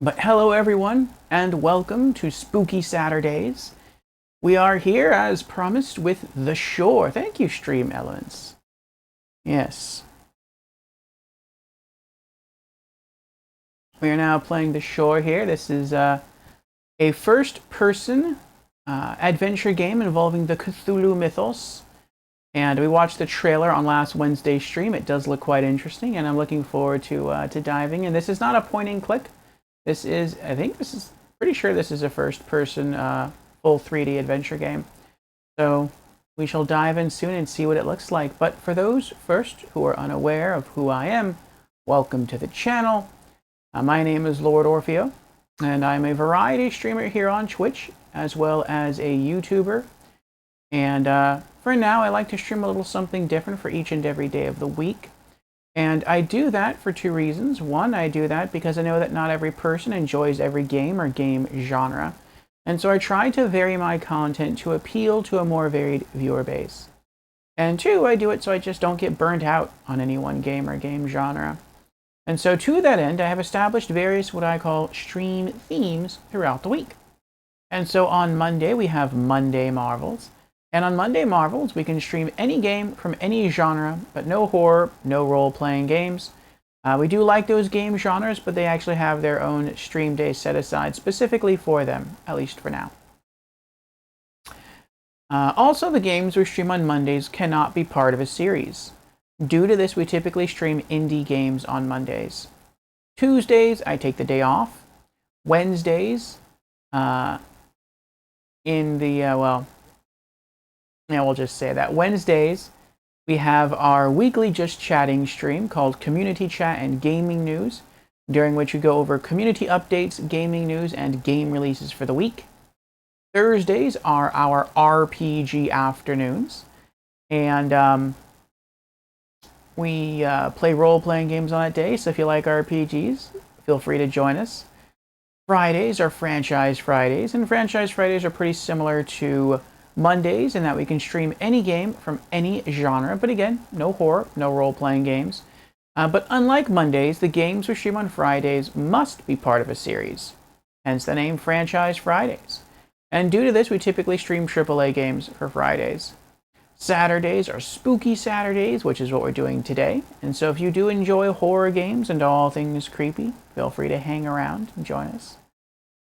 But hello, everyone, and welcome to Spooky Saturdays. We are here, as promised, with The Shore. Thank you, Stream Elements. Yes. We are now playing The Shore here. This is a first person adventure game involving the Cthulhu mythos. And we watched the trailer on last Wednesday's stream. It does look quite interesting, and I'm looking forward to diving in. This is not a point and click. This is, I think this is, pretty sure this is a first person full 3D adventure game. So we shall dive in soon and see what it looks like. But for those first who are unaware of who I am, welcome to the channel. My name is Lord Orfeo, and I'm a variety streamer here on Twitch, as well as a YouTuber. And for now, I like to stream a little something different for each and every day of the week. And I do that for two reasons. One, I do that because I know that not every person enjoys every game or game genre. And so I try to vary my content to appeal to a more varied viewer base. And two, I do it so I just don't get burnt out on any one game or game genre. And so to that end, I have established various what I call stream themes throughout the week. And so on Monday, we have Monday Marvels. And on Monday Marvels, we can stream any game from any genre, but no horror, no role-playing games. We do like those game genres, but they actually have their own stream day set aside specifically for them, at least for now. Also, the games we stream on Mondays cannot be part of a series. Due to this, we typically stream indie games on Mondays. Tuesdays, I take the day off. Wednesdays, we'll just say that. Wednesdays, we have our weekly Just Chatting stream called Community Chat and Gaming News, during which we go over community updates, gaming news, and game releases for the week. Thursdays are our RPG afternoons, and we play role-playing games on that day, so if you like RPGs, feel free to join us. Fridays are Franchise Fridays, and Franchise Fridays are pretty similar to Mondays in that we can stream any game from any genre, but again, no horror, no role-playing games. But unlike Mondays, the games we stream on Fridays must be part of a series, hence the name Franchise Fridays. And due to this, we typically stream AAA games for Fridays. Saturdays are Spooky Saturdays, which is what we're doing today. And so if you do enjoy horror games and all things creepy, feel free to hang around and join us.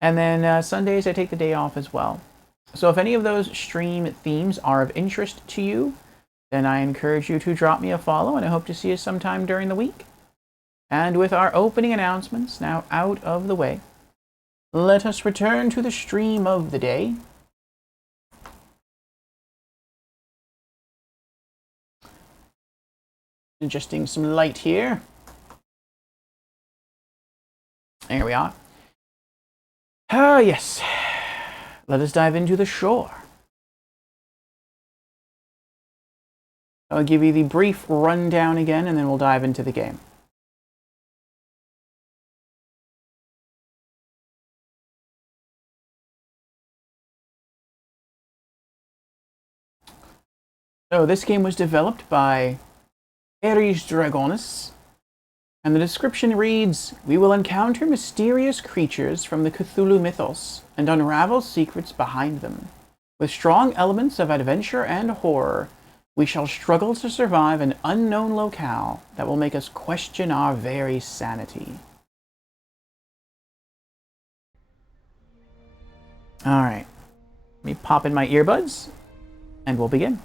And then Sundays, I take the day off as well. So if any of those stream themes are of interest to you, then I encourage you to drop me a follow, and I hope to see you sometime during the week. And with our opening announcements now out of the way, let us return to the stream of the day. Adjusting some light here. There we are. Ah, yes. Let us dive into The Shore. I'll give you the brief rundown again, and then we'll dive into the game. So this game was developed by Ares Dragonis, and the description reads, "We will encounter mysterious creatures from the Cthulhu mythos and unravel secrets behind them. With strong elements of adventure and horror, we shall struggle to survive an unknown locale that will make us question our very sanity." Alright, let me pop in my earbuds, and we'll begin.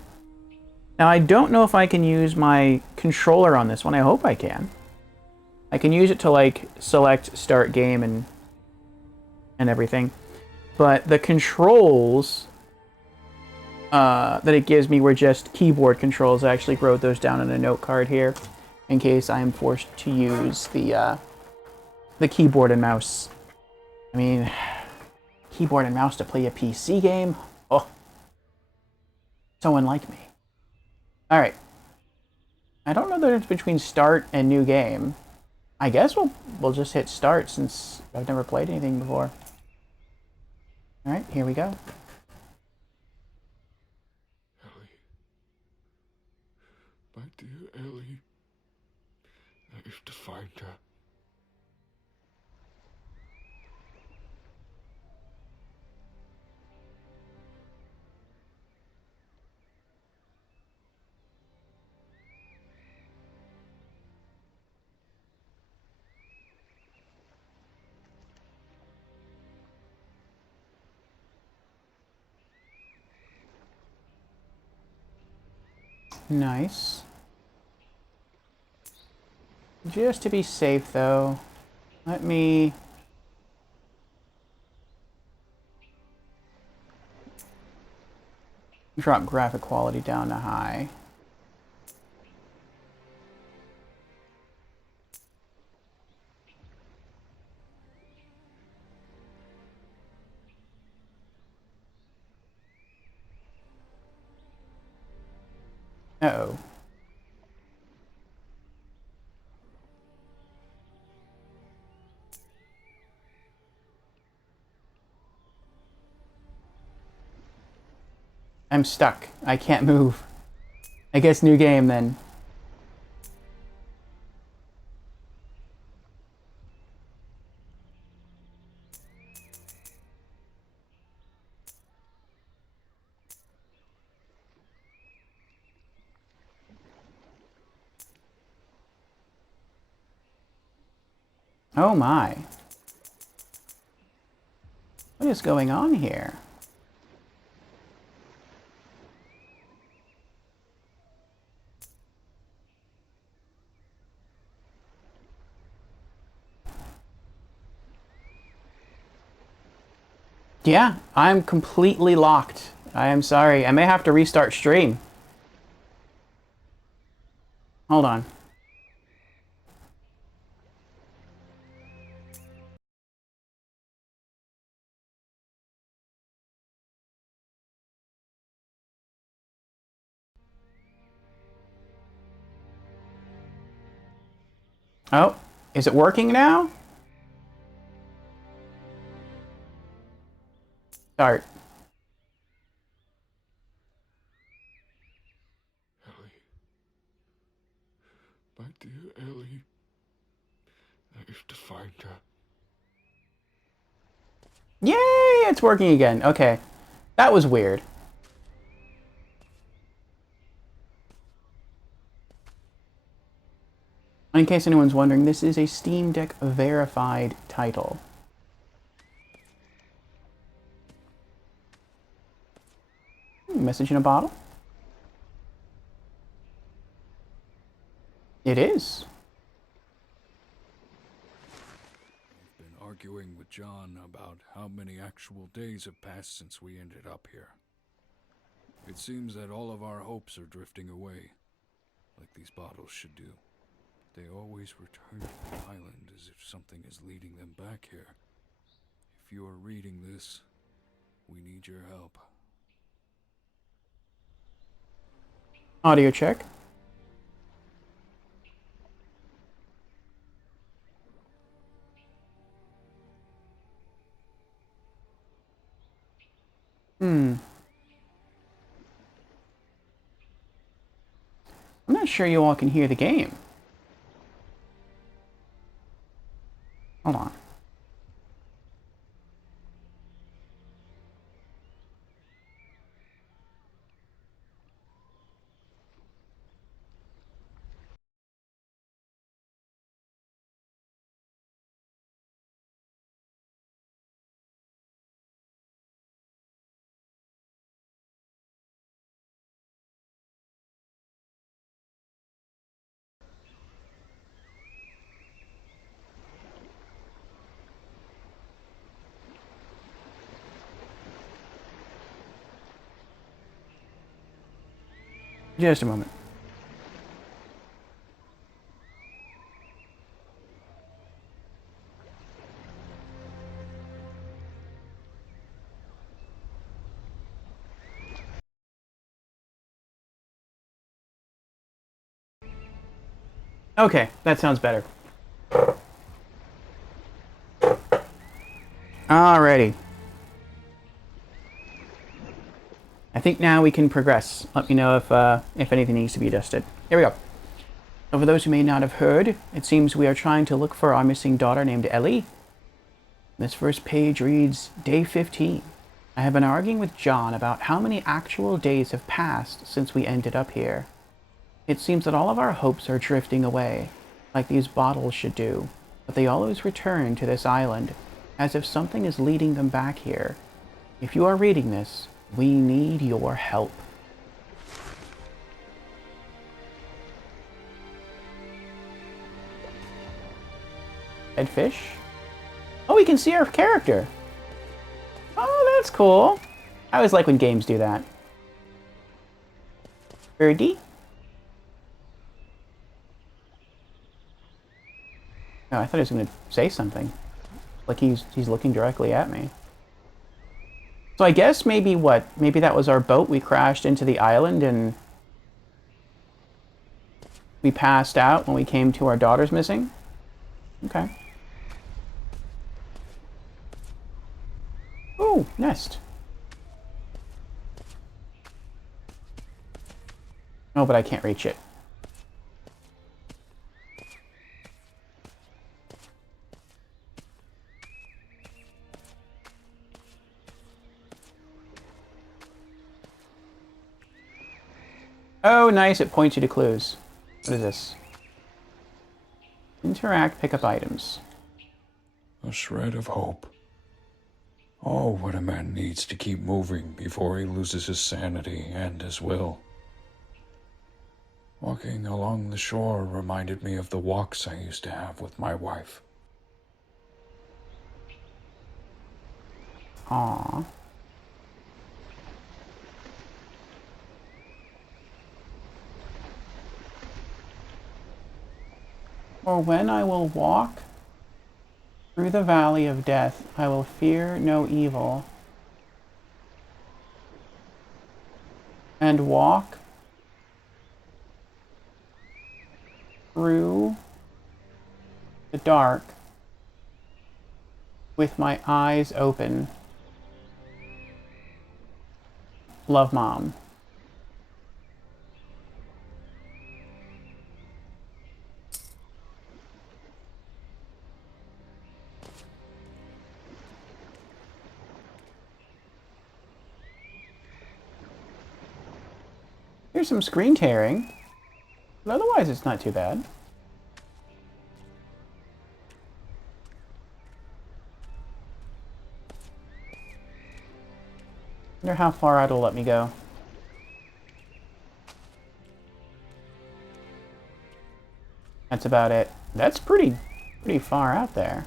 Now, I don't know if I can use my controller on this one. I hope I can. I can use it to, like, select start game and everything. But the controls that it gives me were just keyboard controls. I actually wrote those down on a note card here in case I am forced to use the keyboard and mouse. I mean, keyboard and mouse to play a PC game? Oh, so unlike me. Alright. I don't know the difference between start and new game. I guess we'll just hit start since I've never played anything before. Alright, here we go. Ellie. My dear Ellie. I have to find her. Nice. Just to be safe, though, let me... drop graphic quality down to high. Uh-oh. I'm stuck. I can't move. I guess new game then. Oh my. What is going on here? Yeah, I'm completely locked. I am sorry. I may have to restart stream. Hold on. Oh, is it working now? Start. Ellie. My dear Ellie. I have to find her. Yay, it's working again. Okay. That was weird. In case anyone's wondering, this is a Steam Deck verified title. Message in a bottle? It is. I've been arguing with John about how many actual days have passed since we ended up here. It seems that all of our hopes are drifting away, like these bottles should do. They always return to the island as if something is leading them back here. If you are reading this, we need your help. Audio check. I'm not sure you all can hear the game. Hold on. Just a moment. Okay, that sounds better. Alrighty. I think now we can progress. Let me know if anything needs to be adjusted. Here we go. So for those who may not have heard, it seems we are trying to look for our missing daughter named Ellie. This first page reads, Day 15. I have been arguing with John about how many actual days have passed since we ended up here. It seems that all of our hopes are drifting away, like these bottles should do, but they always return to this island, as if something is leading them back here. If you are reading this, we need your help. Dead fish. Oh, we can see our character. Oh, that's cool. I always like when games do that. Birdie. Oh, I thought he was going to say something. Like he's looking directly at me. So I guess maybe what? Maybe that was our boat. We crashed into the island and we passed out when we came to our daughters missing. Okay. Ooh, nest. Oh, but I can't reach it. Oh, nice. It points you to clues. What is this? Interact, pick up items. A shred of hope. Oh, what a man needs to keep moving before he loses his sanity and his will. Walking along the shore reminded me of the walks I used to have with my wife. Aww. For when I will walk through the valley of death, I will fear no evil, and walk through the dark with my eyes open. Love, Mom. Here's some screen tearing, but otherwise it's not too bad. Wonder how far out it'll let me go. That's about it. That's pretty far out there.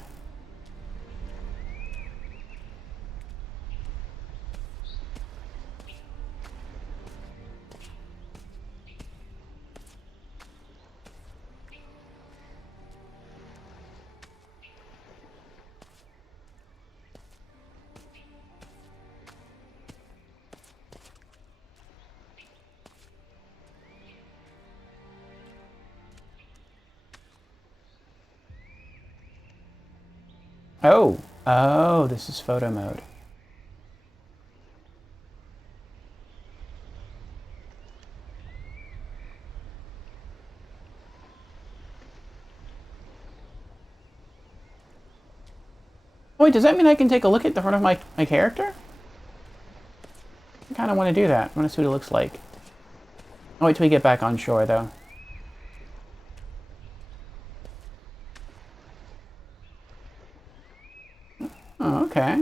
Oh, oh, this is photo mode. Oh, wait, does that mean I can take a look at the front of my character? I kind of want to do that. I want to see what it looks like. I'll wait till we get back on shore, though. Oh, okay.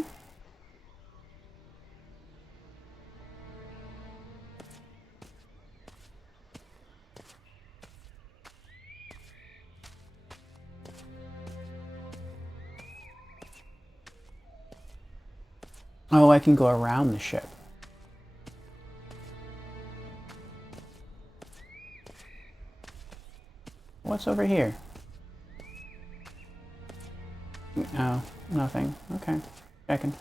Oh, I can go around the ship. What's over here? Oh, nothing. Okay. Checking.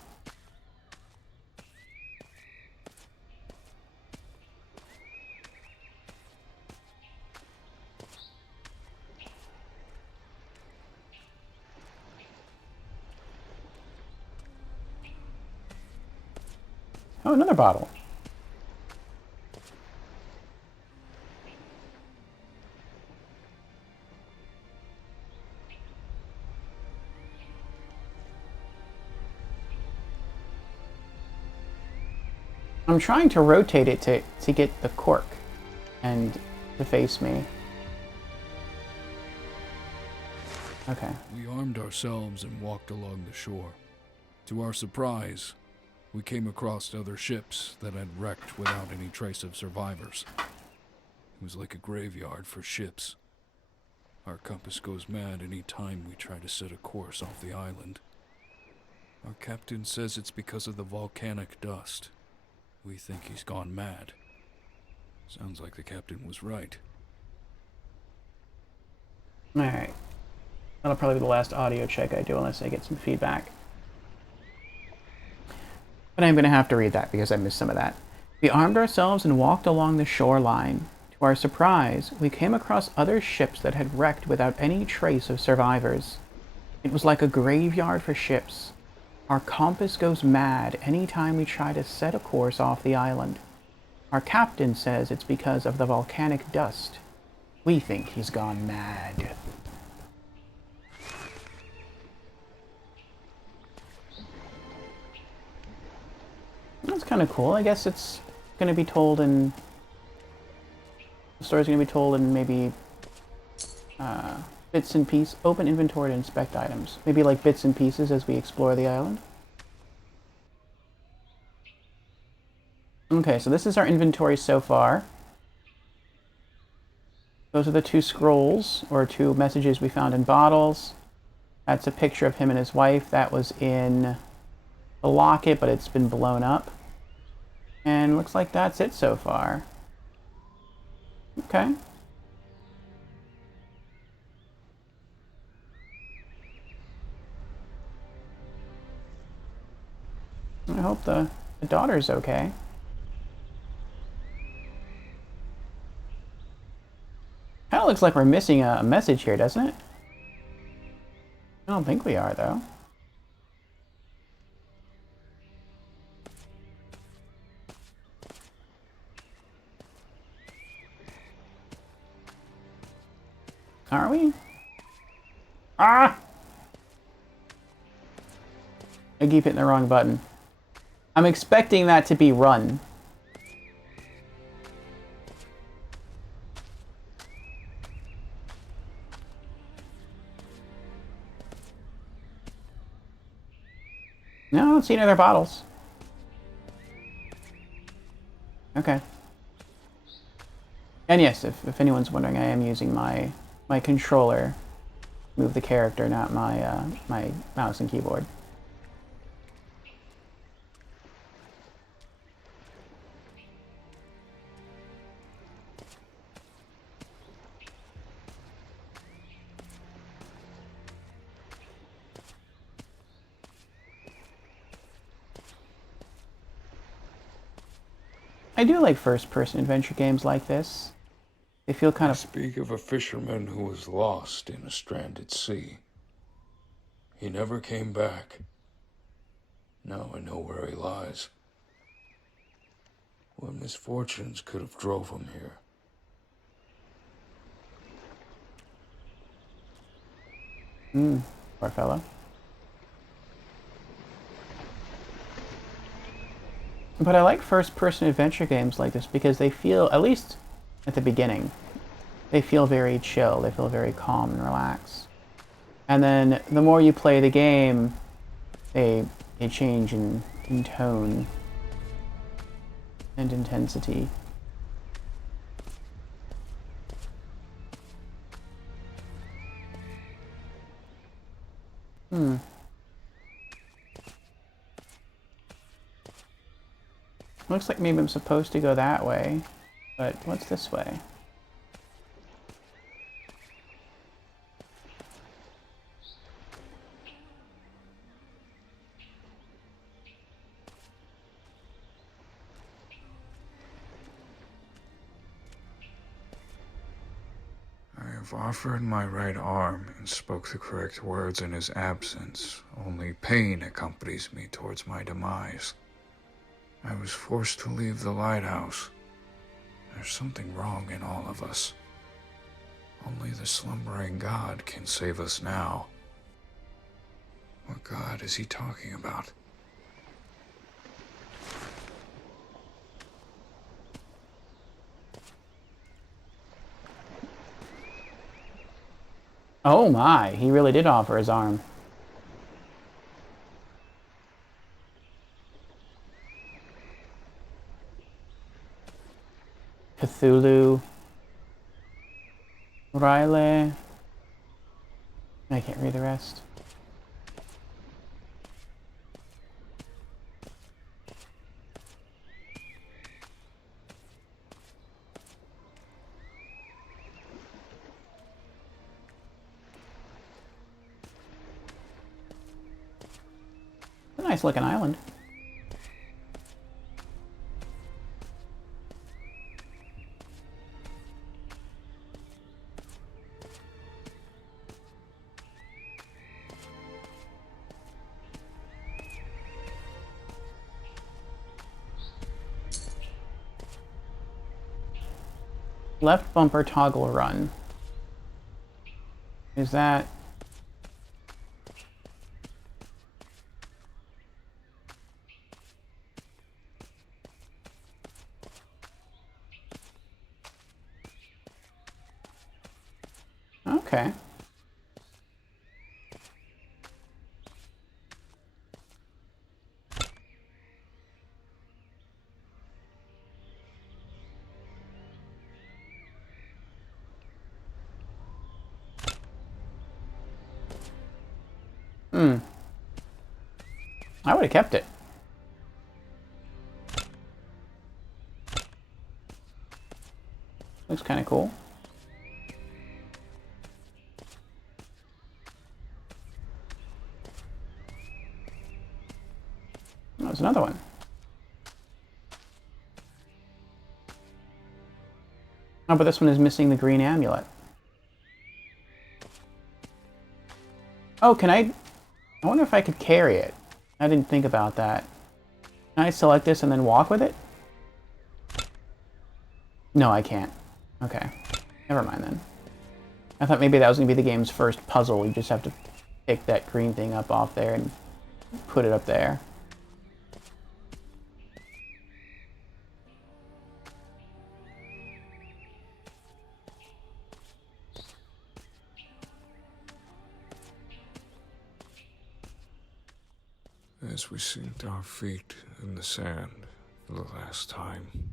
Oh, another bottle. I'm trying to rotate it to get the cork and to face me. Okay. We armed ourselves and walked along the shore. To our surprise, we came across other ships that had wrecked without any trace of survivors. It was like a graveyard for ships. Our compass goes mad any time we try to set a course off the island. Our captain says it's because of the volcanic dust. We think he's gone mad. Sounds like the captain was right. Alright. That'll probably be the last audio check I do unless I get some feedback. But I'm going to have to read that because I missed some of that. We armed ourselves and walked along the shoreline. To our surprise, we came across other ships that had wrecked without any trace of survivors. It was like a graveyard for ships. Our compass goes mad any time we try to set a course off the island. Our captain says it's because of the volcanic dust. We think he's gone mad. That's kind of cool. I guess it's going to be told in... The story's going to be told in maybe bits and pieces. Open inventory to inspect items. Maybe like bits and pieces as we explore the island. Okay, so this is our inventory so far. Those are the 2 scrolls, or 2 messages we found in bottles. That's a picture of him and his wife. That was in the locket, but it's been blown up. And looks like that's it so far. Okay. I hope the daughter's okay. Kind of looks like we're missing a message here, doesn't it? I don't think we are, though. Are we? Ah! I keep hitting the wrong button. I'm expecting that to be run. No, I don't see any other bottles. Okay. And yes, if anyone's wondering, I am using my controller to move the character, not my my mouse and keyboard. I do like first-person adventure games like this. They feel kind I of... speak of a fisherman who was lost in a stranded sea. He never came back. Now I know where he lies. What misfortunes could have drove him here? Poor fellow. But I like first-person adventure games like this because they feel, at least at the beginning, they feel very chill. They feel very calm and relaxed. And then the more you play the game, they change in tone and intensity. Looks like maybe I'm supposed to go that way, but what's this way? I have offered my right arm and spoke the correct words in his absence. Only pain accompanies me towards my demise. I was forced to leave the lighthouse. There's something wrong in all of us. Only the slumbering God can save us now. What God is he talking about? Oh my, he really did offer his arm. Cthulhu. Riley. I can't read the rest. A nice looking island. Left bumper toggle run. Is that... Okay. I would have kept it. Looks kind of cool. Oh, there's another one. Oh, but this one is missing the green amulet. Oh, can I wonder if I could carry it. I didn't think about that. Can I select this and then walk with it? No, I can't. Okay. Never mind then. I thought maybe that was going to be the game's first puzzle. You just have to pick that green thing up off there and put it up there. As we sinked our feet in the sand for the last time,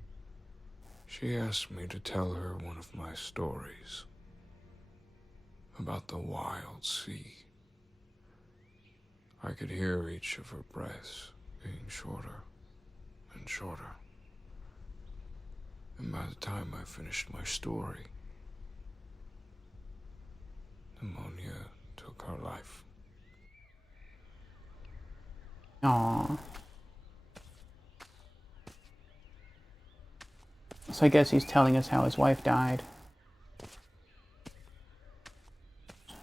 she asked me to tell her one of my stories about the wild sea. I could hear each of her breaths being shorter and shorter. And by the time I finished my story, pneumonia took her life. Aww. So I guess he's telling us how his wife died.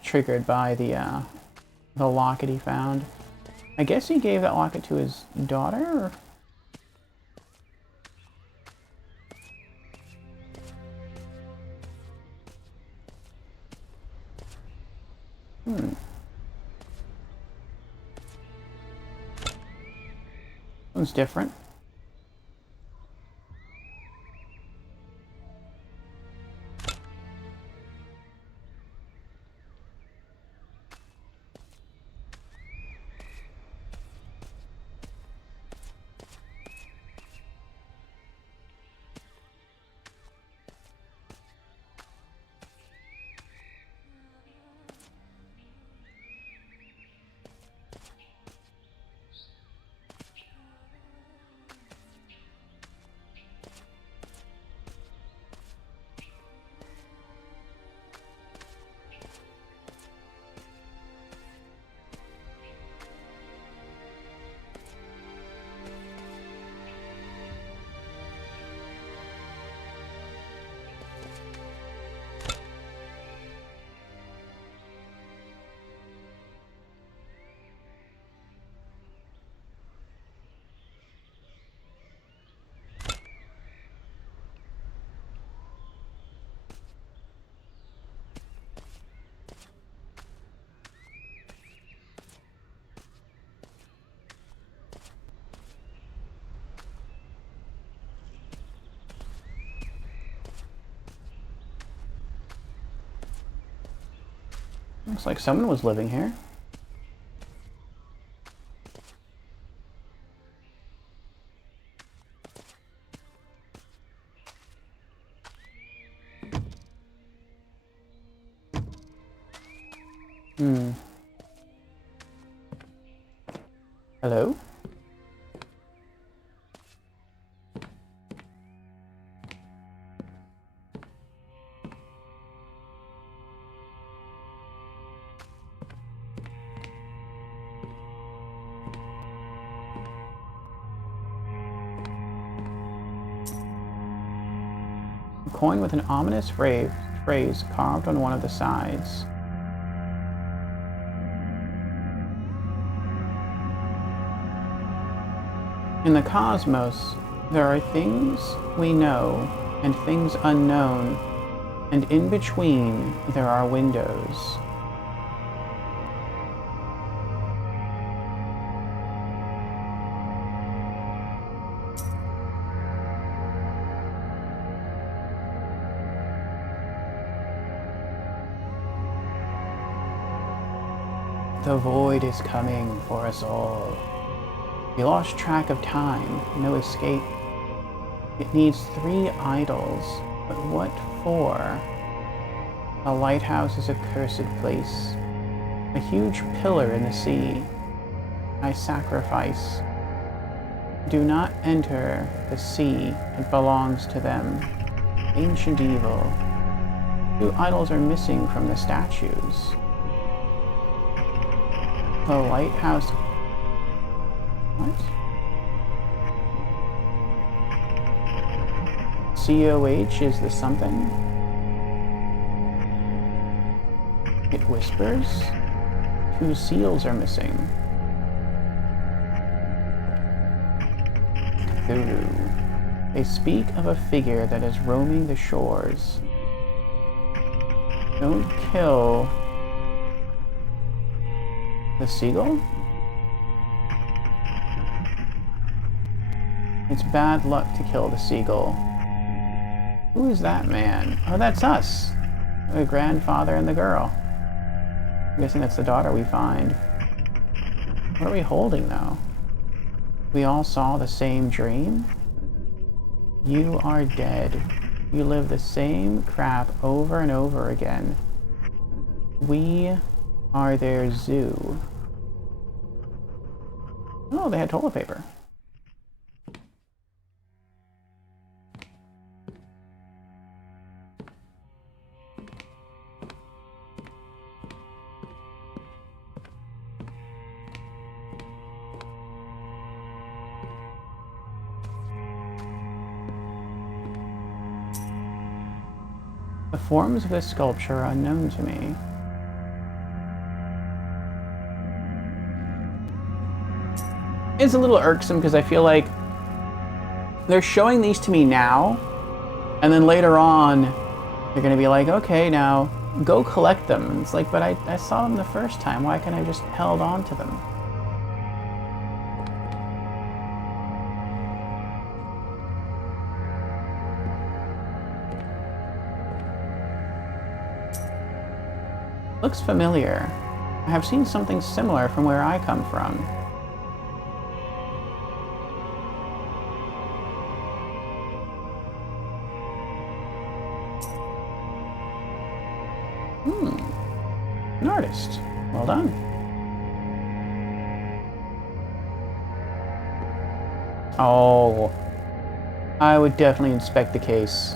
Triggered by the locket he found. I guess he gave that locket to his daughter, or... One's different. Looks like someone was living here. Hello? A coin with an ominous phrase carved on one of the sides. In the cosmos, there are things we know and things unknown, and in between there are windows. The void is coming for us all. We lost track of time, no escape. It needs 3 idols, but what for? A lighthouse is a cursed place, a huge pillar in the sea. I sacrifice. Do not enter the sea, it belongs to them. Ancient evil. 2 idols are missing from the statues. The lighthouse. What? COH is the something? It whispers? 2 seals are missing. Cthulhu. They speak of a figure that is roaming the shores. Don't kill the seagull? It's bad luck to kill the seagull. Who is that man? Oh, that's us. The grandfather and the girl. I'm guessing that's the daughter we find. What are we holding, though? We all saw the same dream? You are dead. You live the same crap over and over again. We are their zoo. Oh, they had toilet paper. The forms of this sculpture are unknown to me. It's a little irksome because I feel like they're showing these to me now, and then later on, they're going to be like, okay, now go collect them. And it's like, but I saw them the first time. Why can't I just held on to them? Looks familiar. I have seen something similar from where I come from. An artist. Well done. Oh, I would definitely inspect the case.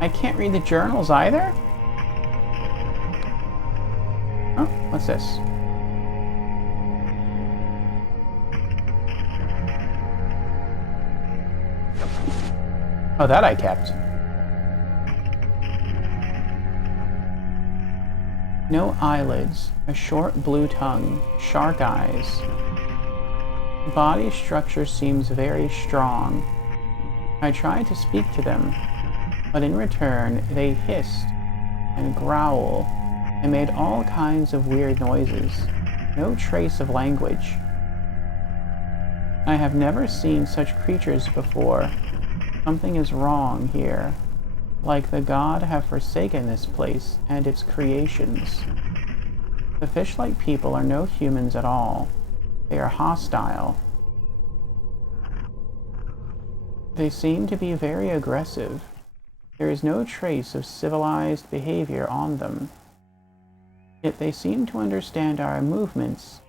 I can't read the journals either? Oh, what's this? Oh, that I kept. No eyelids, a short blue tongue, shark eyes. Body structure seems very strong. I tried to speak to them, but in return they hissed and growled and made all kinds of weird noises. No trace of language. I have never seen such creatures before. Something is wrong here. Like the god have forsaken this place and its creations. The fish-like people are no humans at all. They are hostile. They seem to be very aggressive. There is no trace of civilized behavior on them. Yet they seem to understand our movements,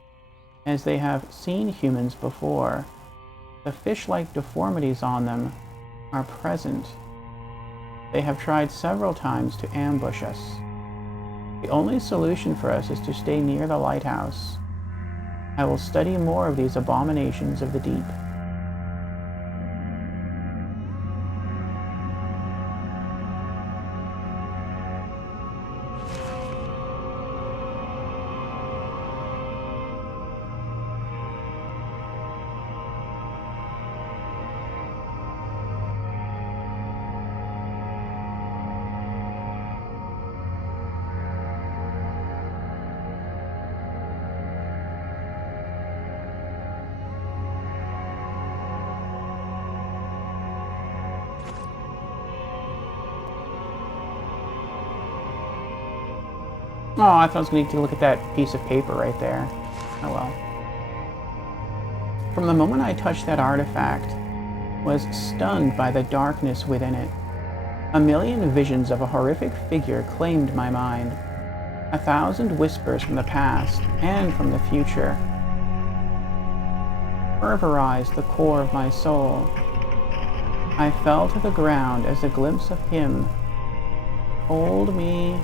as they have seen humans before. The fish-like deformities on them are present. They have tried several times to ambush us. The only solution for us is to stay near the lighthouse. I will study more of these abominations of the deep. Oh, I thought I was going to look at that piece of paper right there. Oh well. From the moment I touched that artifact, was stunned by the darkness within it. A million visions of a horrific figure claimed my mind. 1,000 whispers from the past and from the future fervorized the core of my soul. I fell to the ground as a glimpse of him told me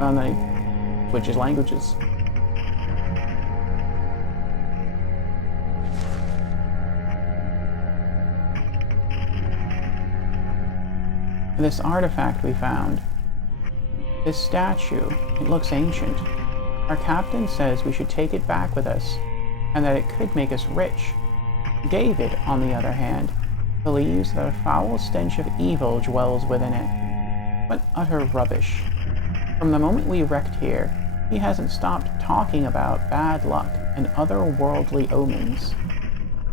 on the switches languages. This artifact we found, this statue, it looks ancient. Our captain says we should take it back with us, and that it could make us rich. David, on the other hand, believes that a foul stench of evil dwells within it. What utter rubbish. From the moment we wrecked here, he hasn't stopped talking about bad luck and otherworldly omens.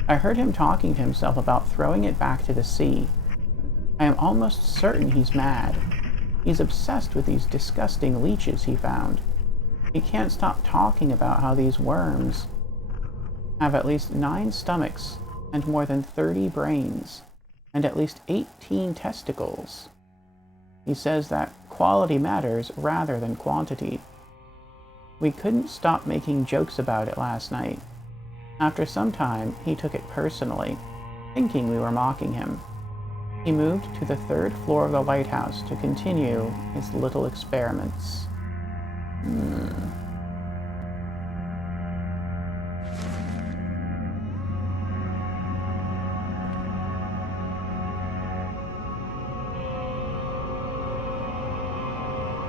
I heard him talking to himself about throwing it back to the sea. I am almost certain he's mad. He's obsessed with these disgusting leeches he found. He can't stop talking about how these worms have at least 9 stomachs and more than 30 brains and at least 18 testicles. He says that quality matters rather than quantity. We couldn't stop making jokes about it last night. After some time, he took it personally, thinking we were mocking him. He moved to the 3rd floor of the lighthouse to continue his little experiments.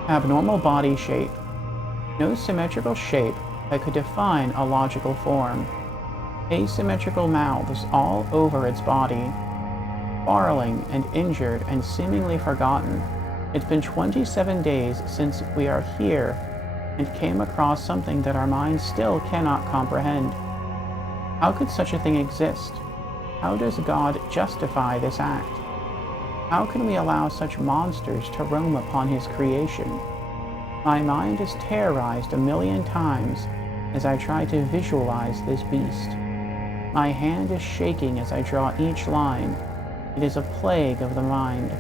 Abnormal body shape. No symmetrical shape that could define a logical form. Asymmetrical mouths all over its body. Quarreling and injured and seemingly forgotten. It's been 27 days since we are here and came across something that our minds still cannot comprehend. How could such a thing exist? How does God justify this act? How can we allow such monsters to roam upon his creation? My mind is terrorized a million times as I try to visualize this beast. My hand is shaking as I draw each line. It is a plague of the mind.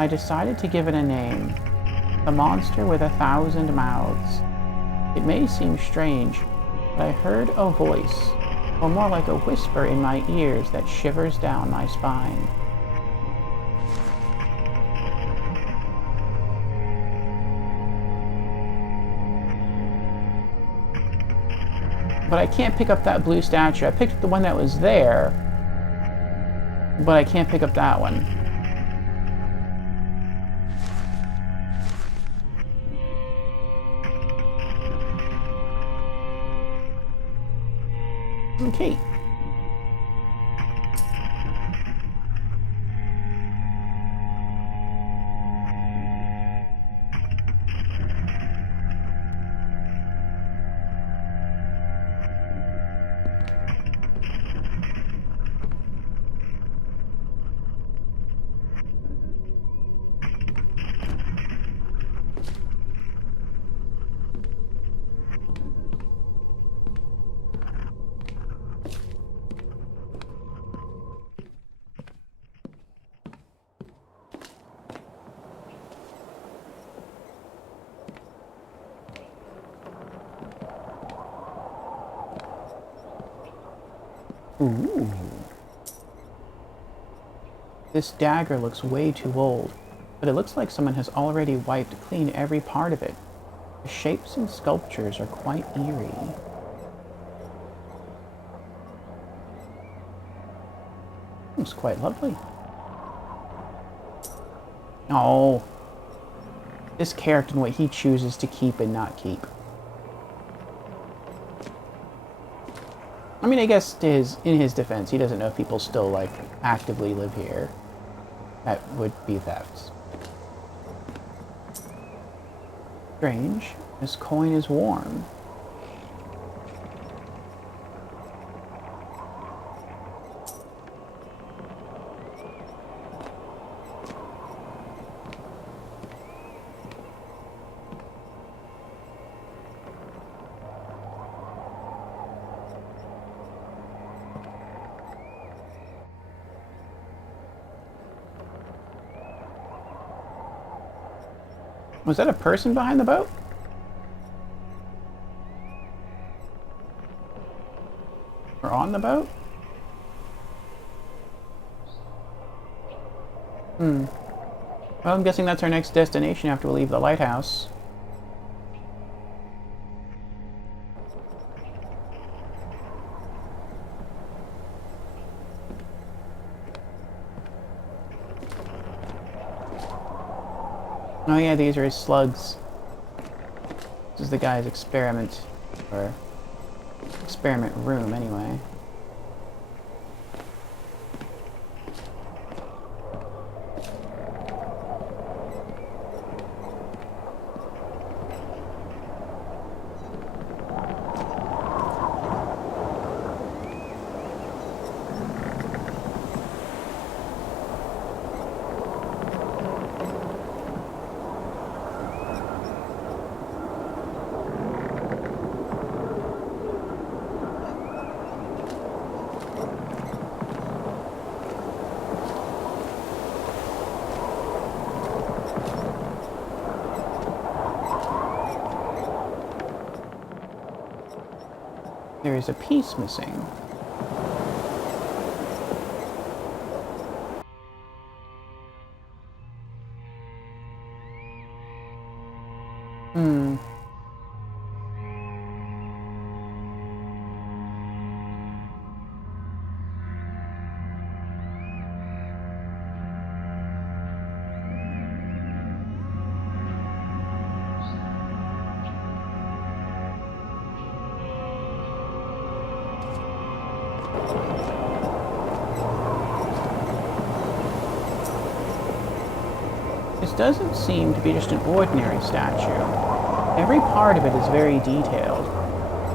I decided to give it a name. The monster with 1,000 mouths. It may seem strange, but I heard a voice, or more like a whisper in my ears that shivers down my spine. But I can't pick up that blue statue. I picked up the one that was there, but I can't pick up that one. Okay. Ooh. This dagger looks way too old, but it looks like someone has already wiped clean every part of it. The shapes and sculptures are quite eerie. Looks quite lovely. Oh. This character and what he chooses to keep and not keep. I mean, I guess in his defense, he doesn't know if people still, like, actively live here. That would be thefts. Strange. This coin is warm. Was that a person behind the boat? Or on the boat? Well, I'm guessing that's our next destination after we leave the lighthouse. Oh yeah, these are his slugs. This is the guy's experiment, or experiment room anyway. There is a piece missing. This doesn't seem to be just an ordinary statue. Every part of it is very detailed.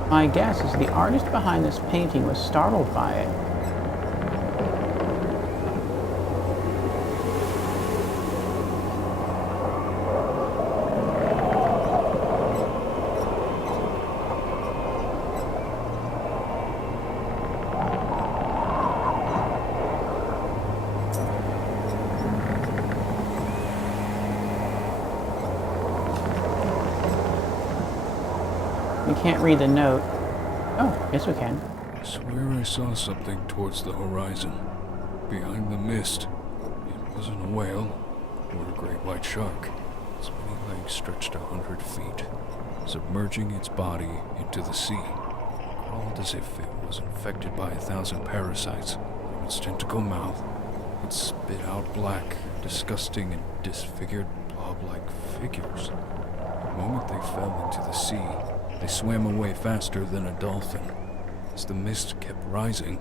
My guess is the artist behind this painting was startled by it. We can't read the note. Oh, yes we can. I swear I saw something towards the horizon. Behind the mist. It wasn't a whale or a great white shark. Its many legs stretched 100 feet, submerging its body into the sea. It crawled as if it was infected by 1,000 parasites. From its tentacle mouth, it spit out black, disgusting, and disfigured blob-like figures. The moment they fell into the sea, they swam away faster than a dolphin. As the mist kept rising,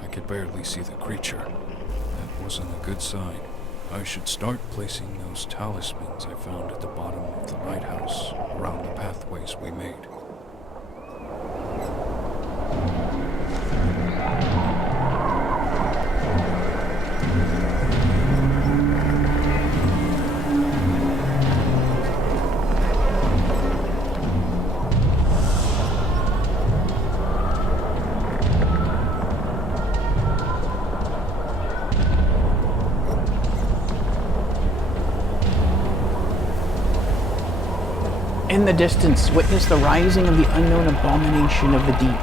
I could barely see the creature. That wasn't a good sign. I should start placing those talismans I found at the bottom of the lighthouse around the pathways we made. In the distance, witness the rising of the unknown abomination of the deep.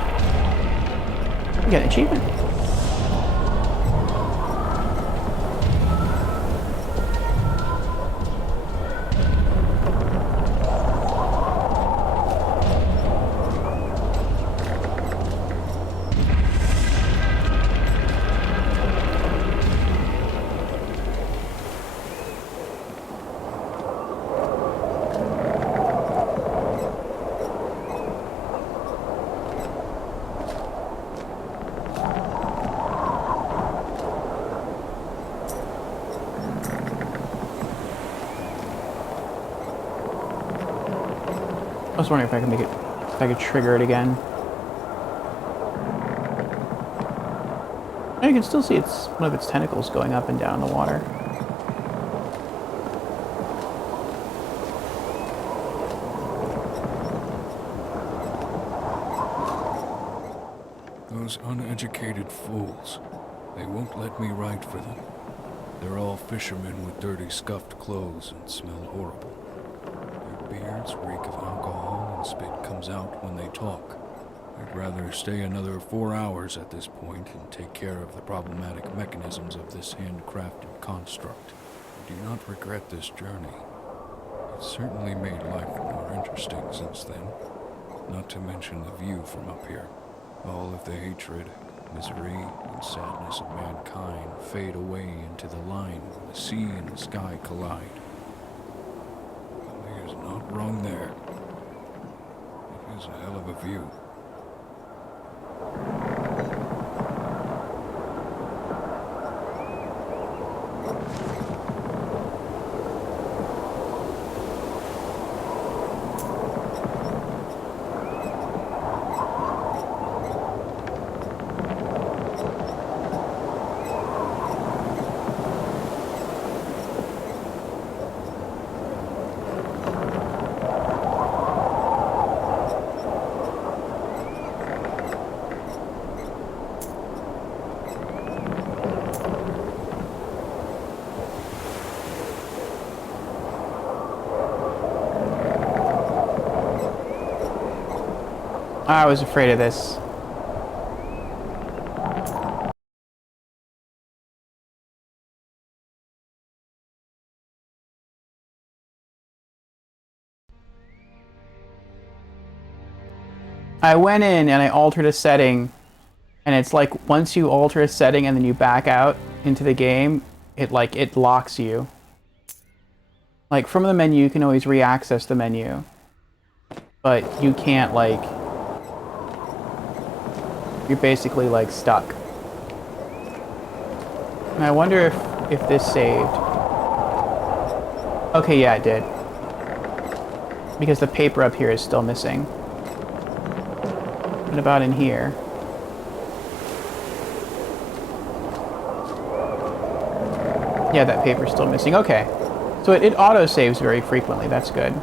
We got an achievement. was wondering if I could make it, if I could trigger it again. And you can still see it's one of its tentacles going up and down in the water. Those uneducated fools. They won't let me write for them. They're all fishermen with dirty, scuffed clothes and smell horrible. Their beards reek of alcohol and spit comes out when they talk. I'd rather stay another 4 hours at this point and take care of the problematic mechanisms of this handcrafted construct. I do not regret this journey. It's certainly made life more interesting since then, not to mention the view from up here. All of the hatred, misery, and sadness of mankind fade away into the line where the sea and the sky collide. Something is not wrong there. It is a hell of a view. I was afraid of this. I went in and I altered a setting, and it's like once you alter a setting and then you back out into the game, it locks you. Like from the menu you can always re-access the menu, but you can't you're basically stuck. And I wonder if this saved. Okay, yeah, it did. Because the paper up here is still missing. What about in here? Yeah, that paper's still missing. Okay. So it auto-saves very frequently. That's good.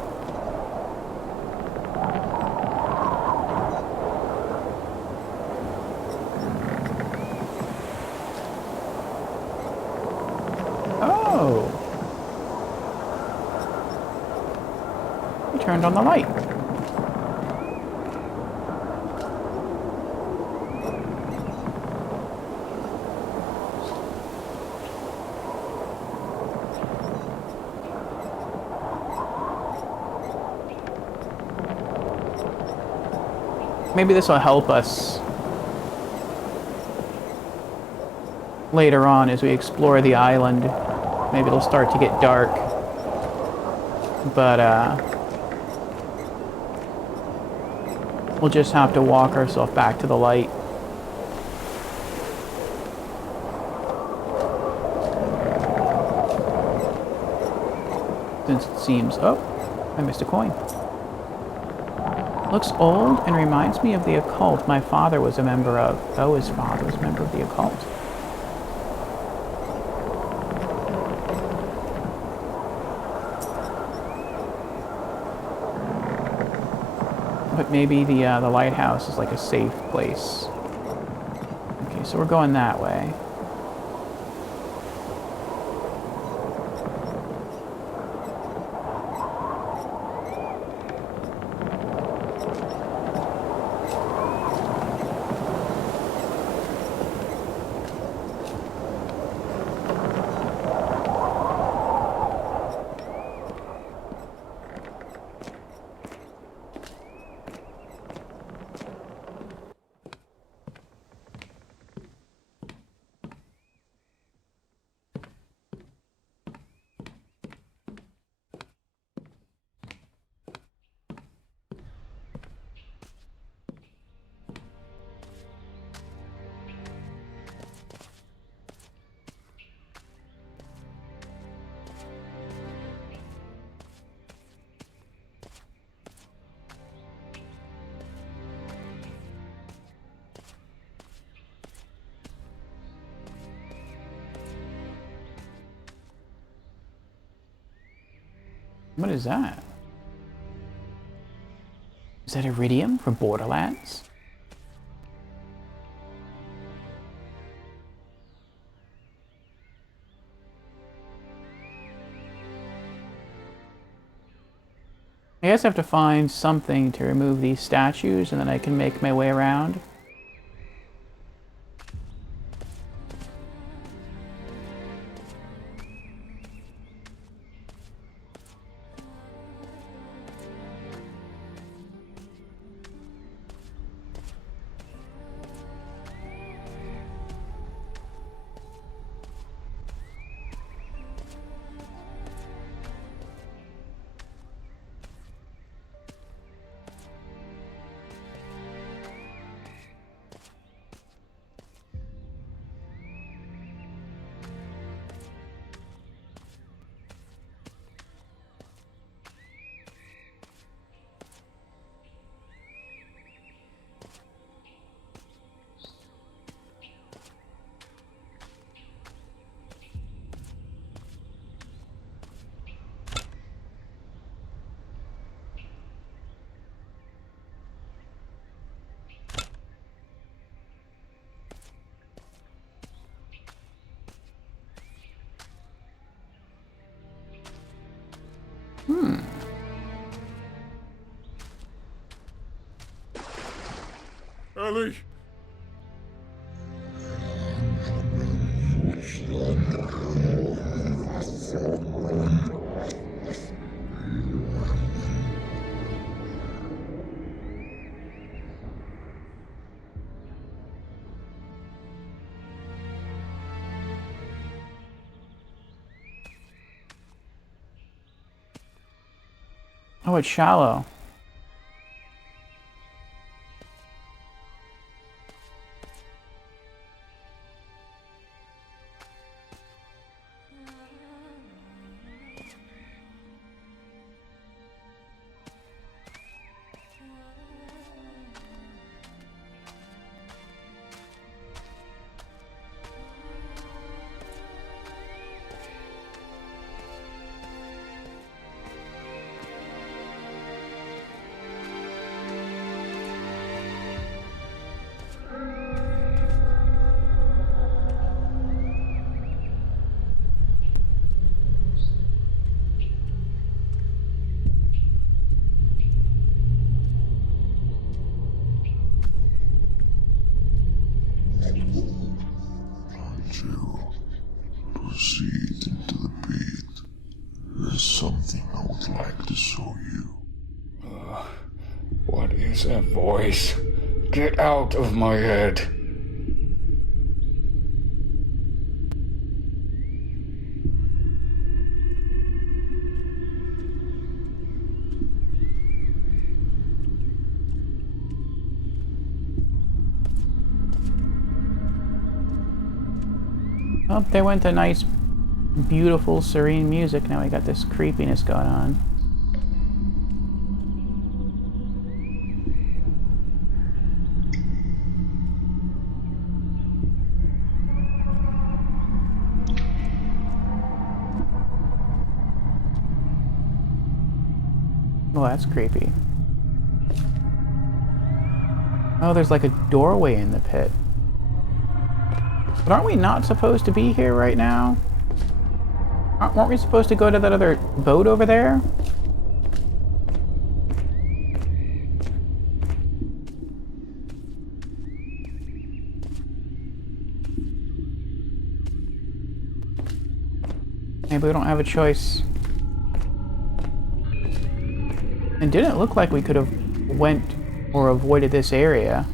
Oh. You turned on the light. Maybe this will help us later on as we explore the island. Maybe it'll start to get dark. But, we'll just have to walk ourselves back to the light. Since it seems... Oh, I missed a coin. Looks old and reminds me of the occult my father was a member of. Oh, his father was a member of the occult. But maybe the lighthouse is like a safe place. Okay, so we're going that way. What is that? Is that iridium from Borderlands? I guess I have to find something to remove these statues and then I can make my way around. Ellie! Oh, it's shallow. Proceed into the pit. There's something I would like to show you. What is that voice? Get out of my head. Oh, there went the nice, beautiful, serene music. Now we got this creepiness going on. Oh, that's creepy. Oh, there's like a doorway in the pit. But aren't we not supposed to be here right now? Weren't we supposed to go to that other boat over there? Maybe we don't have a choice. It didn't look like we could have went or avoided this area.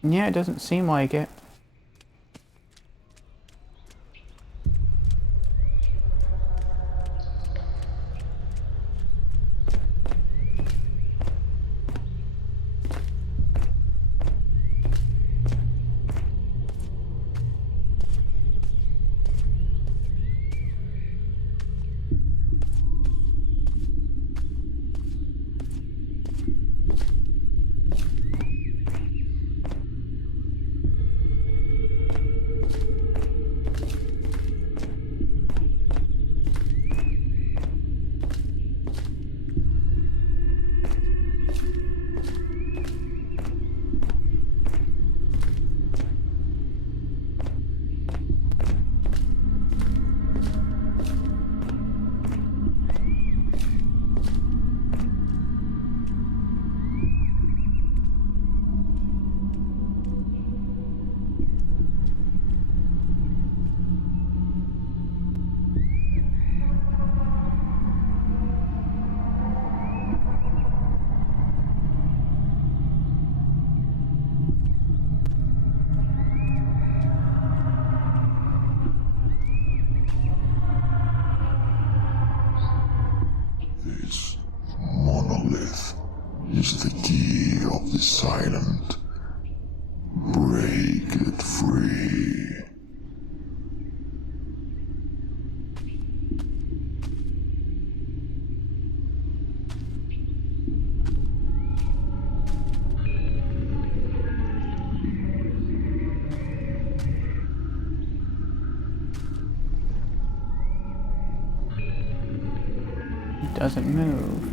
Yeah, it doesn't seem like it. is the key of this island. Break it free. It doesn't move.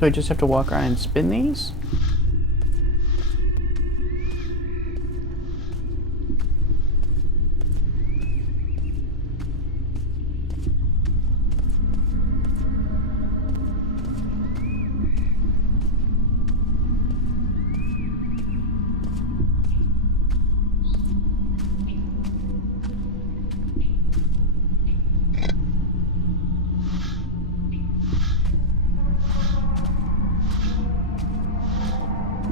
So I just have to walk around and spin these?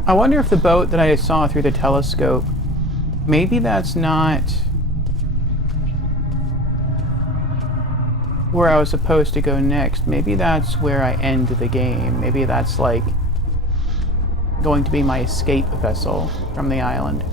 I wonder if the boat that I saw through the telescope, maybe that's not where I was supposed to go next. Maybe that's where I end the game. Maybe that's like going to be my escape vessel from the island.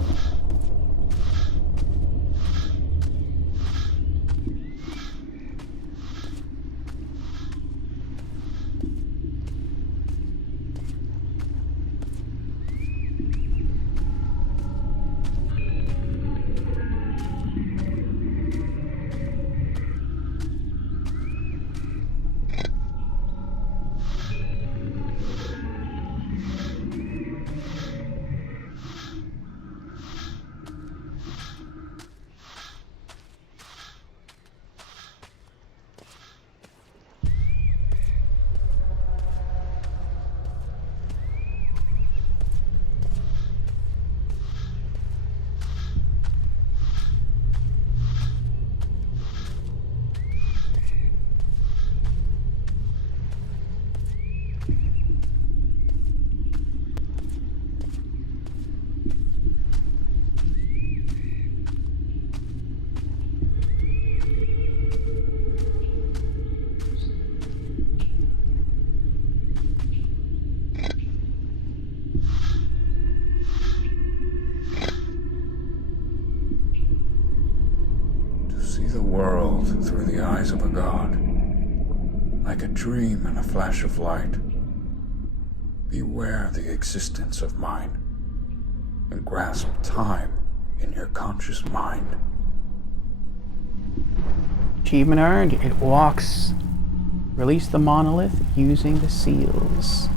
See the world through the eyes of a god, like a dream and a flash of light. Beware the existence of mind, and grasp time in your conscious mind. Achievement earned. It walks. Release the monolith using the seals.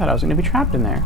thought I was going to be trapped in there.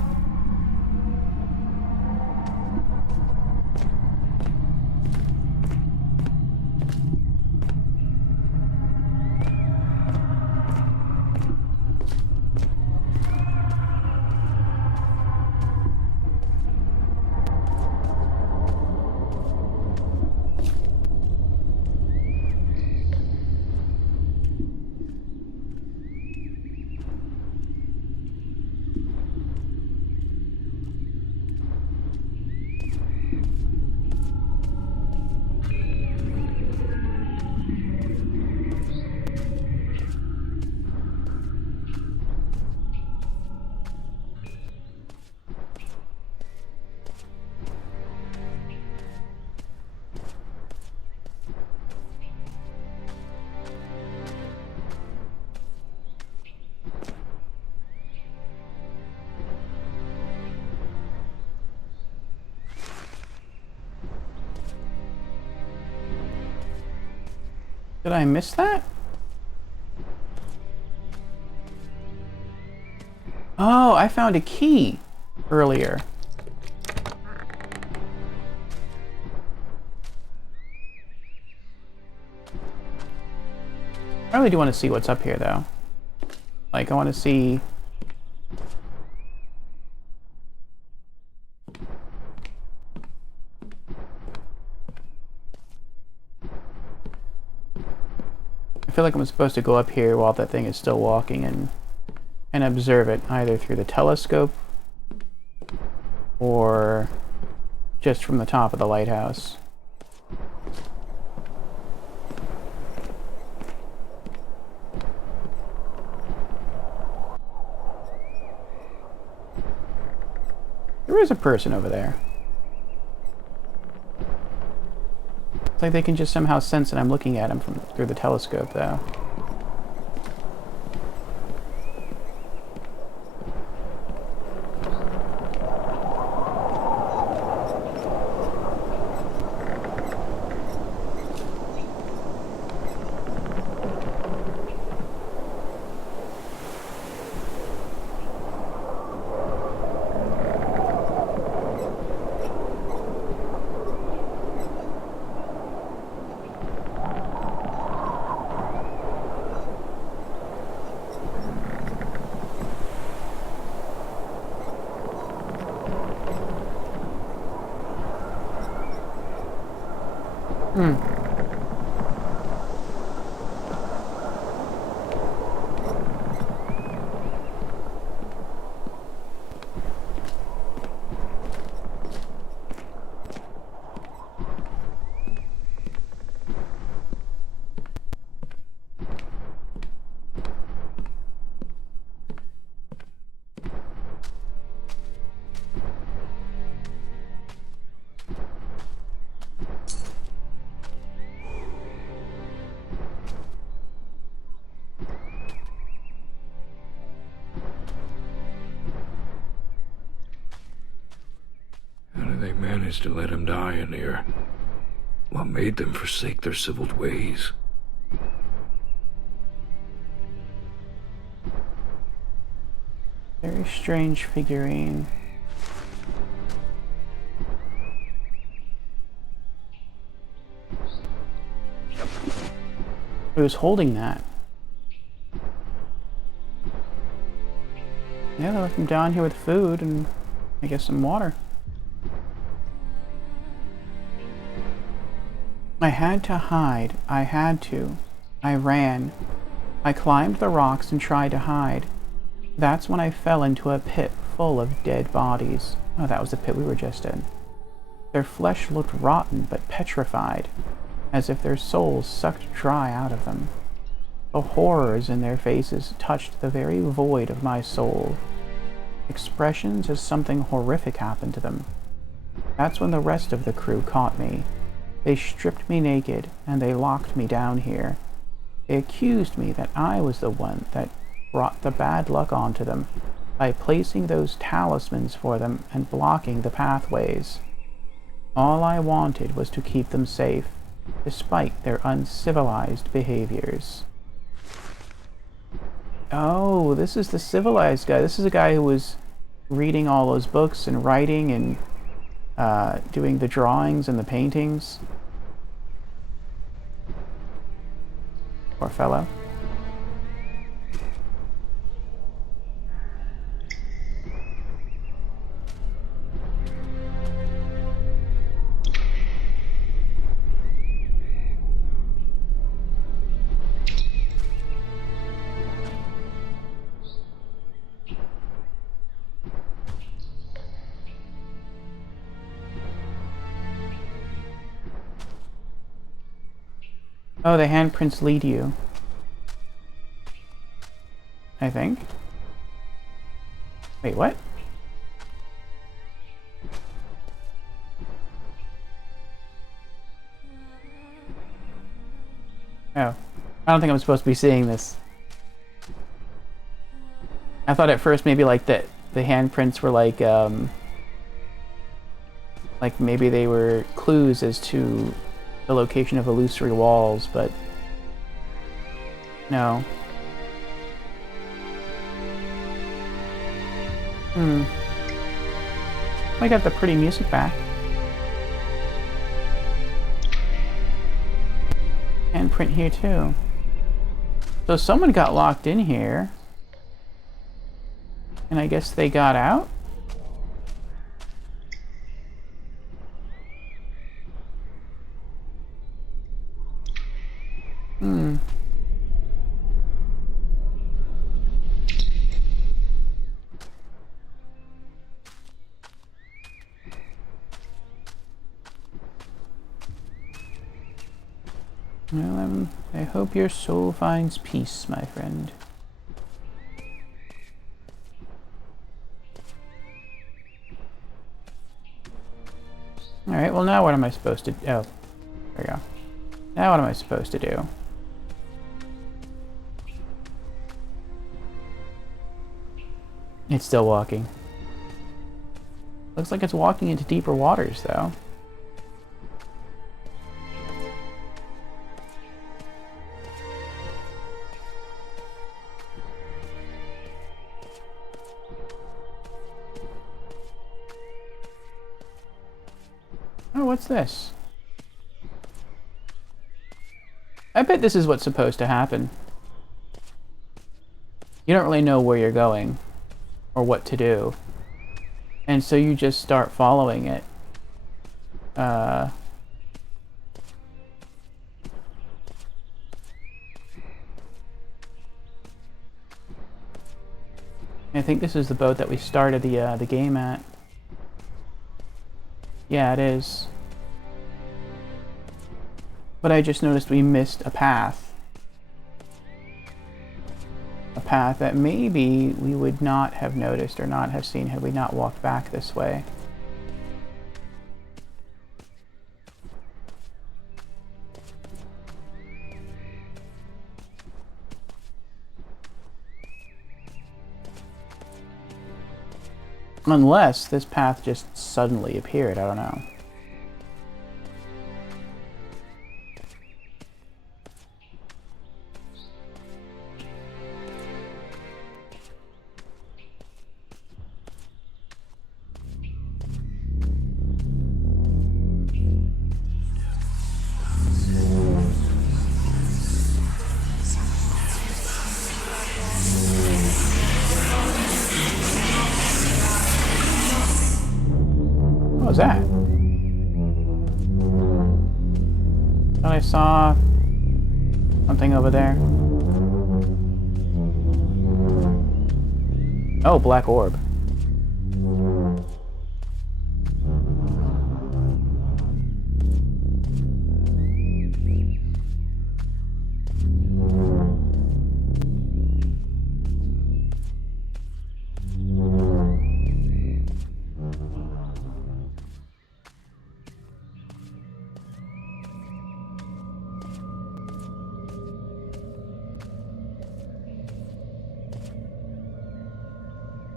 Did I miss that? Oh, I found a key earlier. I really do want to see what's up here, though. Like, I want to see... I feel like I'm supposed to go up here while that thing is still walking and observe it, either through the telescope or just from the top of the lighthouse. There is a person over there. It's like they can just somehow sense that I'm looking at him through the telescope, though. They managed to let him die in here. What made them forsake their civiled ways? Very strange figurine. Who's holding that? Yeah, they left him down here with food and I guess some water. I had to hide. I had to. I ran. I climbed the rocks and tried to hide. That's when I fell into a pit full of dead bodies. Oh, that was the pit we were just in. Their flesh looked rotten but petrified, as if their souls sucked dry out of them. The horrors in their faces touched the very void of my soul. Expressions as something horrific happened to them. That's when the rest of the crew caught me. They stripped me naked, and they locked me down here. They accused me that I was the one that brought the bad luck onto them by placing those talismans for them and blocking the pathways. All I wanted was to keep them safe, despite their uncivilized behaviors. Oh, this is the civilized guy. This is a guy who was reading all those books and writing and doing the drawings and the paintings. Poor fellow. Oh, the handprints lead you. I think. Wait, what? Oh. I don't think I'm supposed to be seeing this. I thought at first maybe like the handprints were like maybe they were clues as to the location of illusory walls, but no. I got the pretty music back. Handprint here too. So someone got locked in here. And I guess they got out? Well, I hope your soul finds peace, my friend. Alright, well now what am I supposed to do? Oh, there we go. Now what am I supposed to do? It's still walking. Looks like it's walking into deeper waters, though. Oh, what's this? I bet this is what's supposed to happen. You don't really know where you're going or what to do. And so you just start following it. I think this is the boat that we started the game at. Yeah, it is. But I just noticed we missed a path. A path that maybe we would not have noticed or not have seen had we not walked back this way. Unless this path just suddenly appeared, I don't know. What was that? Thought I saw something over there. Oh, black orb.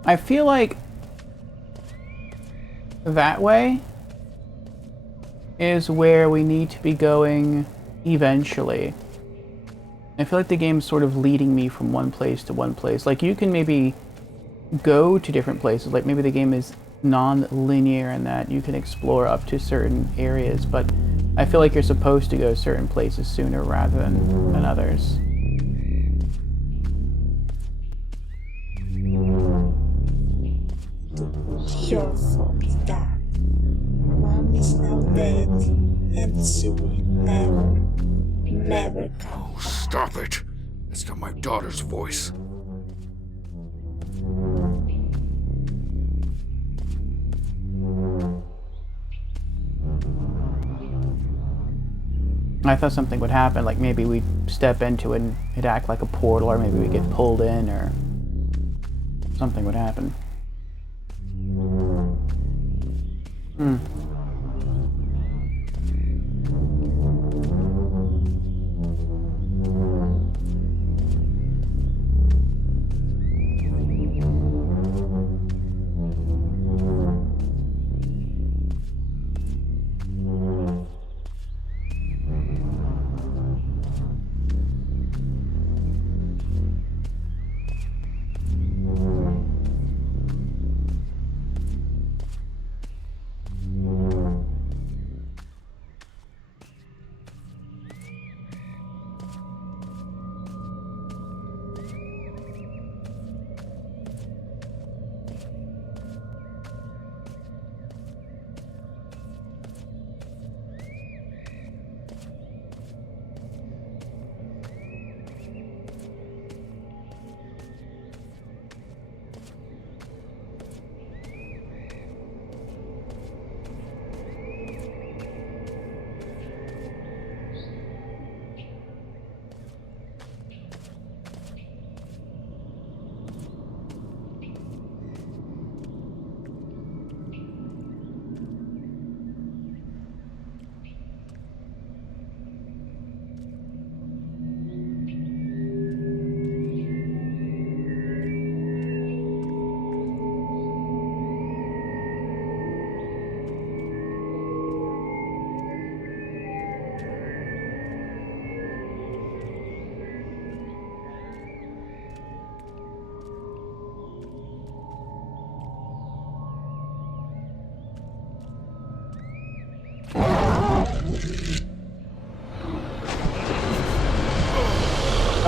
I feel like that way is where we need to be going eventually. I feel like the game's sort of leading me from one place to one place. Like, you can maybe go to different places. Like, maybe the game is non-linear in that you can explore up to certain areas, but I feel like you're supposed to go certain places sooner rather than others. Your fault, Dad. Mom is now dead, and soon never come. Oh, stop it! It's not my daughter's voice. I thought something would happen, like maybe we'd step into it and it'd act like a portal, or maybe we'd get pulled in, or something would happen.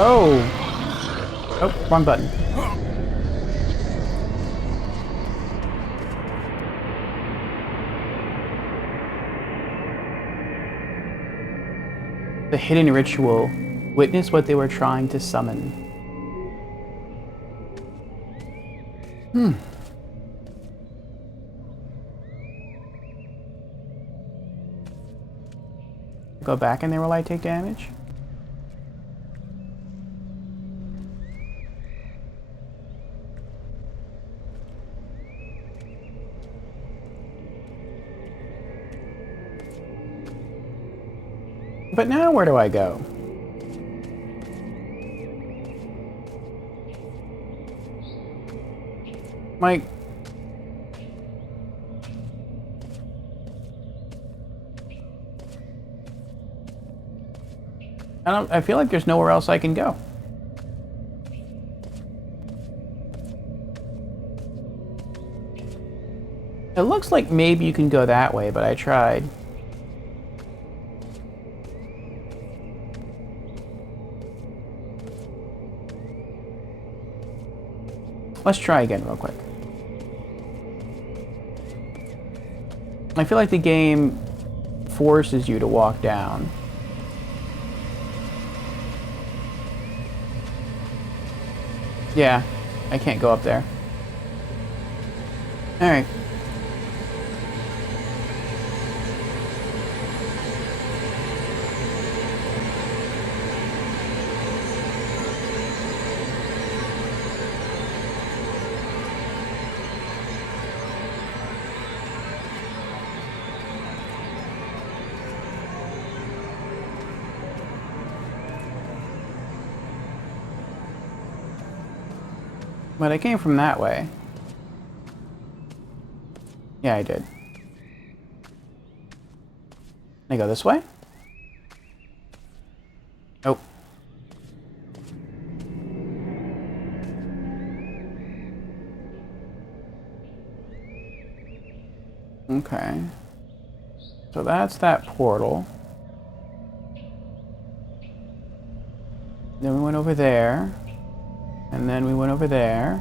Oh! Oh, wrong button. The hidden ritual. Witness what they were trying to summon. Go back and they will I take damage? But now where do I go? Like, I feel like there's nowhere else I can go. It looks like maybe you can go that way, but I tried. Let's try again real quick. I feel like the game forces you to walk down. Yeah, I can't go up there. Alright. But I came from that way. Yeah, I did. Can I go this way? Nope. Okay. So that's that portal. Then we went over there. And then we went over there.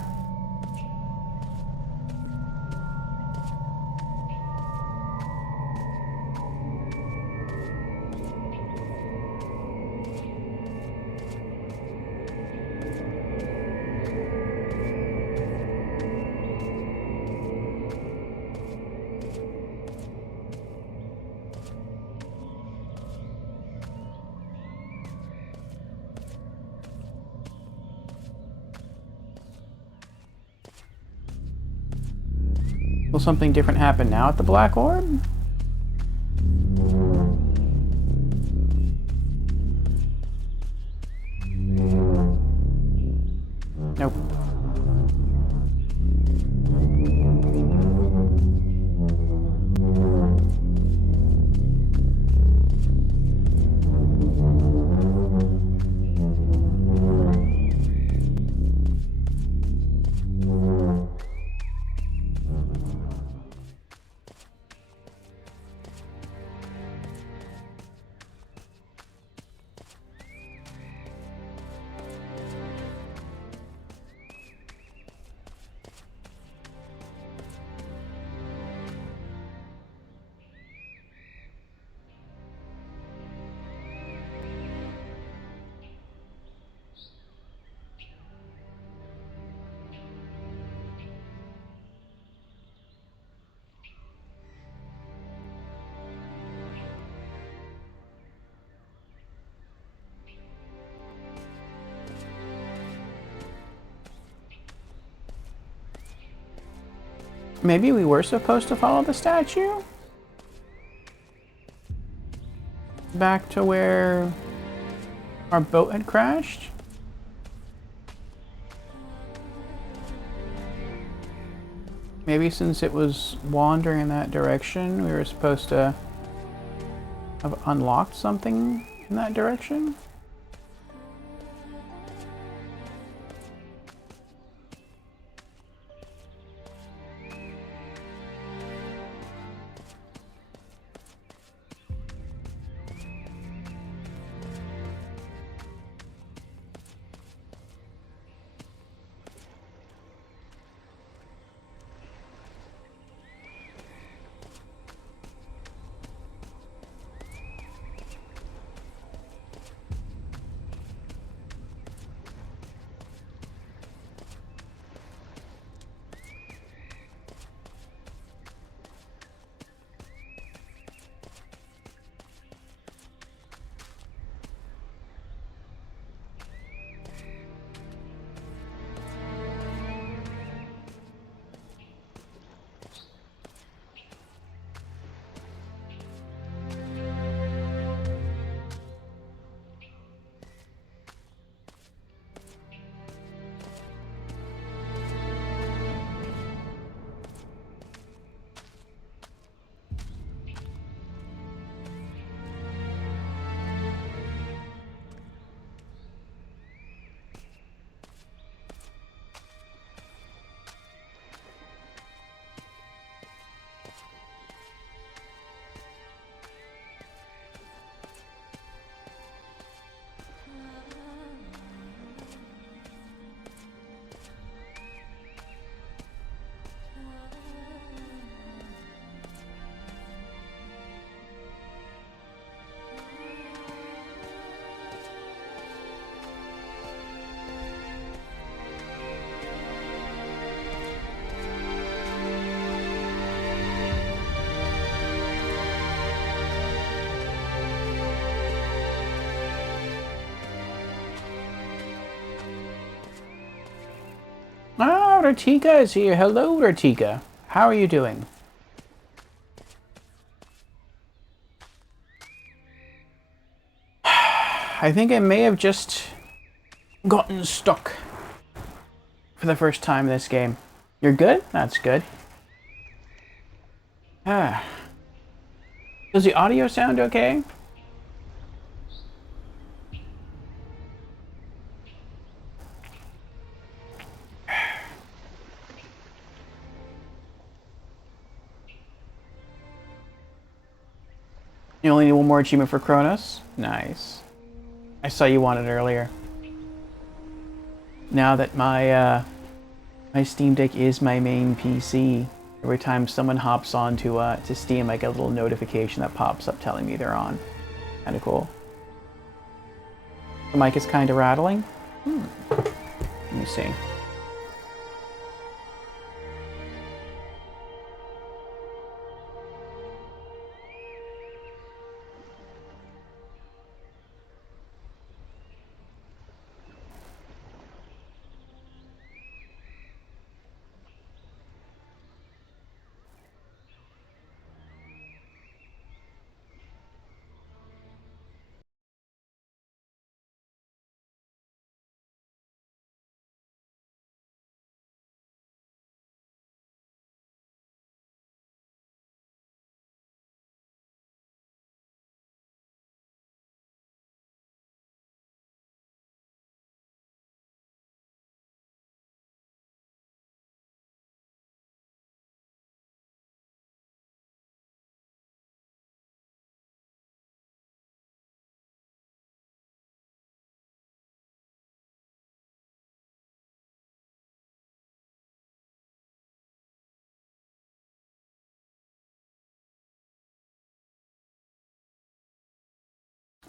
Will something different happen now at the Black Orb? Nope. Maybe we were supposed to follow the statue? Back to where our boat had crashed? Maybe since it was wandering in that direction, we were supposed to have unlocked something in that direction? Ah, Ratika is here. Hello, Ratika. How are you doing? I think I may have just gotten stuck for the first time this game. You're good? That's good. Ah. Does the audio sound okay? You only need one more achievement for Kronos? Nice. I saw you wanted it earlier. Now that my Steam Deck is my main PC, every time someone hops on to Steam, I get a little notification that pops up telling me they're on. Kinda cool. The mic is kinda rattling. Let me see.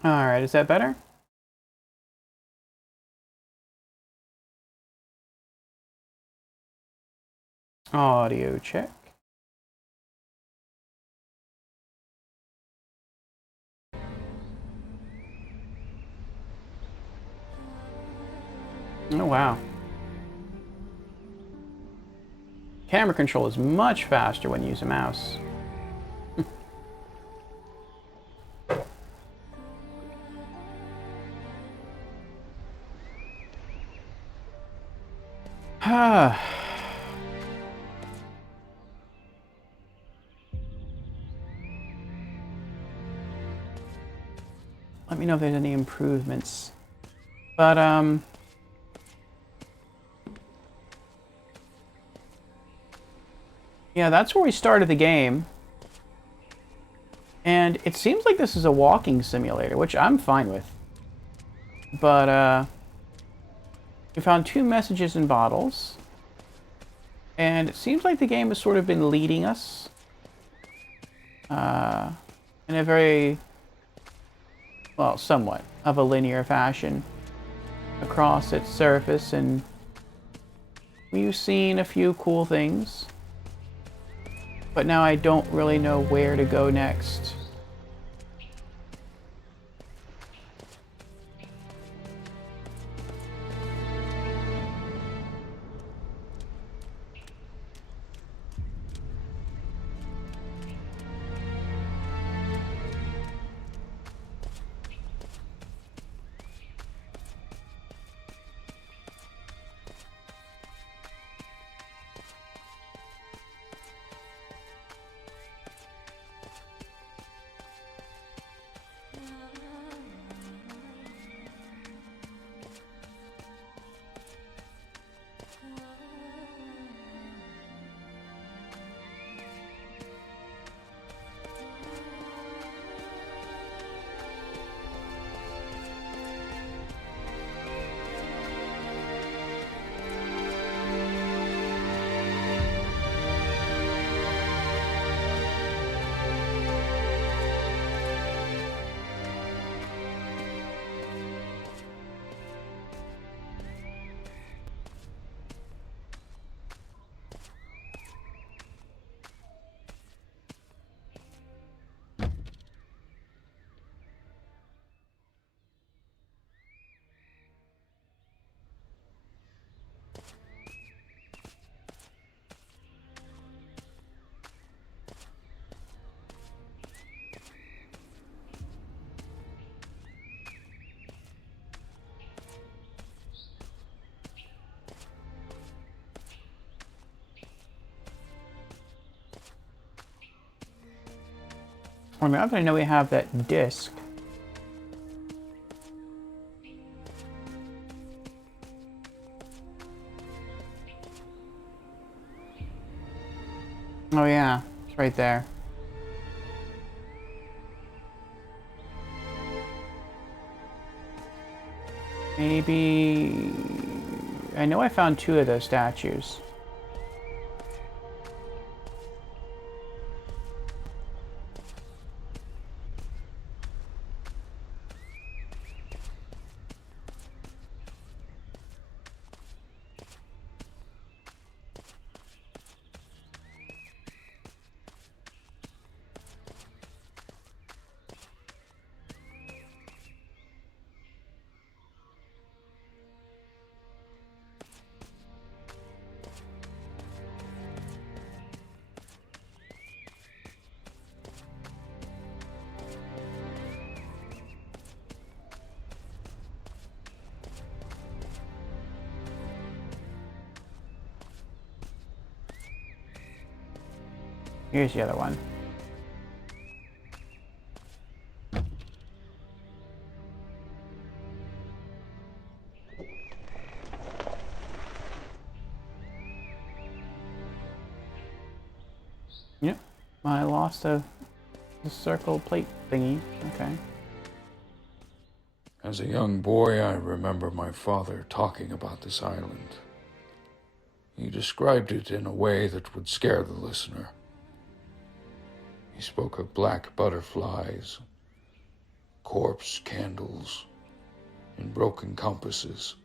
Alright, is that better? Audio check. Oh wow. Camera control is much faster when you use a mouse. Let me know if there's any improvements. But, yeah, that's where we started the game. And it seems like this is a walking simulator, which I'm fine with. But, we found 2 messages in bottles. And it seems like the game has sort of been leading us. In a very, well, somewhat of a linear fashion across its surface, and we've seen a few cool things. But now I don't really know where to go next. Well, now that I know we have that disc. Oh yeah, it's right there. Maybe... I know I found 2 of those statues. Here's the other one. Yep, I lost the circle plate thingy. Okay. As a young boy, I remember my father talking about this island. He described it in a way that would scare the listener. He spoke of black butterflies, corpse candles, and broken compasses.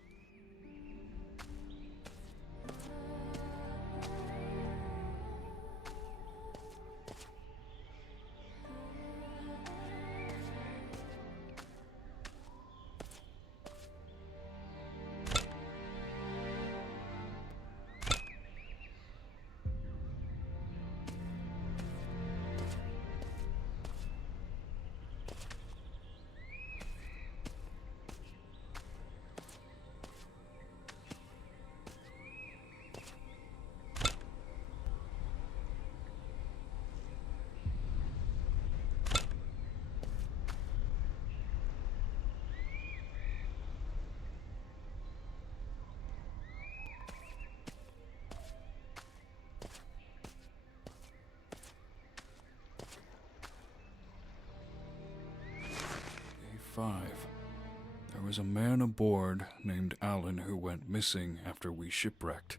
There was a man aboard named Alan who went missing after we shipwrecked.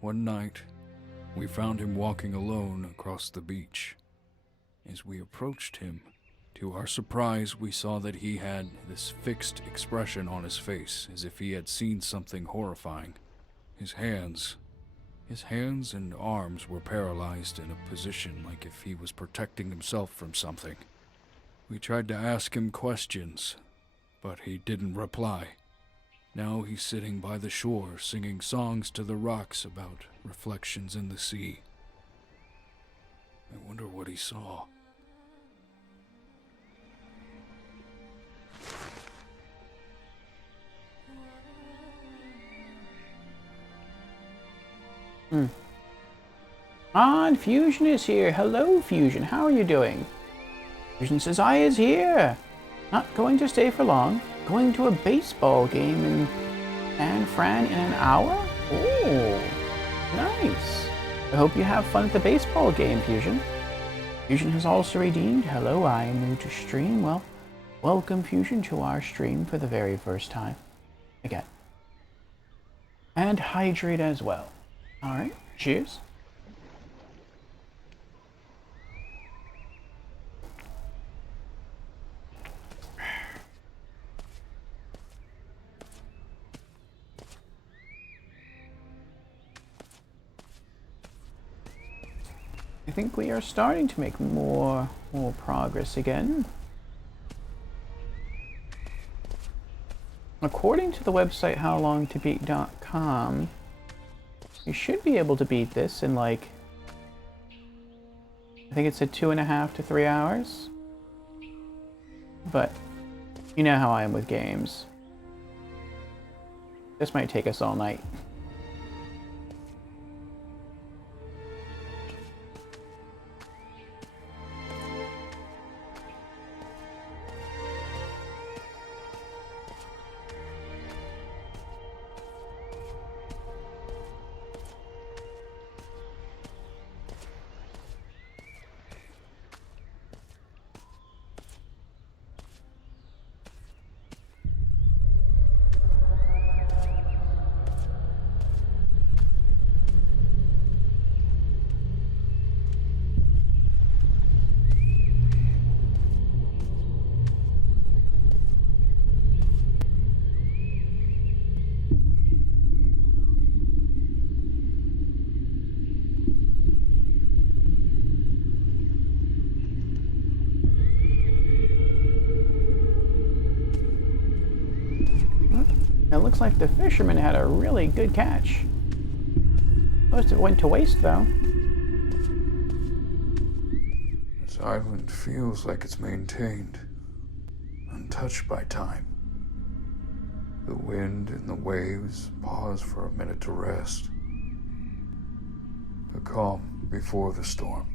One night, we found him walking alone across the beach. As we approached him, to our surprise, we saw that he had this fixed expression on his face, as if he had seen something horrifying. His hands and arms were paralyzed in a position like if he was protecting himself from something. We tried to ask him questions, but he didn't reply. Now he's sitting by the shore, singing songs to the rocks about reflections in the sea. I wonder what he saw. And Fusion is here. Hello, Fusion. How are you doing? Fusion says, I is here. Not going to stay for long. Going to a baseball game in San Fran in an hour? Oh, nice. I hope you have fun at the baseball game, Fusion. Fusion has also redeemed. Hello, I am new to stream. Well, welcome, Fusion, to our stream for the very first time. Again. And hydrate as well. Alright, cheers. I think we are starting to make more progress again. According to the website howlongtobeat.com, you should be able to beat this in like, I think it said 2.5 to 3 hours. But you know how I am with games. This might take us all night. like the fisherman had a really good catch. Most of it went to waste, though. This island feels like it's maintained, untouched by time. The wind and the waves pause for a minute to rest. The calm before the storm.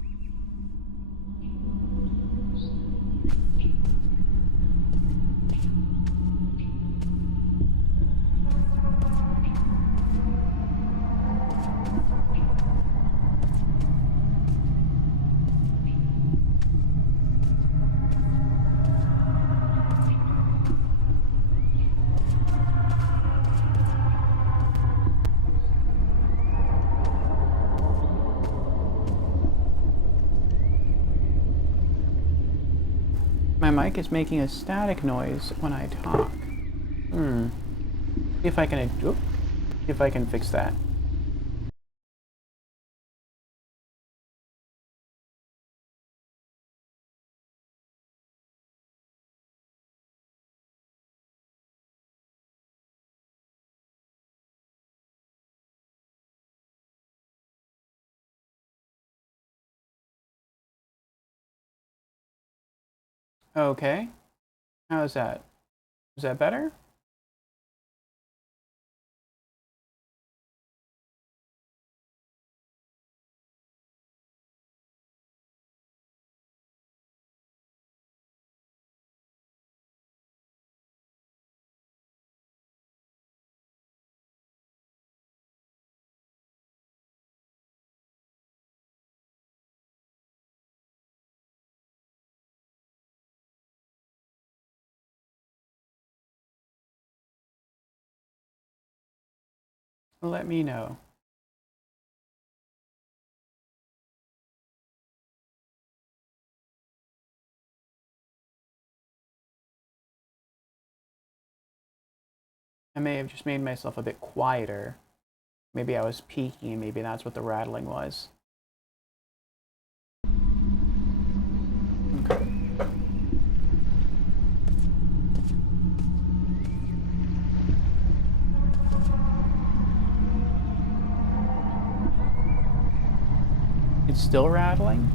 My mic is making a static noise when I talk. See if I can. See if I can fix that. Okay. How's that? Is that better? Let me know. I may have just made myself a bit quieter. Maybe I was peeking and maybe that's what the rattling was. Okay. It's still rattling?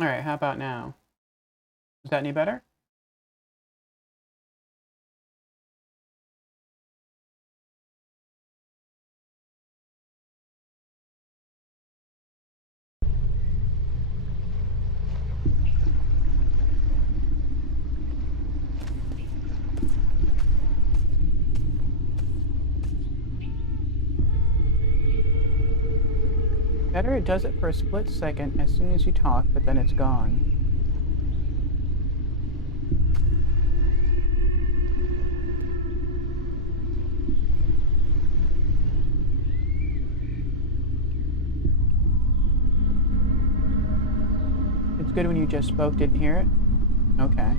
Alright, how about now? Is that any better? Better, it does it for a split second as soon as you talk, but then it's gone. It's good when you just spoke, didn't hear it? Okay.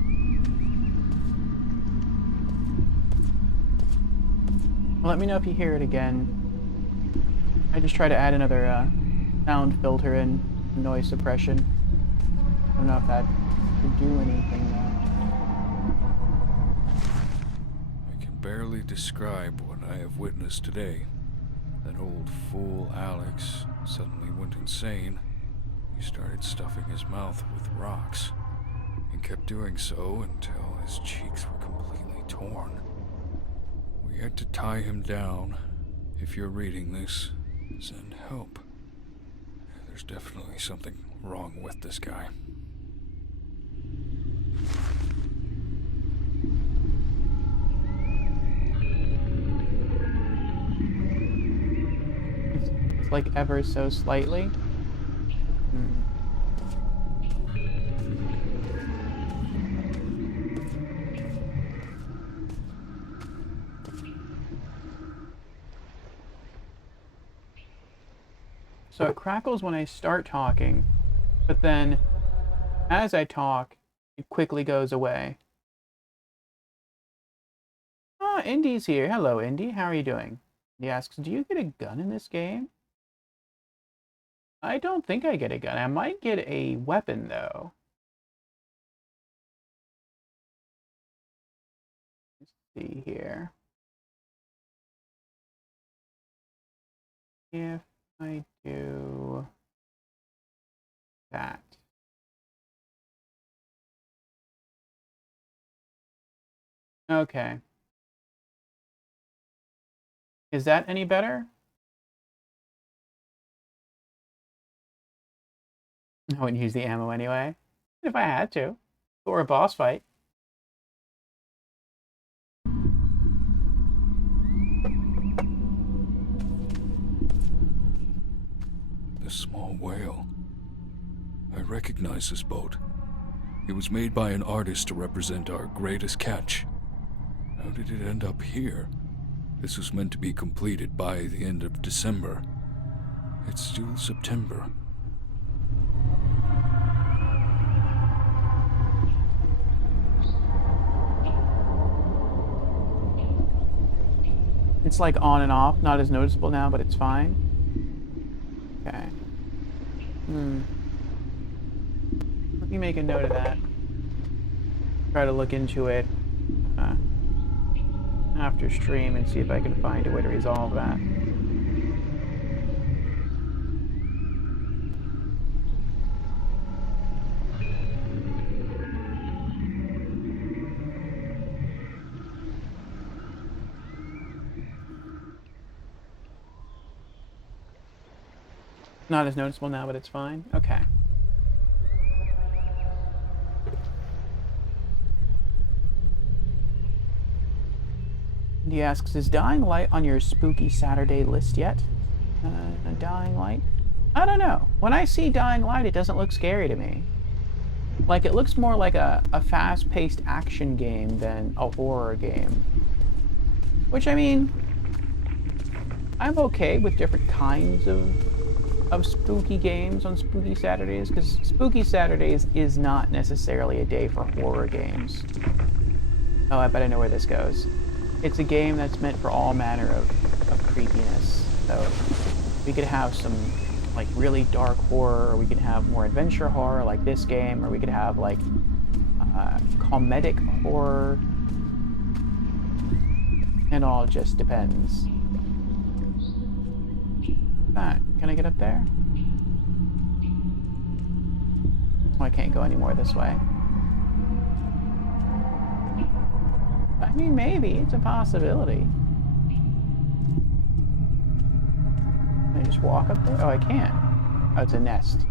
Well, let me know if you hear it again. I just try to add another sound filter and noise suppression. I don't know if that would do anything I can barely describe what I have witnessed today. That old fool Alex suddenly went insane. He started stuffing his mouth with rocks, and kept doing so until his cheeks were completely torn. We had to tie him down. If you're reading this, send help. There's definitely something wrong with this guy. It's like ever so slightly. Hmm. So it crackles when I start talking, but then as I talk, it quickly goes away. Ah, Indy's here. Hello, Indy. How are you doing? He asks, do you get a gun in this game? I don't think I get a gun. I might get a weapon, though. Let's see here. If I do that. Okay. Is that any better? I wouldn't use the ammo anyway. If I had to. Or a boss fight. The small whale. I recognize this boat. It was made by an artist to represent our greatest catch. How did it end up here? This was meant to be completed by the end of December. It's still September. It's like on and off, not as noticeable now, but it's fine. Okay. Let me make a note of that. Try to look into it after stream and see if I can find a way to resolve that. Not as noticeable now, but it's fine. Okay. He asks, is Dying Light on your spooky Saturday list yet? Dying Light? I don't know. When I see Dying Light, it doesn't look scary to me. Like, it looks more like a fast-paced action game than a horror game. Which, I mean, I'm okay with different kinds of spooky games on Spooky Saturdays, because Spooky Saturdays is not necessarily a day for horror games. Oh, I bet I know where this goes. It's a game that's meant for all manner of creepiness. So we could have some like really dark horror, or we could have more adventure horror like this game, or we could have like comedic horror. It all just depends. Can I get up there? Oh, I can't go any more this way. I mean, maybe. It's a possibility. Can I just walk up there? Oh, I can't. Oh, it's a nest.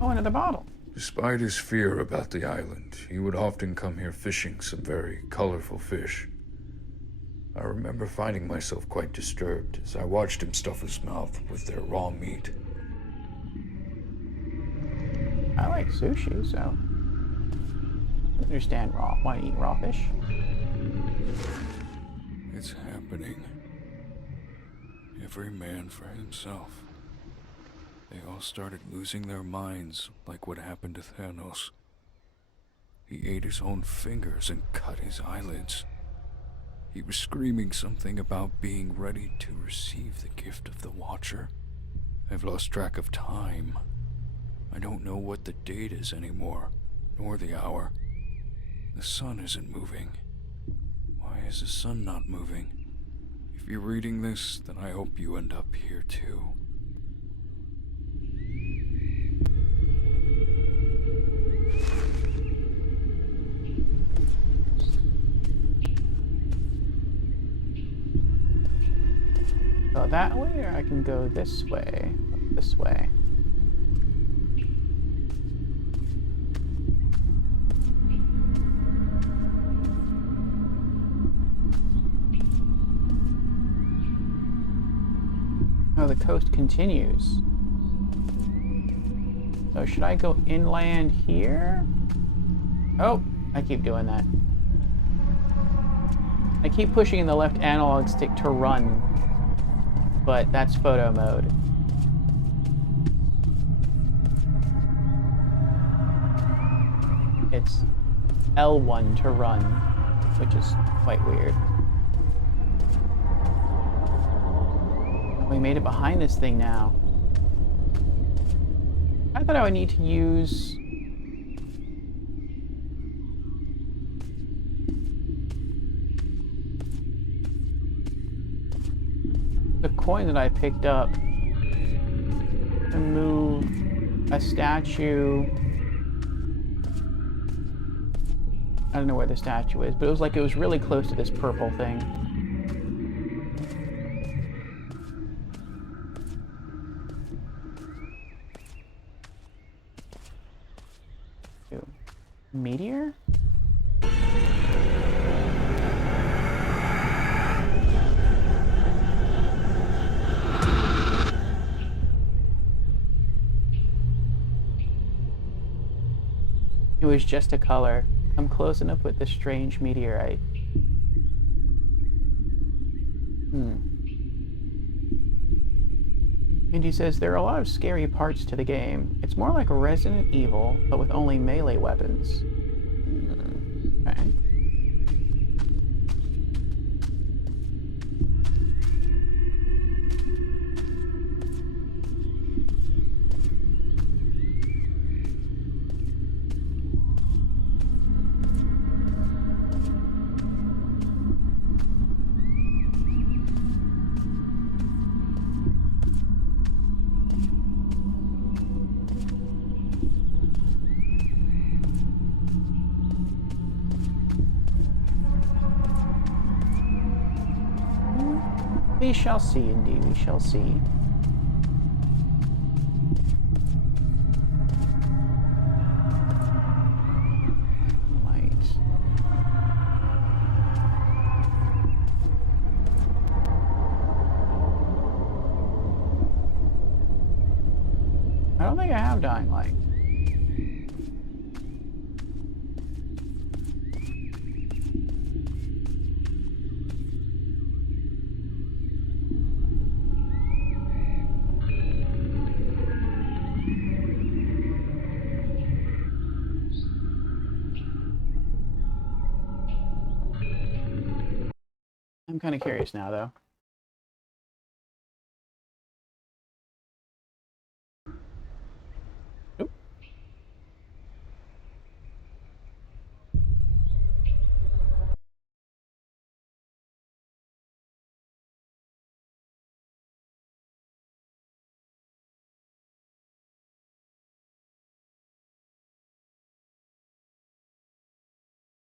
Oh, another bottle. Despite his fear about the island, he would often come here fishing some very colorful fish. I remember finding myself quite disturbed as I watched him stuff his mouth with their raw meat. I like sushi, so I understand want to eat raw fish. It's happening. Every man for himself. They all started losing their minds, like what happened to Thanos. He ate his own fingers and cut his eyelids. He was screaming something about being ready to receive the gift of the Watcher. I've lost track of time. I don't know what the date is anymore, nor the hour. The sun isn't moving. Why is the sun not moving? If you're reading this, then I hope you end up here too. go that way, or I can go this way. This way. Oh, the coast continues. So should I go inland here? Oh, I keep doing that. I keep pushing in the left analog stick to run, but that's photo mode. It's L1 to run, which is quite weird. We made it behind this thing now. I thought I would need to use... the coin that I picked up to move a statue. I don't know where the statue is, but it was like it was really close to this purple thing. Meteor? It was just a color. I'm close enough with this strange meteorite. And he says there are a lot of scary parts to the game. It's more like Resident Evil, but with only melee weapons. Okay. We shall see, indeed, we shall see. Light. I don't think I have Dying Light. I'm kind of curious now, though. Nope.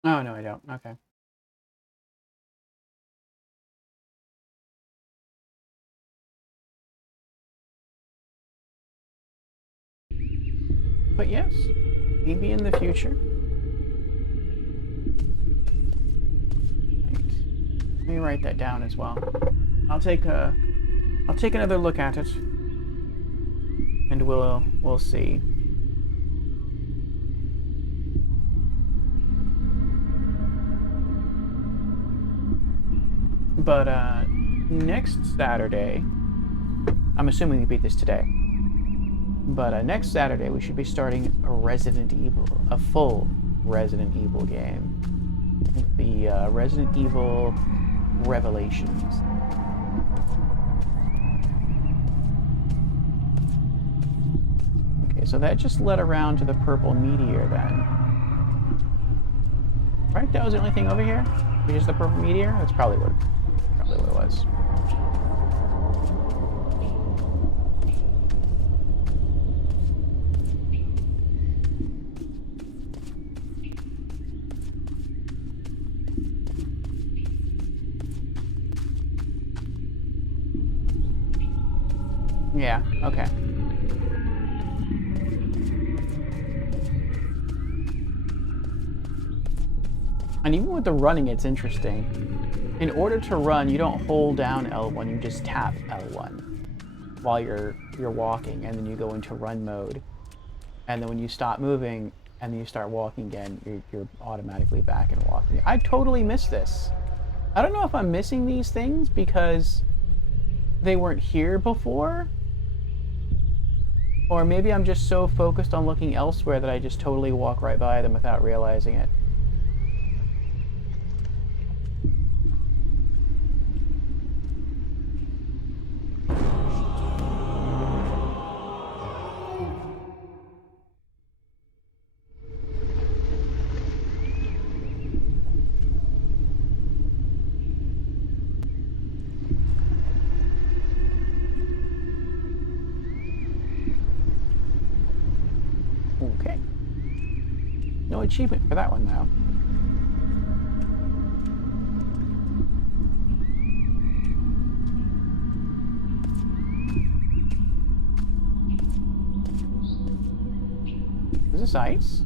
Oh, no, I don't. Okay. But yes, maybe in the future. Right. Let me write that down as well. I'll take another look at it, and we'll see. But next Saturday, I'm assuming we beat this today. But next Saturday, we should be starting a full Resident Evil game. The Resident Evil Revelations. Okay, so that just led around to the purple meteor then. Right, that was the only thing over here? Just the purple meteor? That's probably what it was. Yeah, okay. And even with the running, it's interesting. In order to run, you don't hold down L1, you just tap L1 while you're walking, and then you go into run mode. And then when you stop moving and then you start walking again, you're automatically back and walking. I totally missed this. I don't know if I'm missing these things because they weren't here before, or maybe I'm just so focused on looking elsewhere that I just totally walk right by them without realizing it. Okay. No achievement for that one, though. Is this ice?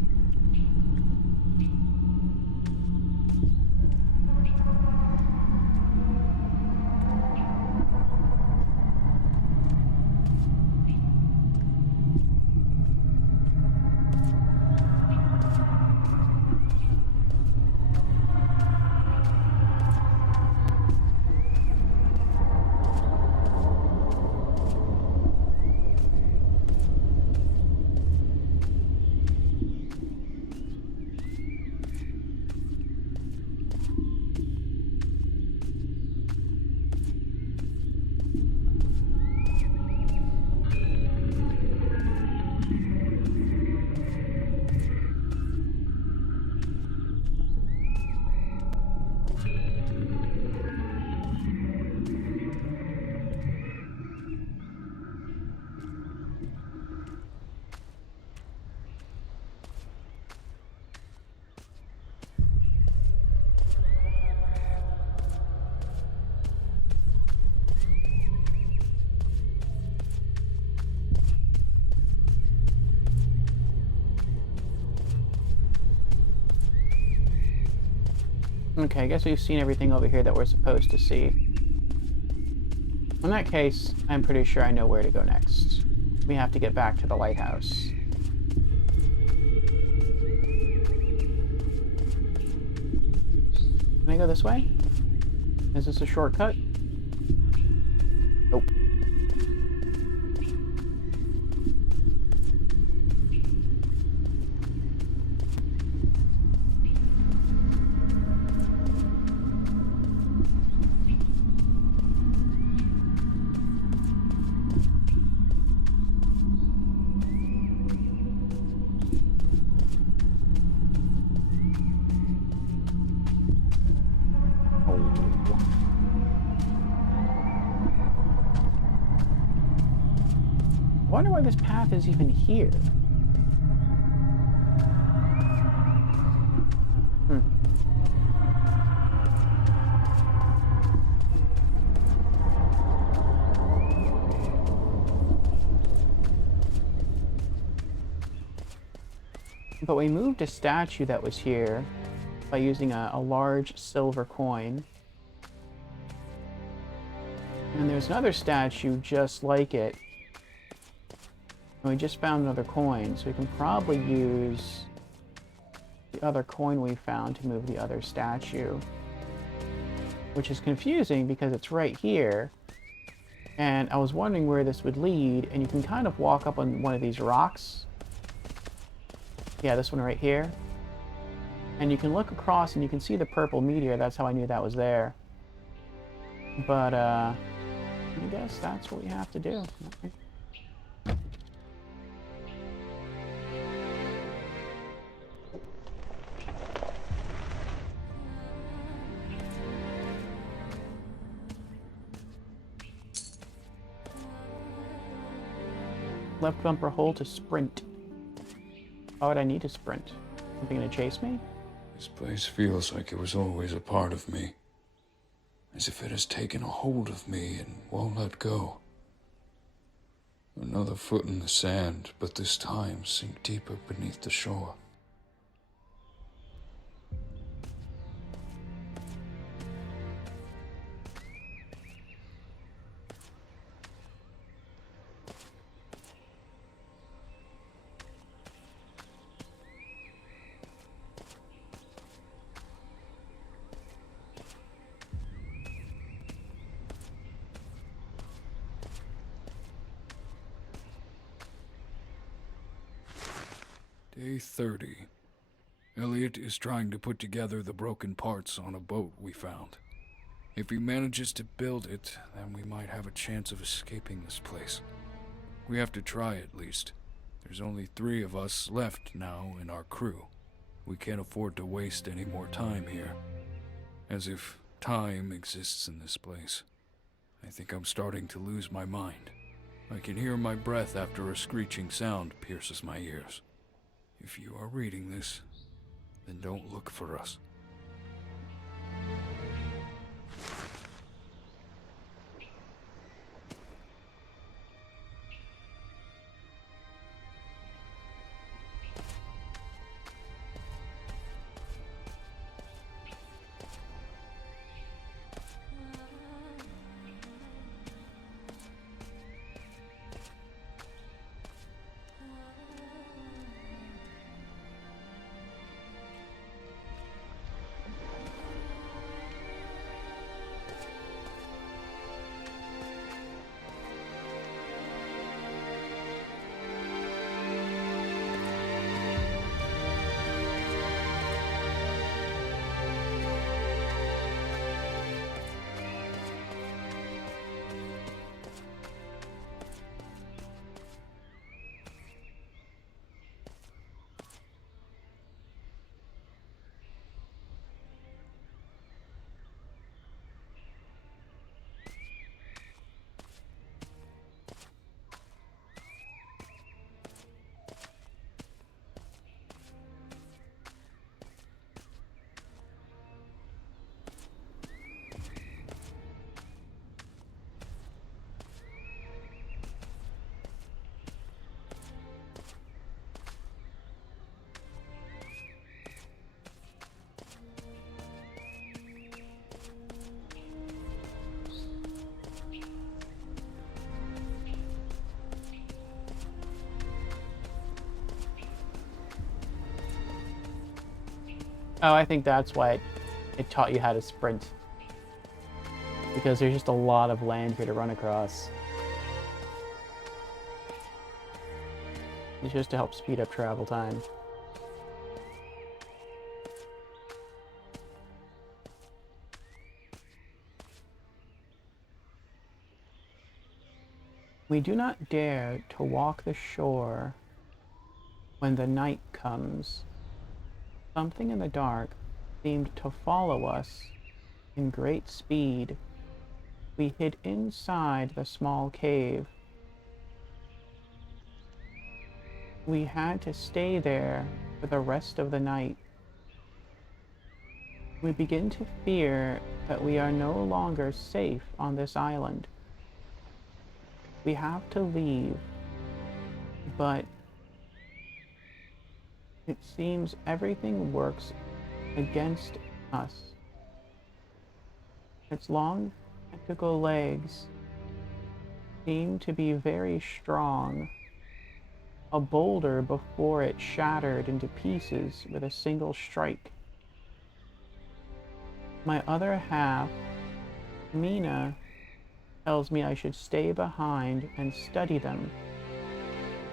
Okay, I guess we've seen everything over here that we're supposed to see. In that case, I'm pretty sure I know where to go next. We have to get back to the lighthouse. Can I go this way? Is this a shortcut? Nope. I wonder why this path is even here. But we moved a statue that was here by using a large silver coin. And there's another statue just like it. And we just found another coin, so we can probably use the other coin we found to move the other statue. Which is confusing because it's right here. And I was wondering where this would lead, and you can kind of walk up on one of these rocks. Yeah, this one right here. And you can look across and you can see the purple meteor. That's how I knew that was there. But, I guess that's what we have to do. Okay. Left bumper hold to sprint. Why would I need to sprint? Something gonna chase me? This place feels like it was always a part of me. As if it has taken a hold of me and won't let go. Another foot in the sand, but this time sink deeper beneath the shore. Day 30. Elliot is trying to put together the broken parts on a boat we found. If he manages to build it, then we might have a chance of escaping this place. We have to try at least. There's only 3 of us left now in our crew. We can't afford to waste any more time here. As if time exists in this place. I think I'm starting to lose my mind. I can hear my breath after a screeching sound pierces my ears. If you are reading this, then don't look for us. Oh, I think that's why it taught you how to sprint. Because there's just a lot of land here to run across. It's just to help speed up travel time. We do not dare to walk the shore when the night comes. Something in the dark seemed to follow us in great speed. We hid inside the small cave. We had to stay there for the rest of the night. We begin to fear that we are no longer safe on this island. We have to leave, but it seems everything works against us. Its long, tentacle legs seem to be very strong. A boulder before it shattered into pieces with a single strike. My other half, Mina, tells me I should stay behind and study them.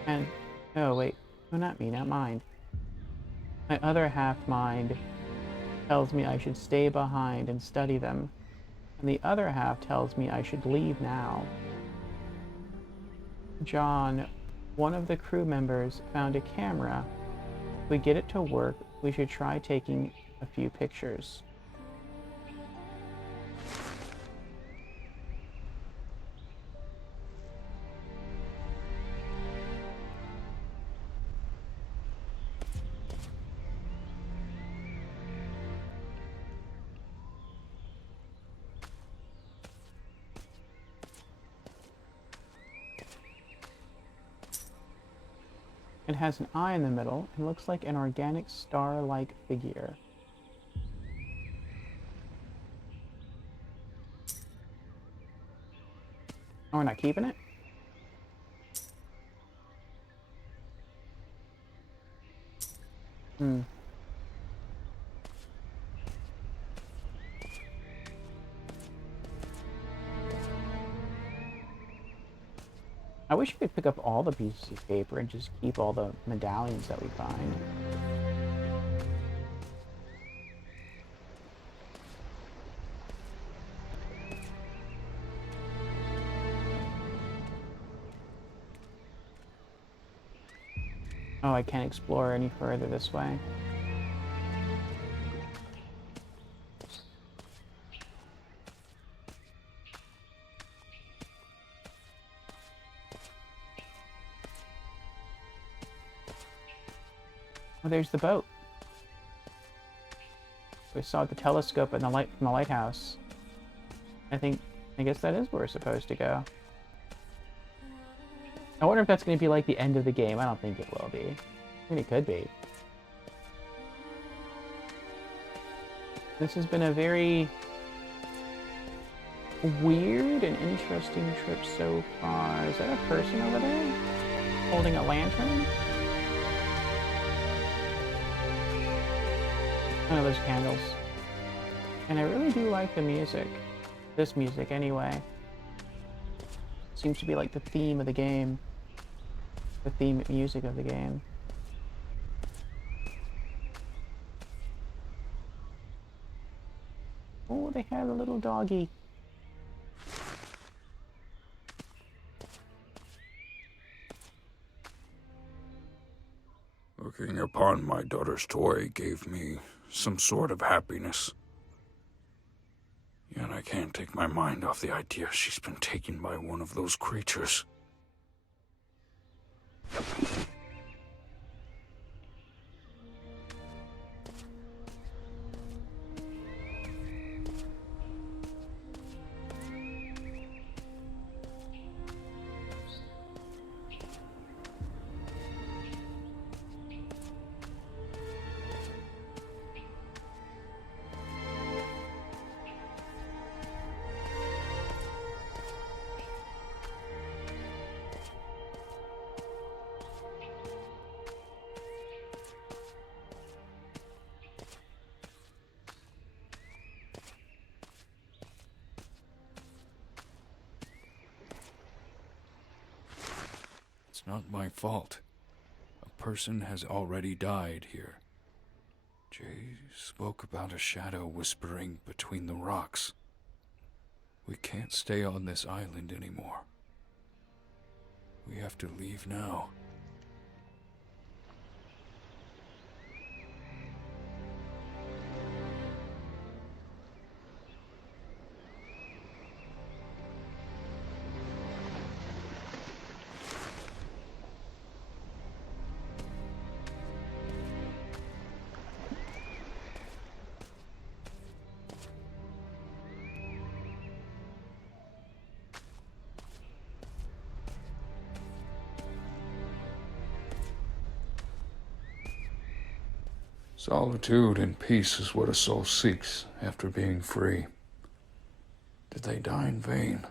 And, oh wait, no, not Mina, mind. My other half mind tells me I should stay behind and study them. And the other half tells me I should leave now. John, one of the crew members, found a camera. If we get it to work, we should try taking a few pictures. It has an eye in the middle and looks like an organic star-like figure. Oh, we're not keeping it? Hmm. I wish we could pick up all the pieces of paper and just keep all the medallions that we find. Oh, I can't explore any further this way. Oh, there's the boat. We saw the telescope and the light from the lighthouse. I guess that is where we're supposed to go. I wonder if that's going to be like the end of the game. I don't think it will be. I mean, it could be. This has been a very weird and interesting trip so far. Is that a person over there? Holding a lantern? Oh, those candles. And I really do like the music. This music, anyway. Seems to be like the theme of the game. The theme music of the game. Oh, they have a little doggy. Looking upon my daughter's toy gave me some sort of happiness. Yet I can't take my mind off the idea she's been taken by one of those creatures. It's not my fault. A person has already died here. Jay spoke about a shadow whispering between the rocks. We can't stay on this island anymore. We have to leave now. Solitude and peace is what a soul seeks after being free. Did they die in vain?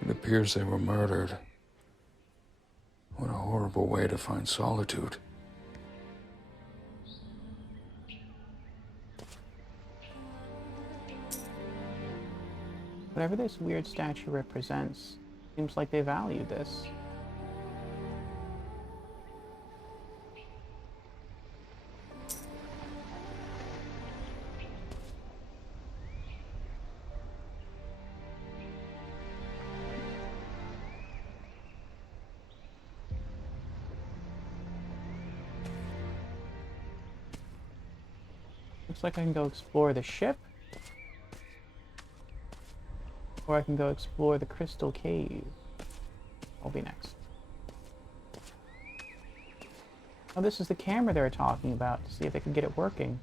It appears they were murdered. What a horrible way to find solitude. Whatever this weird statue represents, seems like they value this. Looks like I can go explore the ship. Or I can go explore the Crystal Cave. I'll be next. Oh, this is the camera they were talking about, to see if they could get it working.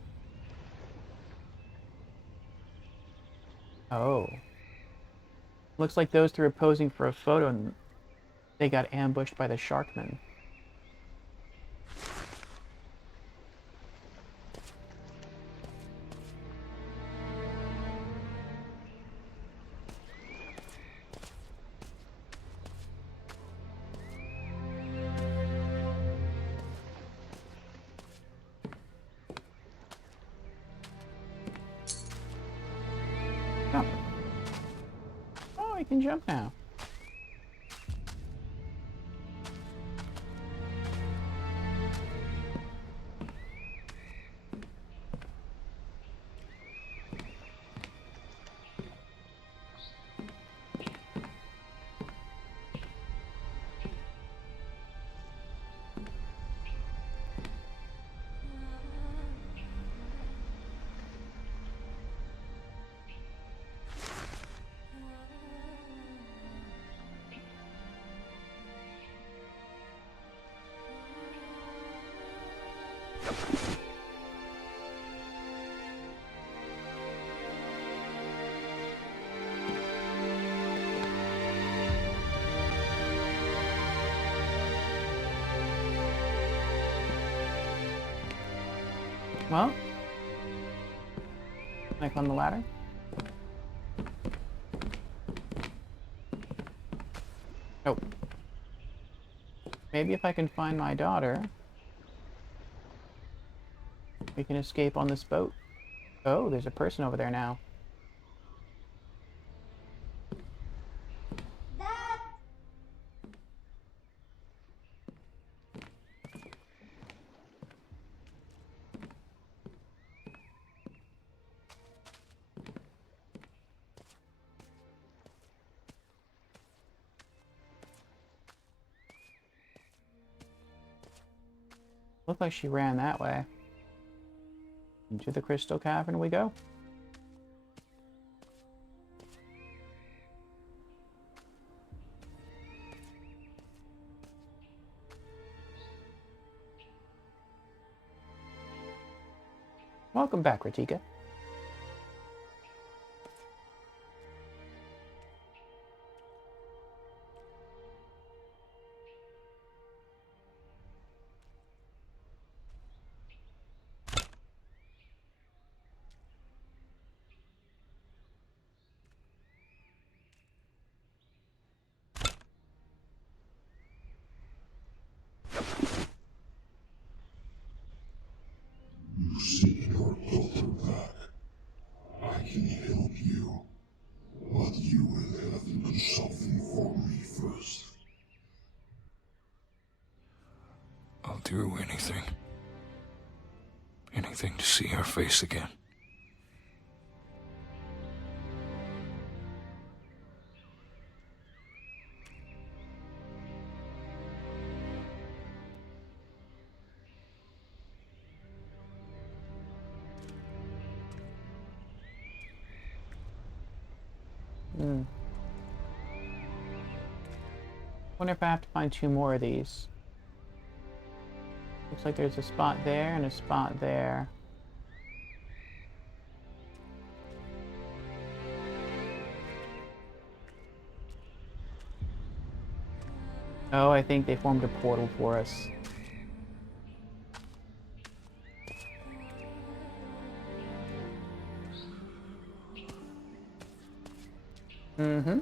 Oh. Looks like those three are posing for a photo and they got ambushed by the Sharkmen. I can jump now. Well, can I climb the ladder? Oh. Maybe if I can find my daughter, we can escape on this boat. Oh, there's a person over there now. Looked like she ran that way. Into the crystal cavern we go. Welcome back, Ratika. You see your daughter back. I can help you, but you will have to do something for me first. I'll do anything. Anything to see her face again. Wonder if I have to find 2 more of these. Looks like there's a spot there and a spot there. Oh, I think they formed a portal for us. Mm-hmm.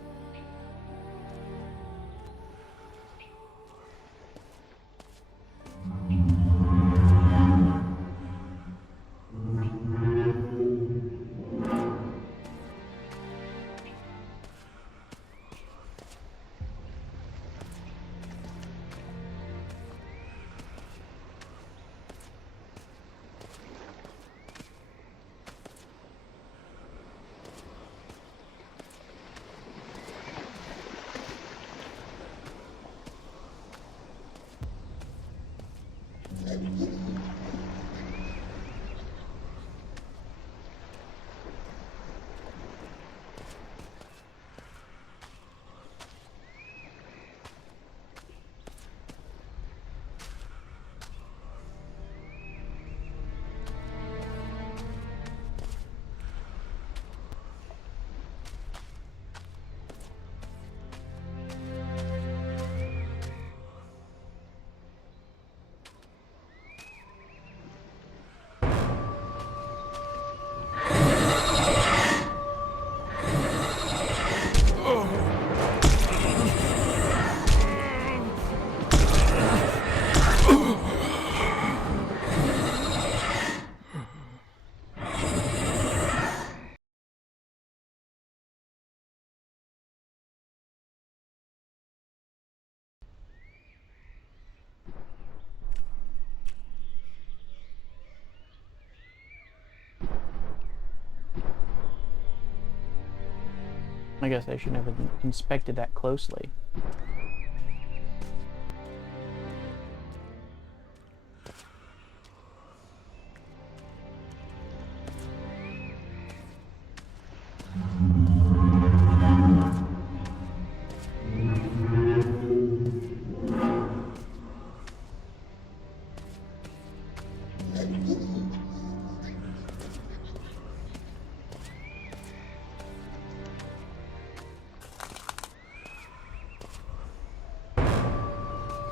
I guess I should have inspected that closely.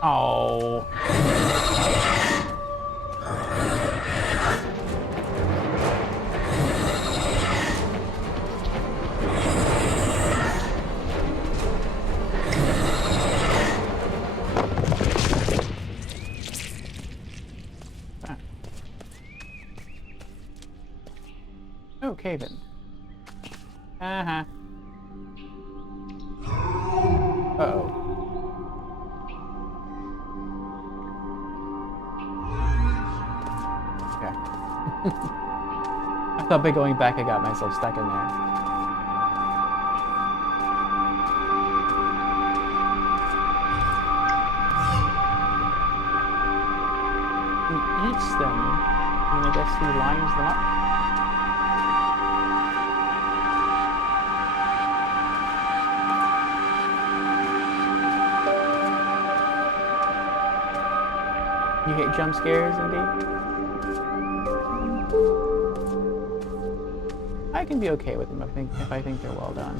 Oh. Oh, Caven. Uh-huh. Uh-oh. Okay. I thought by going back I got myself stuck in there. He eats them, and I guess he lines them up. You hate jump scares, indeed? I can be okay with them if I think they're well done.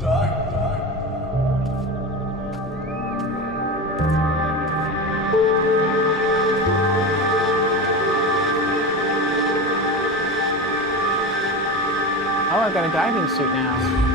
Oh, I've got a diving suit now.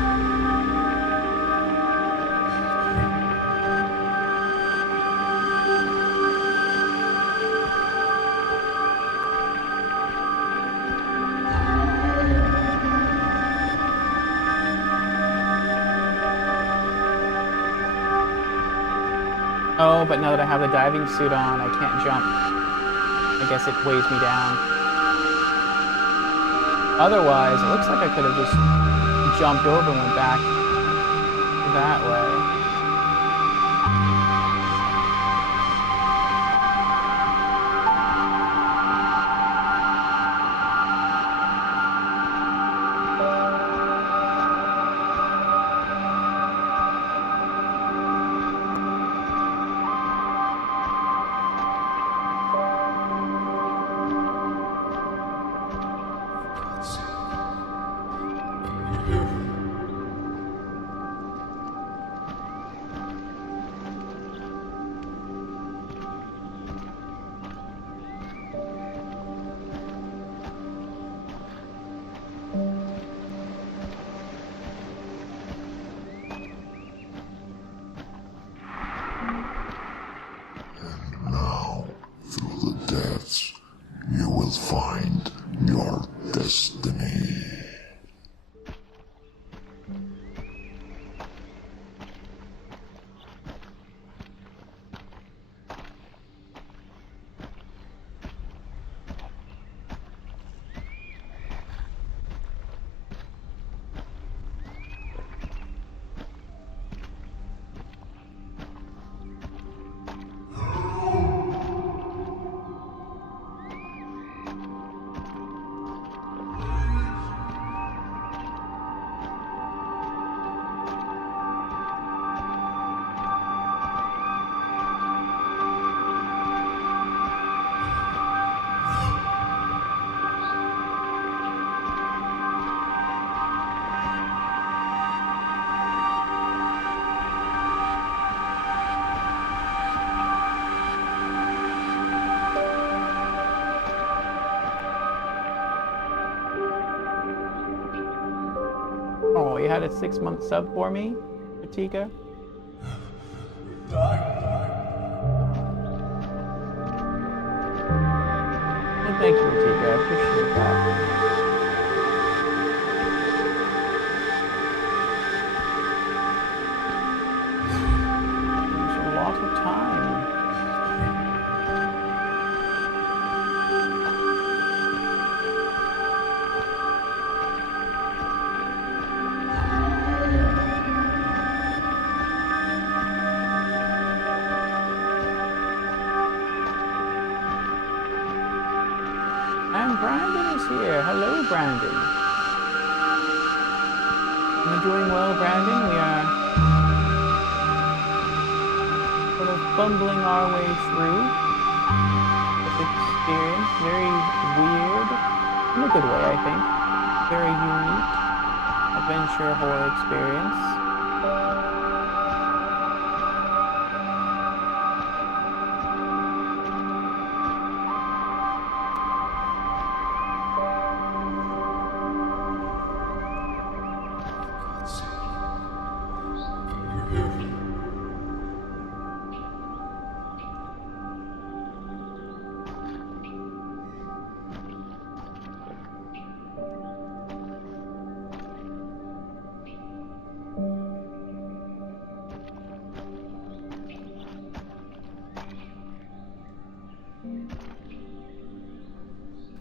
Oh, but now that I have the diving suit on, I can't jump. I guess it weighs me down. Otherwise, it looks like I could have just jumped over and went back that way. Now, through the depths, you will find your destiny. Oh, you had a 6-month sub for me, Ratika? Well, thank you, Ratika. I appreciate that. There's a lot of time. Brandon is here. Hello, Brandon. You doing well, Brandon? We are sort of bumbling our way through this experience. Very weird, in a good way, I think. Very unique adventure horror experience.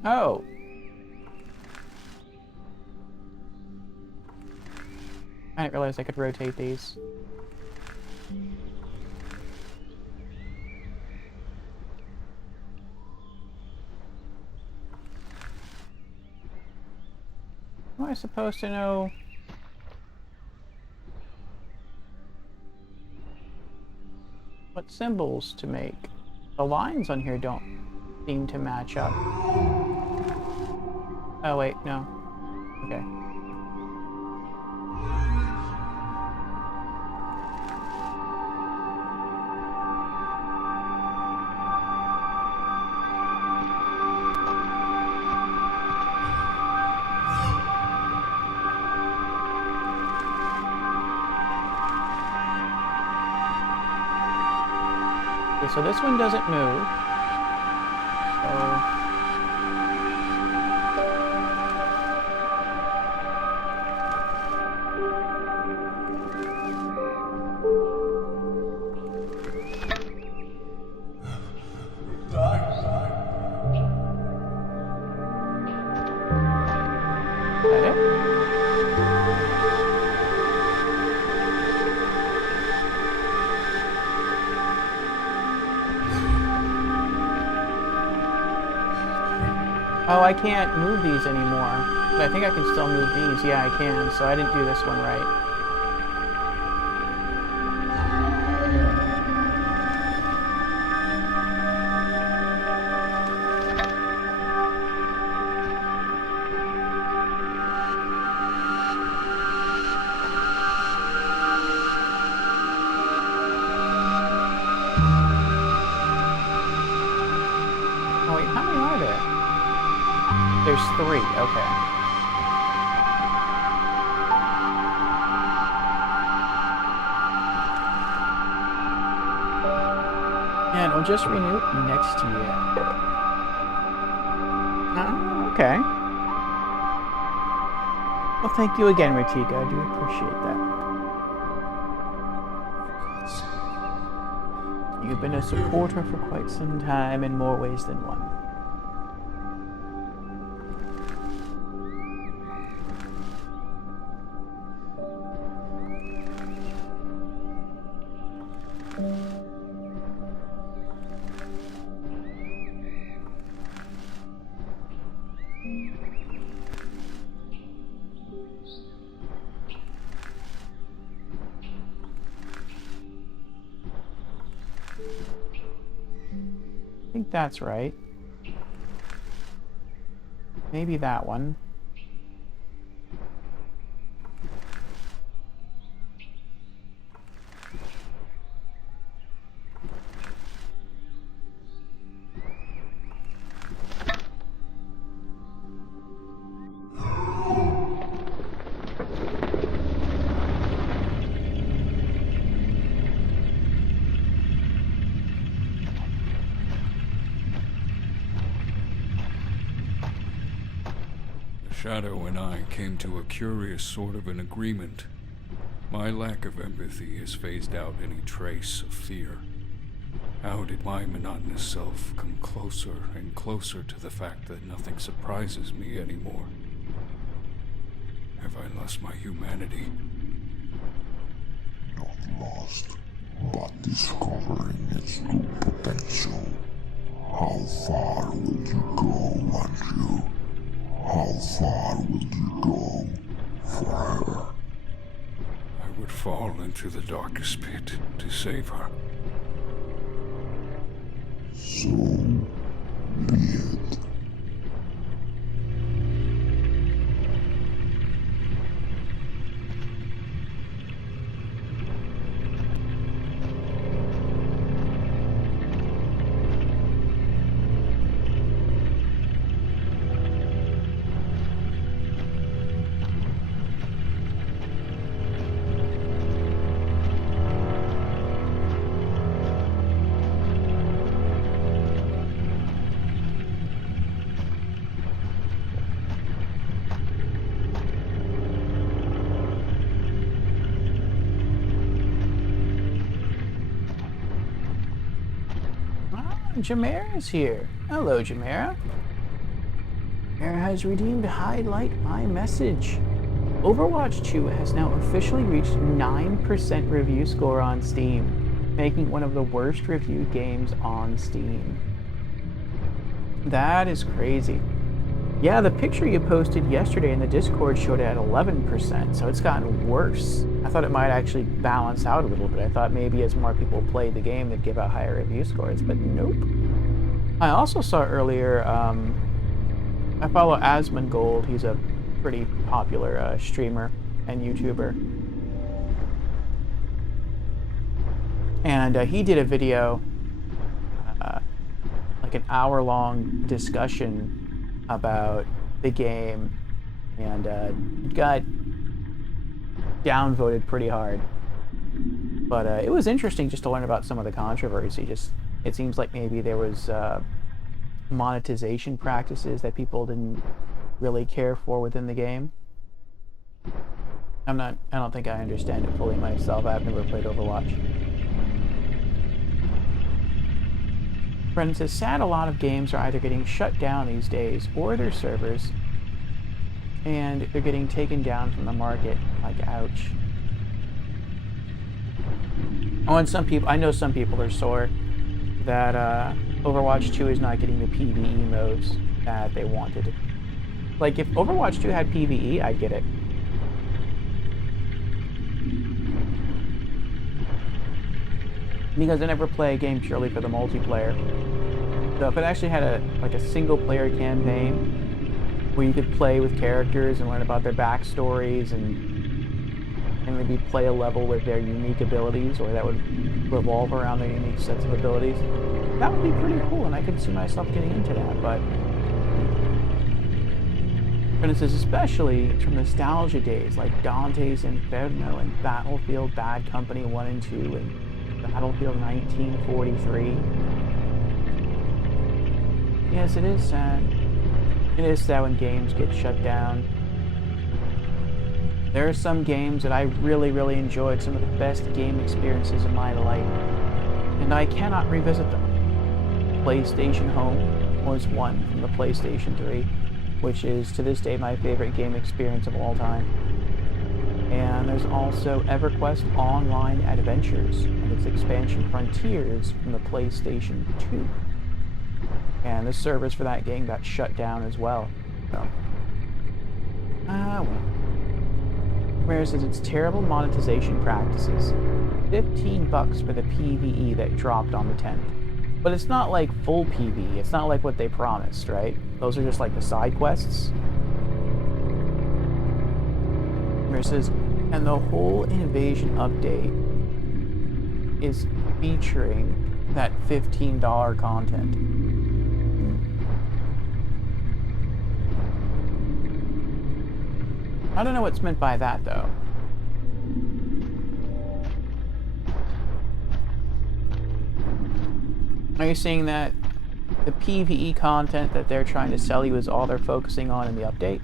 Oh. I didn't realize I could rotate these. How am I supposed to know? What symbols to make? The lines on here don't seem to match up. Oh wait, no. Okay. Okay, so this one doesn't move. So oh, I can't move these anymore. But I think I can still move these. Yeah, I can. So I didn't do this one right. Oh wait, how many are there? There's 3, okay. And it'll just renew next year. Oh, okay. Well, thank you again, Ratika. I do appreciate that. You've been a supporter for quite some time in more ways than one. I think that's right. Maybe that one. Shadow and I came to a curious sort of an agreement. My lack of empathy has phased out any trace of fear. How did my monotonous self come closer and closer to the fact that nothing surprises me anymore? Have I lost my humanity? Not lost, but discovering its true potential. How far will you go, Andrew? How far will you go for her? I would fall into the darkest pit to save her. So be it. Jamera's here. Hello, Jamera. Jamera has redeemed Highlight My Message. Overwatch 2 has now officially reached 9% review score on Steam, making it one of the worst reviewed games on Steam. That is crazy. Yeah, the picture you posted yesterday in the Discord showed it at 11%, so it's gotten worse. I thought it might actually balance out a little bit. I thought maybe as more people played the game, they'd give out higher review scores, but nope. I also saw earlier, I follow Asmongold. He's a pretty popular streamer and YouTuber. And he did a video, like an hour-long discussion about the game, and it got downvoted pretty hard. But it was interesting just to learn about some of the controversy. It seems like maybe there was monetization practices that people didn't really care for within the game. I don't think I understand it fully myself. I've never played Overwatch. Brendan says, sad a lot of games are either getting shut down these days or their servers, and they're getting taken down from the market. Like, ouch. Oh, and I know some people are sore that Overwatch 2 is not getting the PvE modes that they wanted. Like, if Overwatch 2 had PvE, I'd get it. Because I never play a game purely for the multiplayer. So if it actually had a single player campaign where you could play with characters and learn about their backstories and maybe play a level with their unique abilities, or that would revolve around their unique sets of abilities, that would be pretty cool, and I could see myself getting into that. But it says, especially from nostalgia days like Dante's Inferno and Battlefield Bad Company 1 and 2 and Battlefield 1943. Yes, it is sad. It is sad when games get shut down. There are some games that I really, really enjoyed, some of the best game experiences of my life, and I cannot revisit them. PlayStation Home was one from the PlayStation 3, which is to this day my favorite game experience of all time. And there's also EverQuest Online Adventures and its expansion Frontiers from the PlayStation 2. And the servers for that game got shut down as well. So, well. Whereas it's terrible monetization practices. $15 for the PvE that dropped on the 10th. But it's not like full PvE. It's not like what they promised, right? Those are just like the side quests. Versus, and the whole Invasion update is featuring that $15 content. I don't know what's meant by that, though. Are you saying that the PvE content that they're trying to sell you is all they're focusing on in the update?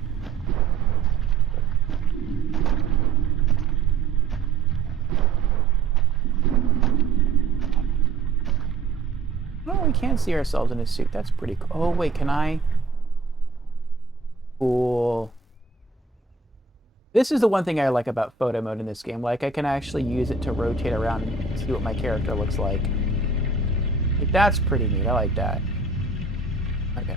Oh, we can see ourselves in a suit. That's pretty cool. Oh, wait, can I? Cool. This is the one thing I like about photo mode in this game. Like, I can actually use it to rotate around and see what my character looks like. That's pretty neat. I like that. Okay.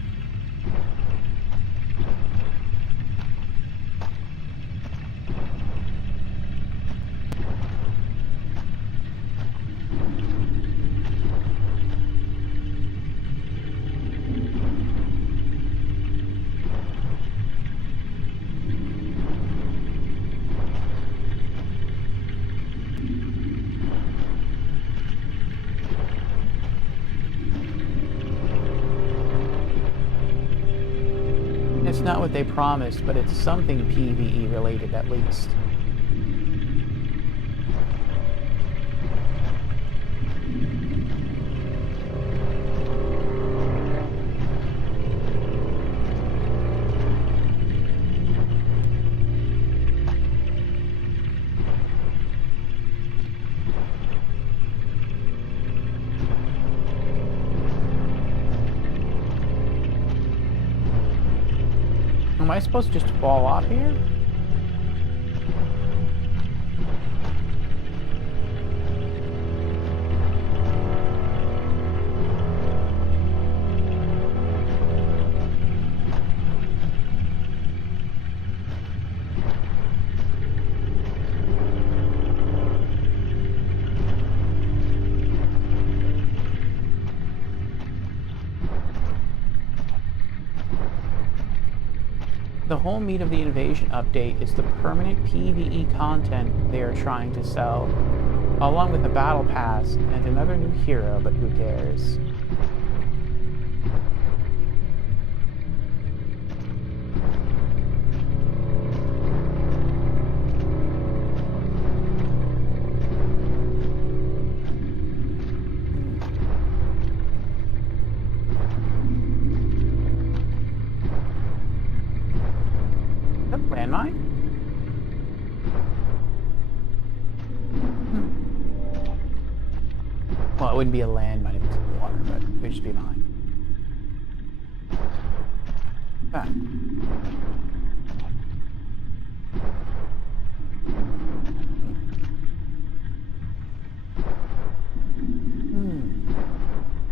not what they promised, but it's something PvE related at least. Am I supposed to just fall off here? The whole meat of the Invasion update is the permanent PvE content they are trying to sell, along with a battle pass and another new hero, but who cares? Landmine? Well, it wouldn't be a landmine if it's in the water, but it would just be a mine. Ah.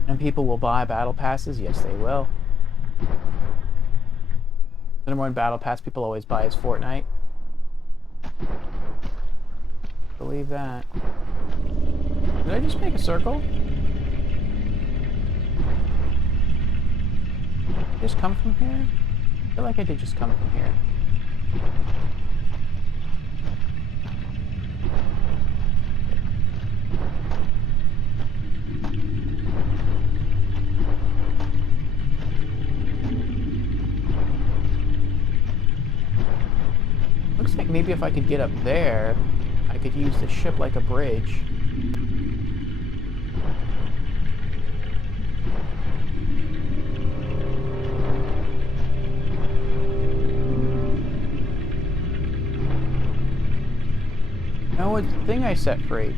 And people will buy battle passes? Yes, they will. The number one battle pass people always buy is Fortnite. Believe that. Did I just make a circle? Just come from here? I feel like I did just come from here. Looks like maybe if I could get up there, I could use the ship like a bridge. No, it's the thing I set free.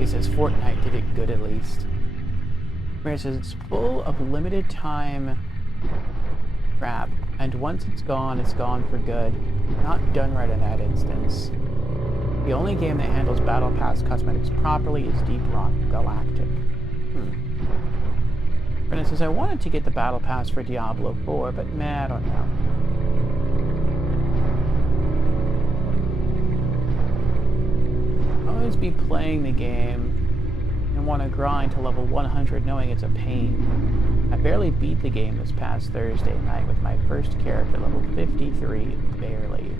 It says Fortnite did it good at least. Where it says it's full of limited time crap, and once it's gone for good. Not done right in that instance. The only game that handles Battle Pass cosmetics properly is Deep Rock Galactic. Brennan says, I wanted to get the Battle Pass for Diablo 4, but meh, I don't know. Always be playing the game and want to grind to level 100 knowing it's a pain. I barely beat the game this past Thursday night with my first character level 53, barely.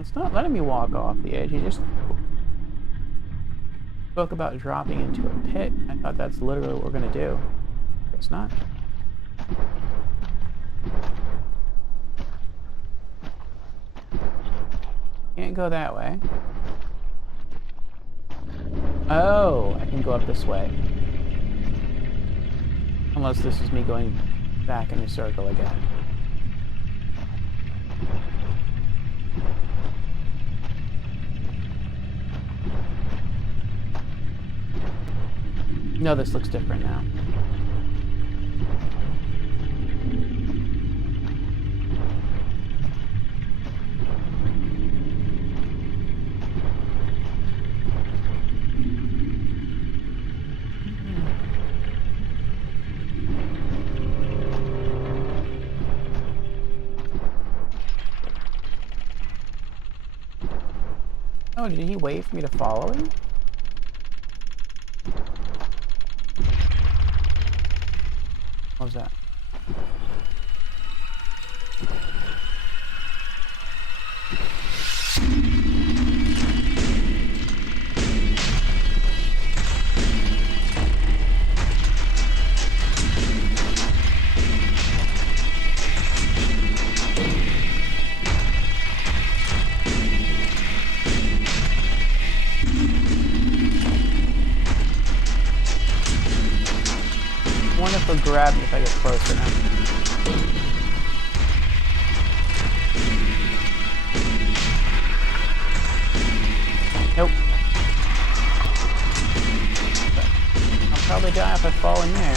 It's not letting me walk off the edge, you just spoke about dropping into a pit. I thought that's literally what we're gonna do. It's not. Can't go that way. Oh, I can go up this way. Unless this is me going back in a circle again. No, this looks different now. Oh, did he wait for me to follow him? What was that? I wonder if he'll grab me if I get close enough. Nope. I'll probably die if I fall in there.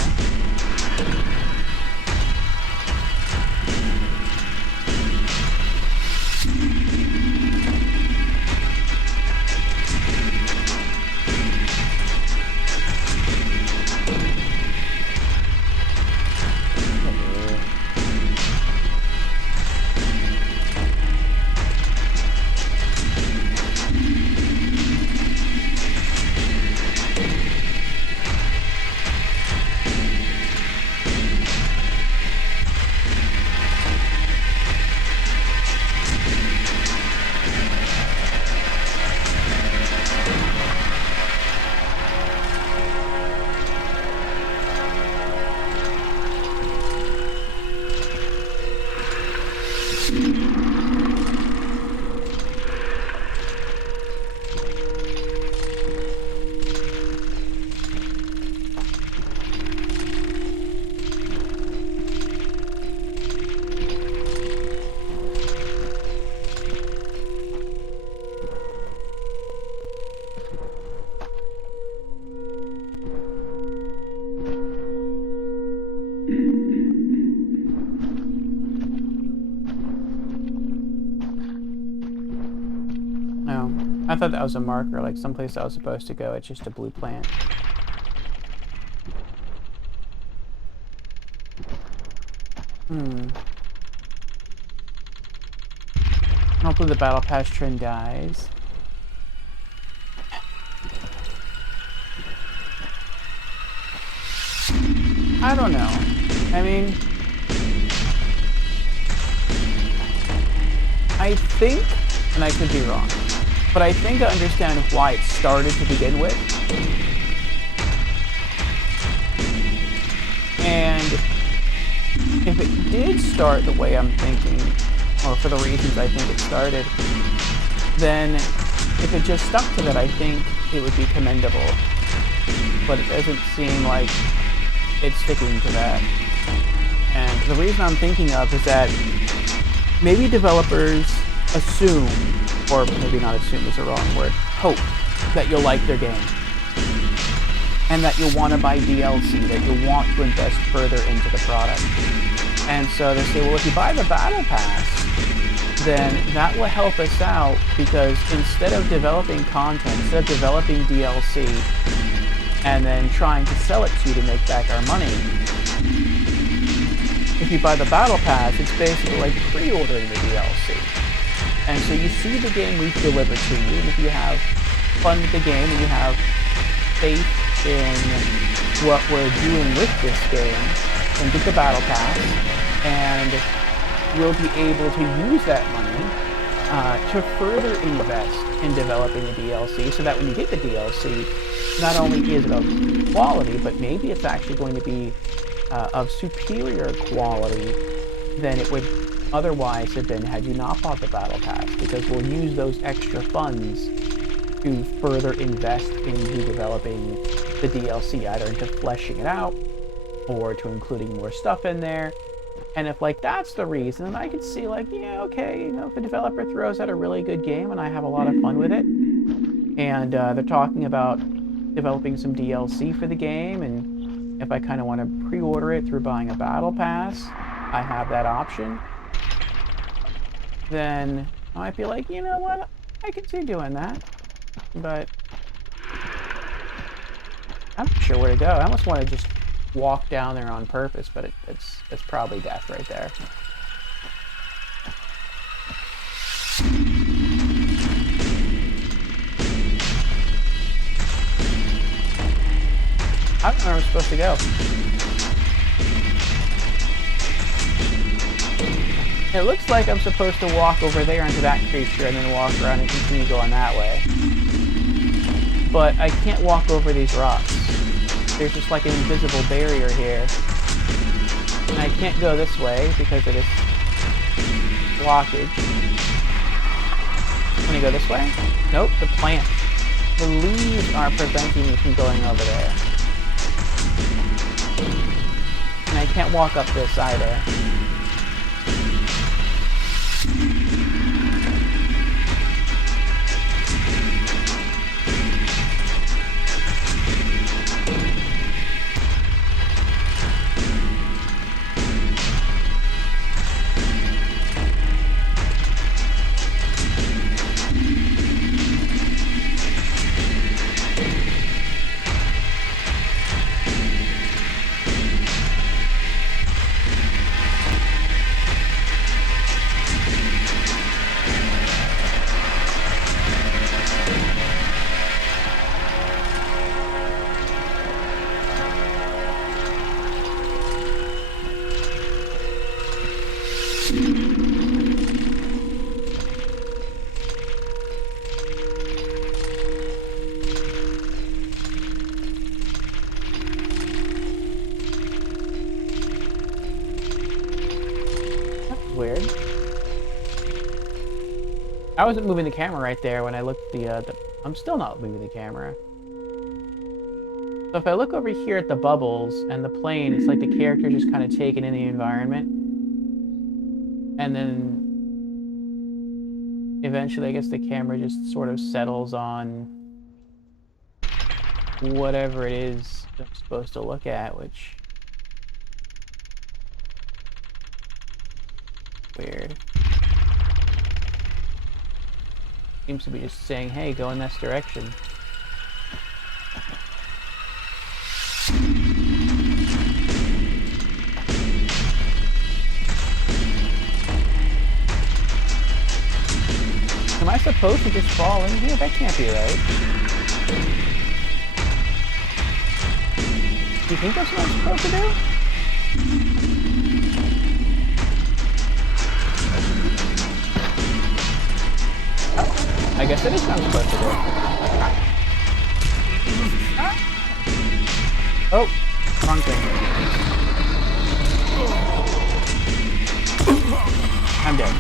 No. I thought that was a marker, like someplace I was supposed to go. It's just a blue plant. Hopefully the battle pass trend dies. I don't know. I mean, I think, and I could be wrong, but I think I understand why it started to begin with. And if it did start the way I'm thinking, or for the reasons I think it started, then if it just stuck to that, I think it would be commendable. But it doesn't seem like it's sticking to that. And the reason I'm thinking of is that maybe developers assume, or maybe not assume is the wrong word, hope that you'll like their game. And that you'll want to buy DLC, that you'll want to invest further into the product. And so they say, well, if you buy the Battle Pass, then that will help us out, because instead of developing content, instead of developing DLC, and then trying to sell it to you to make back our money, if you buy the Battle Pass, it's basically like pre-ordering the DLC. And so you see the game we've delivered to you, and if you have fun with the game and you have faith in what we're doing with this game, then get the Battle Pass, and we'll be able to use that money to further invest in developing the DLC, so that when you get the DLC, not only is it of quality, but maybe it's actually going to be of superior quality than it would otherwise have been had you not bought the Battle Pass, because we'll use those extra funds to further invest into developing the DLC, either into fleshing it out or to including more stuff in there. And if like that's the reason, I could see like, yeah, okay, you know, if the developer throws out a really good game and I have a lot of fun with it, and they're talking about developing some DLC for the game, and if I kind of want to pre-order it through buying a battle pass, I have that option, then I might be like, you know what, I could see doing that. But I'm not sure where to go. I almost want to just walk down there on purpose, but it's probably death right there. I don't know where I'm supposed to go. It looks like I'm supposed to walk over there into that creature and then walk around and continue going that way. But I can't walk over these rocks. There's just like an invisible barrier here. And I can't go this way because of this blockage. Can I go this way? Nope, the plant. The leaves are preventing me from going over there. And I can't walk up this either. Weird. I wasn't moving the camera right there when I looked at the I'm still not moving the camera. So if I look over here at the bubbles and the plane, it's like the character just kind of taken in the environment. And then eventually I guess the camera just sort of settles on whatever it is I'm supposed to look at, which weird. Seems to be just saying, hey, go in this direction. Am I supposed to just fall in here? That can't be right. Do you think that's what I'm supposed to do? I guess it is what I'm supposed to do. Oh, wrong thing. I'm dead.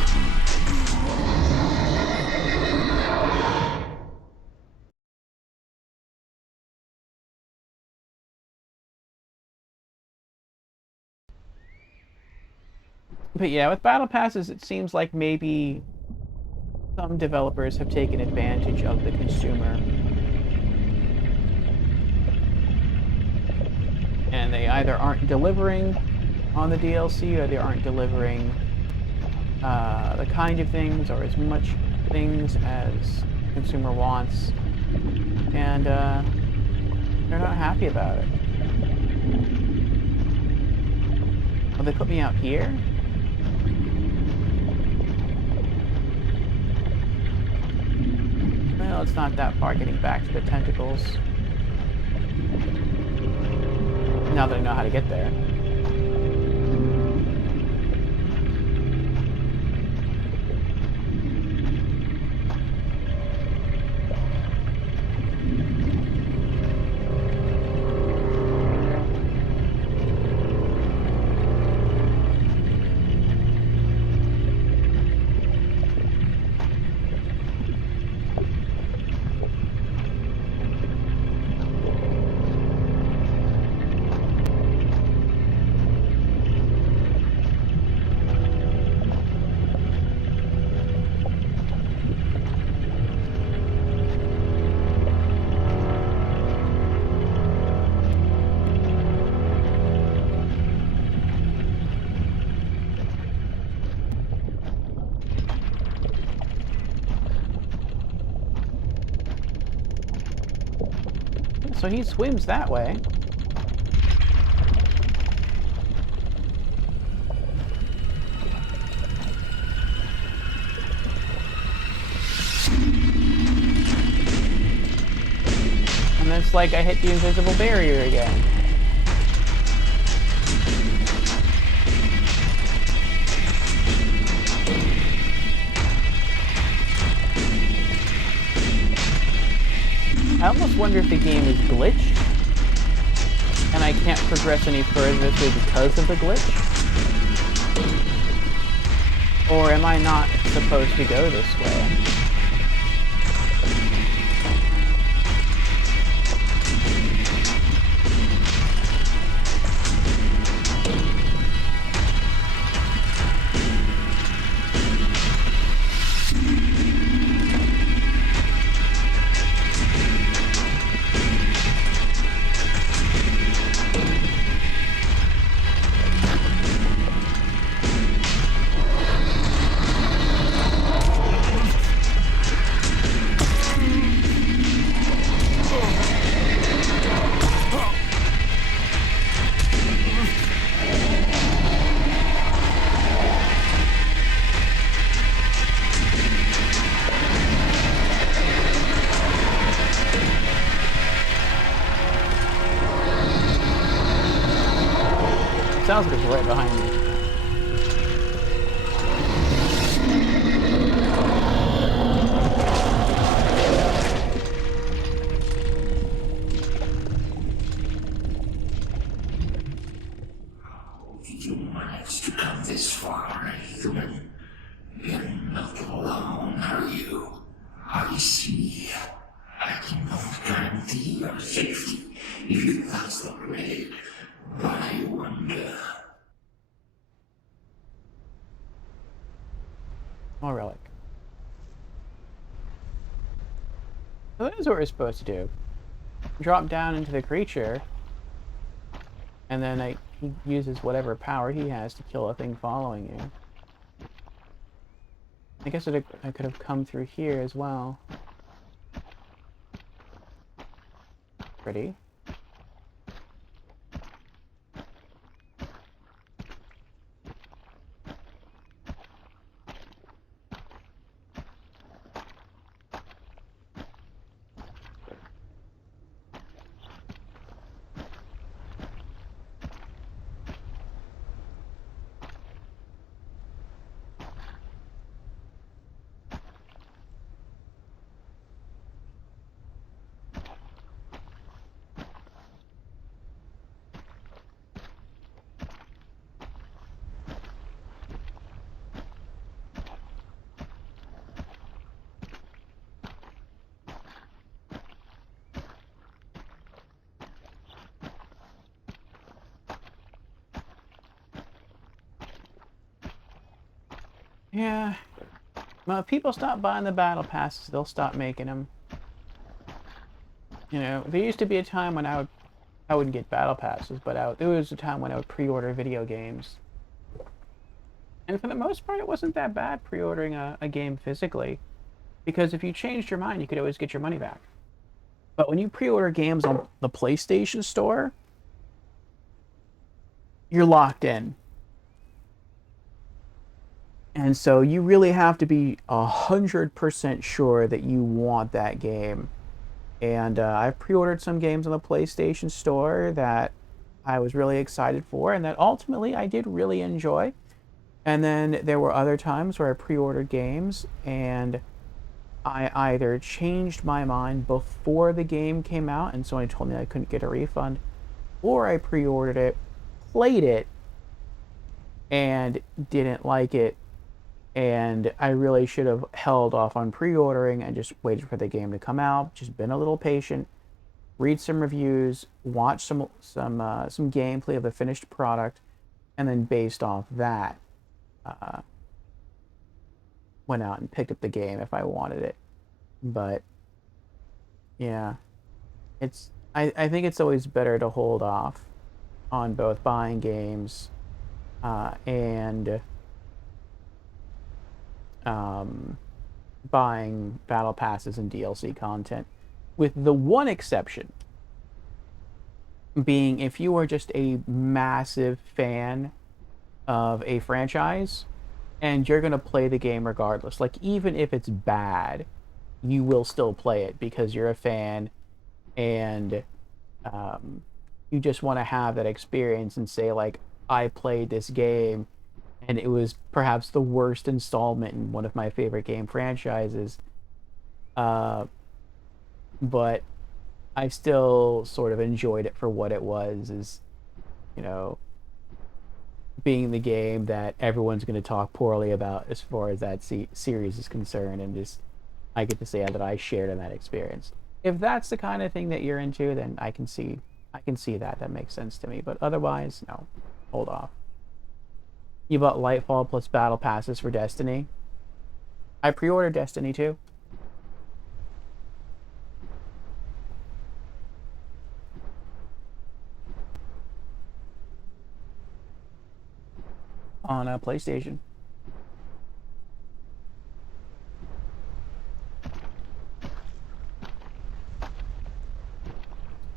But yeah, with battle passes, it seems like maybe some developers have taken advantage of the consumer. And they either aren't delivering on the DLC or they aren't delivering the kind of things or as much things as the consumer wants. And they're not happy about it. Well, they put me out here? Well, it's not that far getting back to the tentacles. Now that I know how to get there. So he swims that way. And it's like I hit the invisible barrier again. I almost wonder if the game is glitched and I can't progress any further this way because of the glitch. Or am I not supposed to go this way? Sounds like it's right behind me. You managed to come this far, Ethan. You're not alone, are you? I see. I cannot guarantee your safety if you pass the raid, but I wonder. Oh, relic. So that is what we're supposed to do. Drop down into the creature, and then he uses whatever power he has to kill a thing following you. I guess I could have come through here as well. Pretty. Yeah. Well, if people stop buying the battle passes, they'll stop making them. You know, there used to be a time when I wouldn't get battle passes, but there was a time when I would pre-order video games. And for the most part, it wasn't that bad pre-ordering a game physically, because if you changed your mind, you could always get your money back. But when you pre-order games on the PlayStation Store, you're locked in. And so you really have to be 100% sure that you want that game. And I've pre-ordered some games on the PlayStation Store that I was really excited for and that ultimately I did really enjoy. And then there were other times where I pre-ordered games and I either changed my mind before the game came out and somebody told me I couldn't get a refund, or I pre-ordered it, played it, and didn't like it. And I really should have held off on pre-ordering and just waited for the game to come out. Just been a little patient, read some reviews, watch some gameplay of the finished product, and then based off that, went out and picked up the game if I wanted it. But yeah, I think it's always better to hold off on both buying games and buying battle passes and DLC content, with the one exception being if you are just a massive fan of a franchise and you're going to play the game regardless, like even if it's bad, you will still play it because you're a fan and um, you just want to have that experience and say like I played this game and it was perhaps the worst installment in one of my favorite game franchises, uh, but I still sort of enjoyed it for what it was, is, you know, being the game that everyone's going to talk poorly about as far as that series is concerned, and just I get to say that I shared in that experience. If that's the kind of thing that you're into, then I can see that that makes sense to me. But otherwise, no, hold off. You bought Lightfall plus battle passes for Destiny. I pre-ordered Destiny 2. On a PlayStation.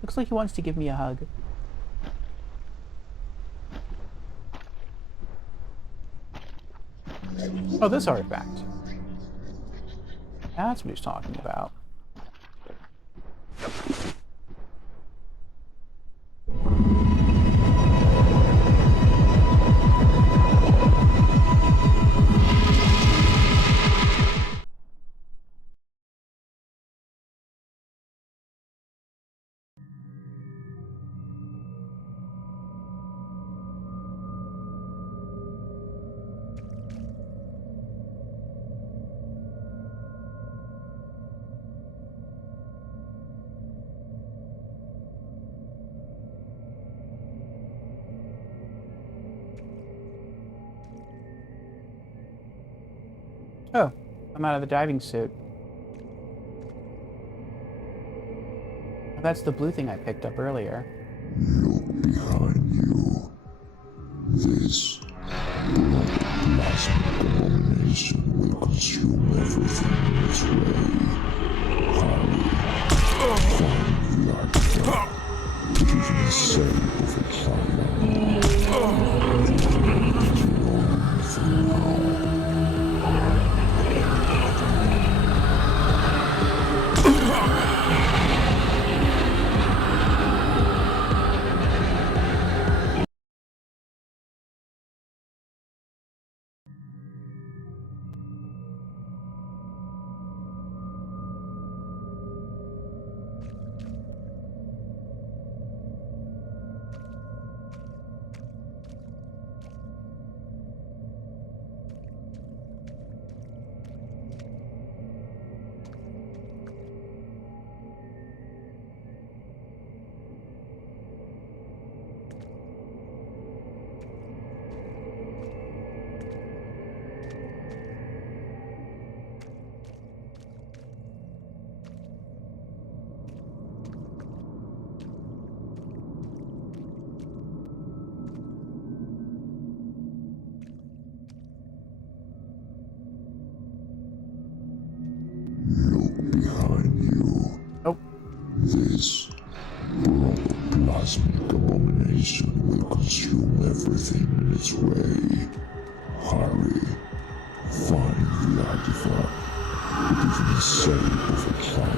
Looks like he wants to give me a hug. Oh, this artifact. That's what he's talking about. Oh, I'm out of the diving suit. That's the blue thing I picked up earlier. Look behind you. This plasmic abomination will consume everything in its way. Hurry, find the artifact. It is in the cell of a child. Behind you. Oh. This protoplasmic abomination will consume everything in its way. Hurry, find the artifact. It is in the cell of a child.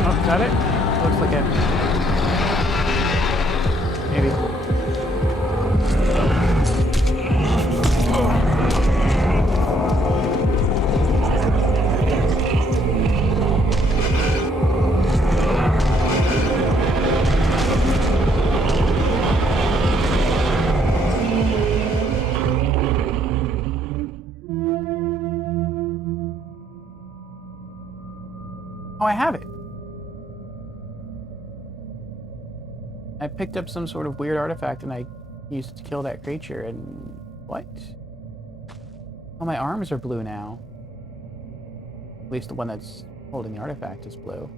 Oh, is that it? Looks like it. Maybe. Oh, I have it. I picked up some sort of weird artifact and I used it to kill that creature, and what? Oh, my arms are blue now. At least the one that's holding the artifact is blue.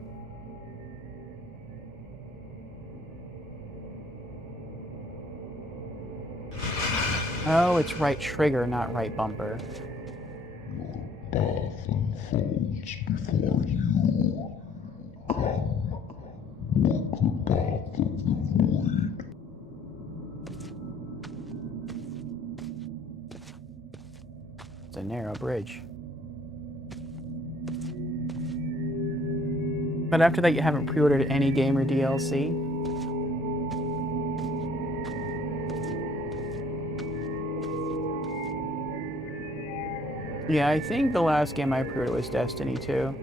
Oh, it's right trigger, not right bumper. Your path unfolds before you. Come, walk the path of the void. It's a narrow bridge. But after that, you haven't pre-ordered any game or DLC? Yeah, I think the last game I pre-ordered was Destiny 2.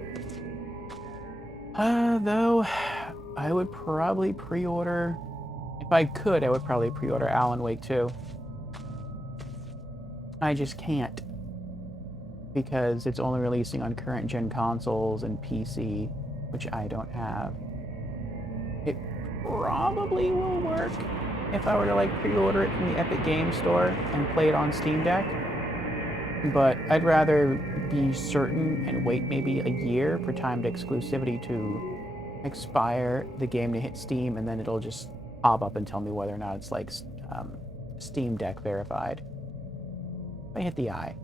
Though, I would probably pre-order... If I could, I would probably pre-order Alan Wake 2. I just can't. Because it's only releasing on current-gen consoles and PC, which I don't have. It probably will work if I were to, like, pre-order it from the Epic Games Store and play it on Steam Deck. But I'd rather be certain and wait maybe a year for timed exclusivity to expire the game to hit Steam, and then it'll just pop up and tell me whether or not it's like Steam Deck verified. If I hit the eye.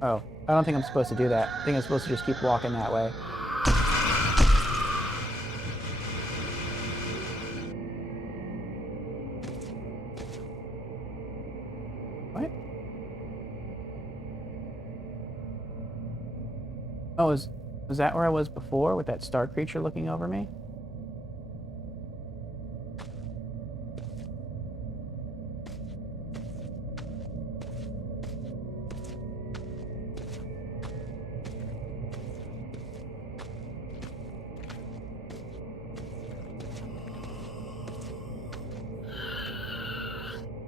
Oh, I don't think I'm supposed to do that. I think I'm supposed to just keep walking that way. What? Oh, was that where I was before with that star creature looking over me?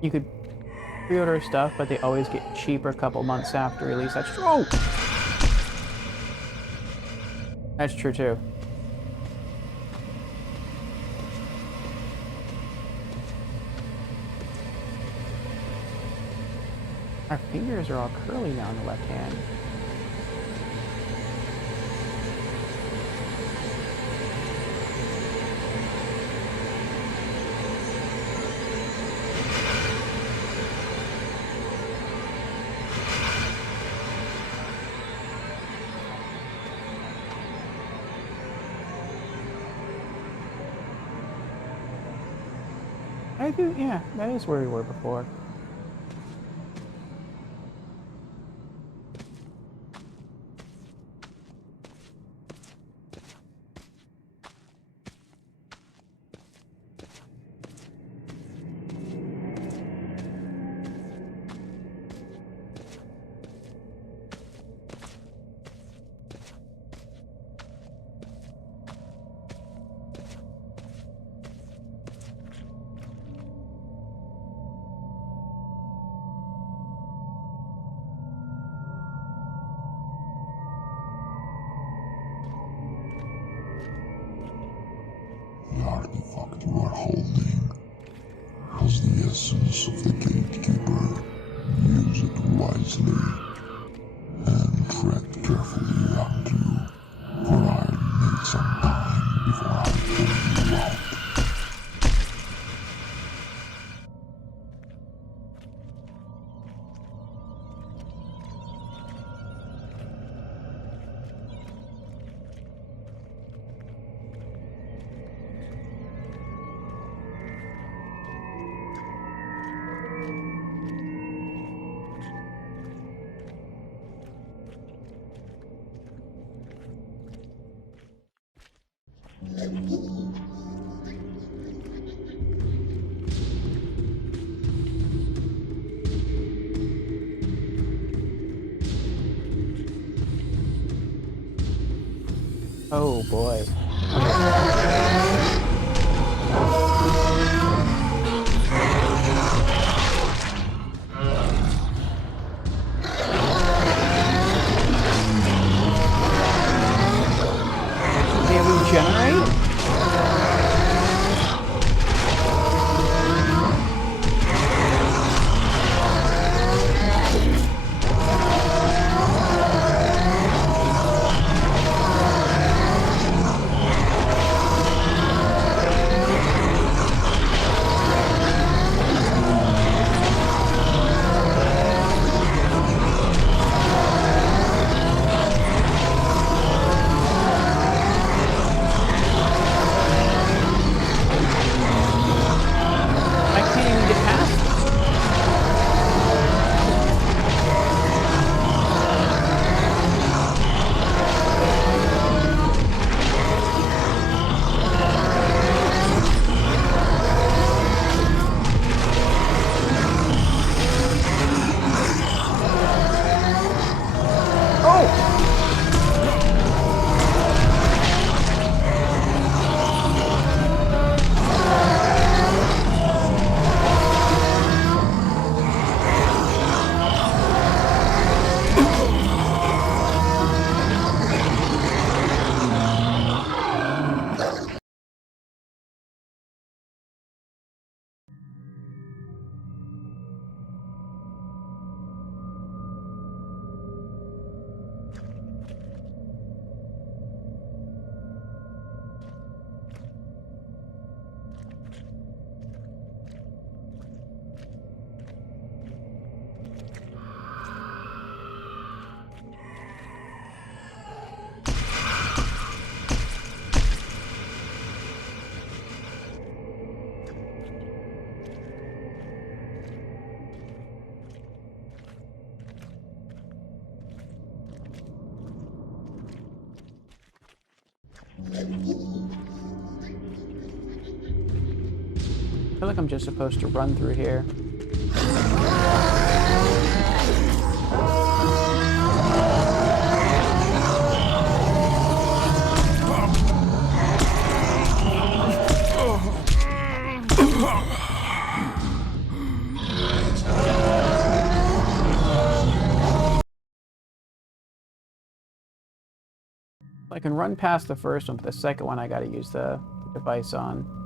You could pre-order stuff, but they always get cheaper a couple months after release. That's true. Oh! That's true too. Our fingers are all curly now on the left hand. I do, yeah, that is where we were before. The artifact you are holding has the essence of the gatekeeper. Use it wisely and tread carefully around you, for I'll need some time before I pull you out. Oh boy. feel like I'm just supposed to run through here. I can run past the first one, but the second one I gotta use the device on.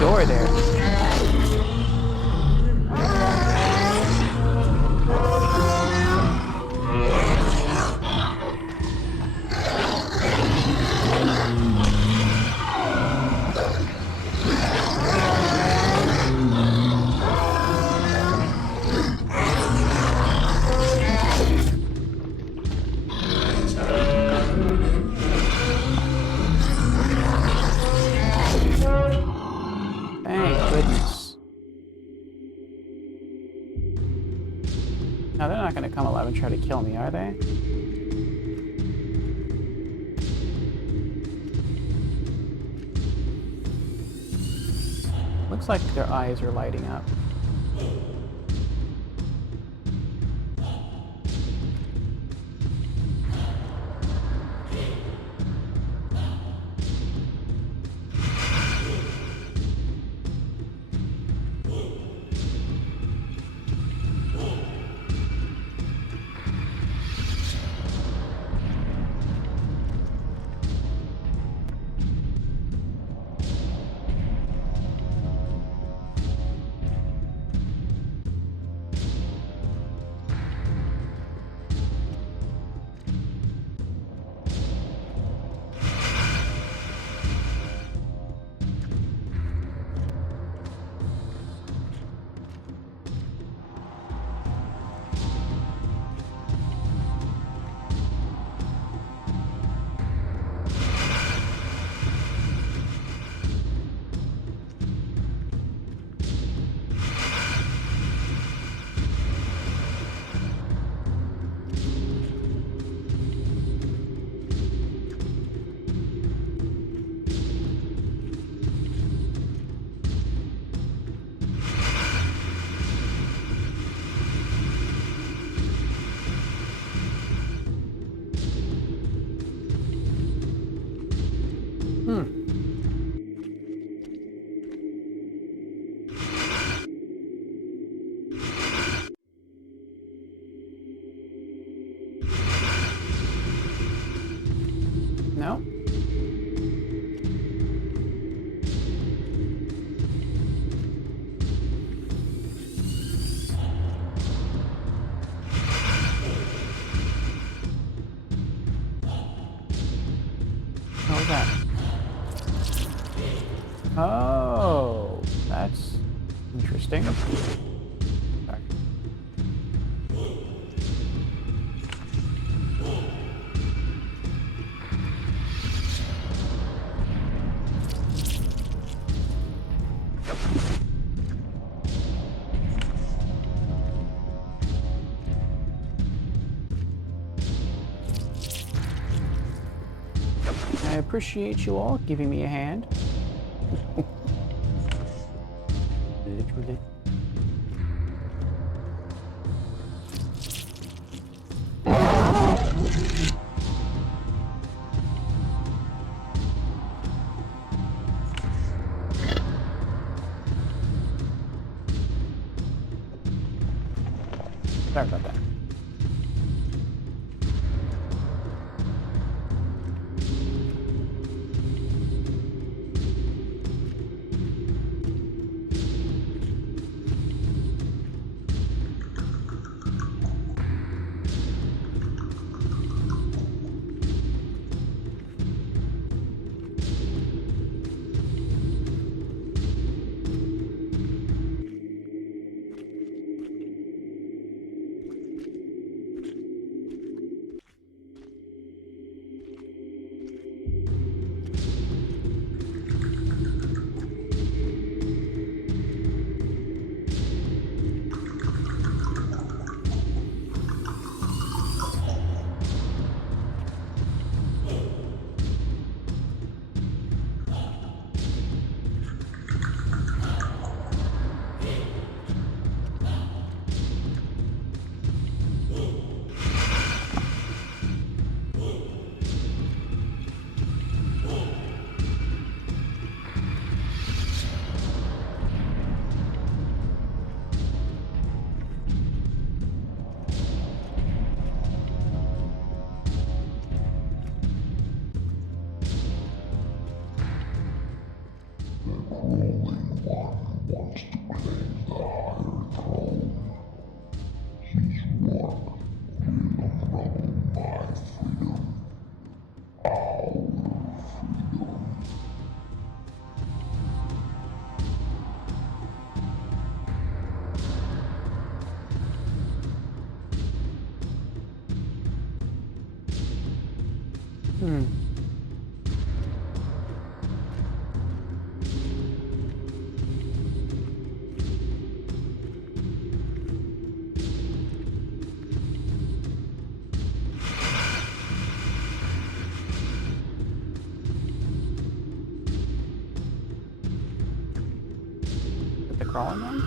Door there. Thank goodness. Now they're not going to come alive and try to kill me, are they? Looks like their eyes are lighting up. Interesting. Sorry. I appreciate you all giving me a hand. Literally. Sorry about that. The crawling one?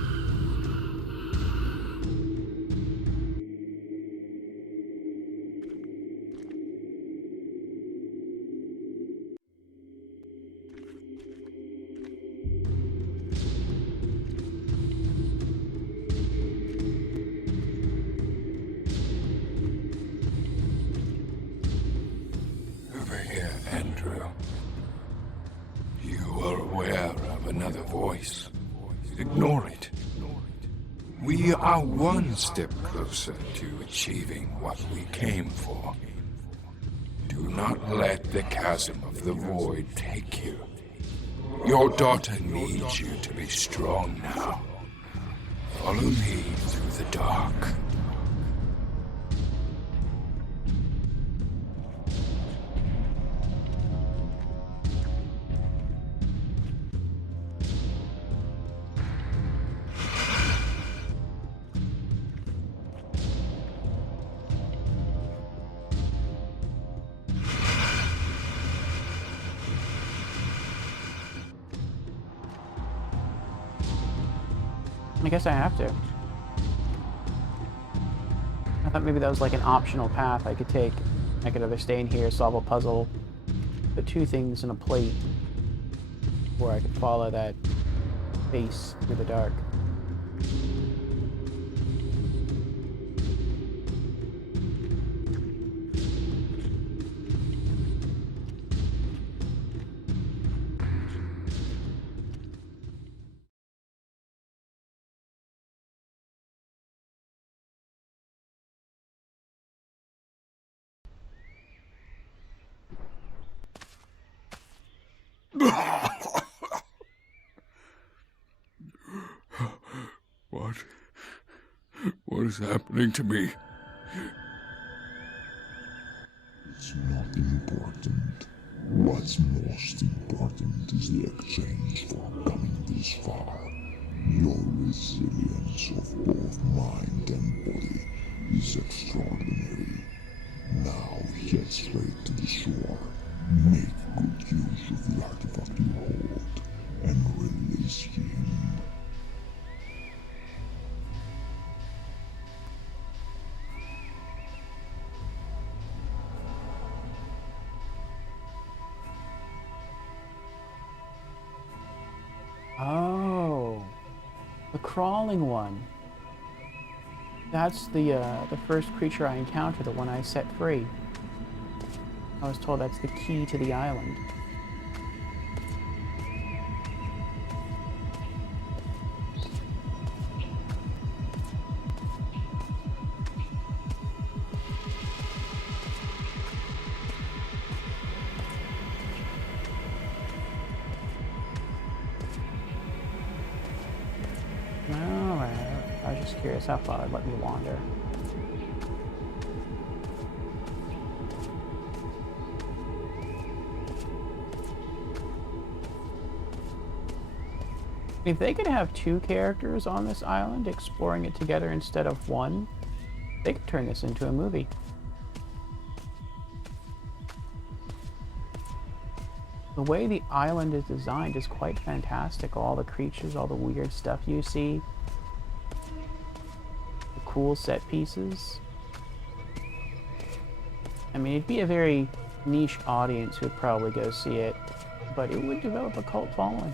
Over here, Andrew. You are aware of another voice. Ignore it. We are one step closer to achieving what we came for. Do not let the chasm of the void take you. Your daughter needs you to be strong now. Follow me through the dark. I guess I have to. I thought maybe that was like an optional path I could take. I could either stay in here, solve a puzzle, put two things in a plate, or I could follow that face through the dark. What? What is happening to me? It's not important. What's most important is the exchange for coming this far. Your resilience of both mind and body is extraordinary. Now head straight to the shore. Make good use of the artifact you hold and release him. Oh, the crawling one. That's the first creature I encountered, the one I set free. I was told that's the key to the island. Alright, I was just curious how far I'd let me wander. If they could have two characters on this island exploring it together instead of one, they could turn this into a movie. The way the island is designed is quite fantastic. All the creatures, all the weird stuff you see, the cool set pieces. I mean, it'd be a very niche audience who'd probably go see it, but it would develop a cult following.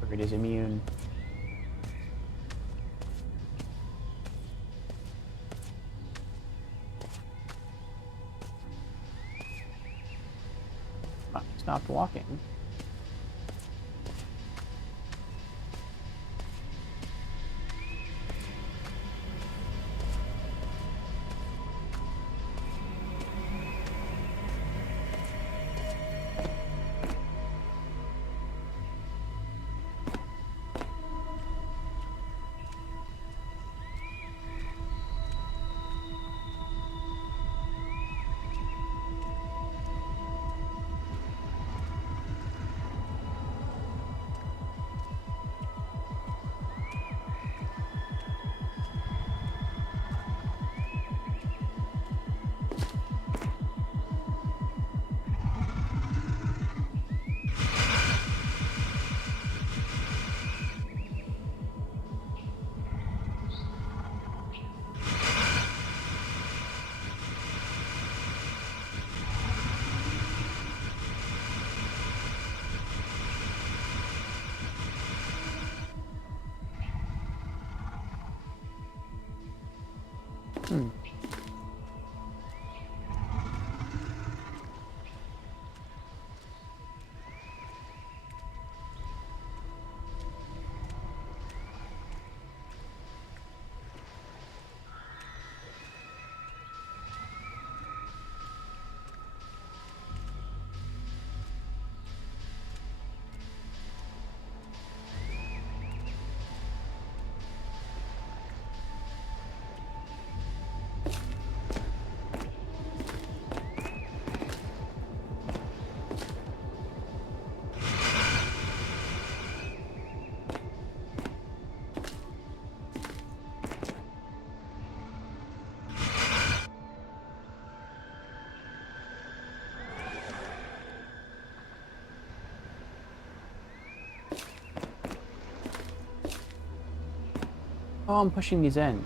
Or it is immune. Ah, stopped walking. Hmm. Oh, I'm pushing these in.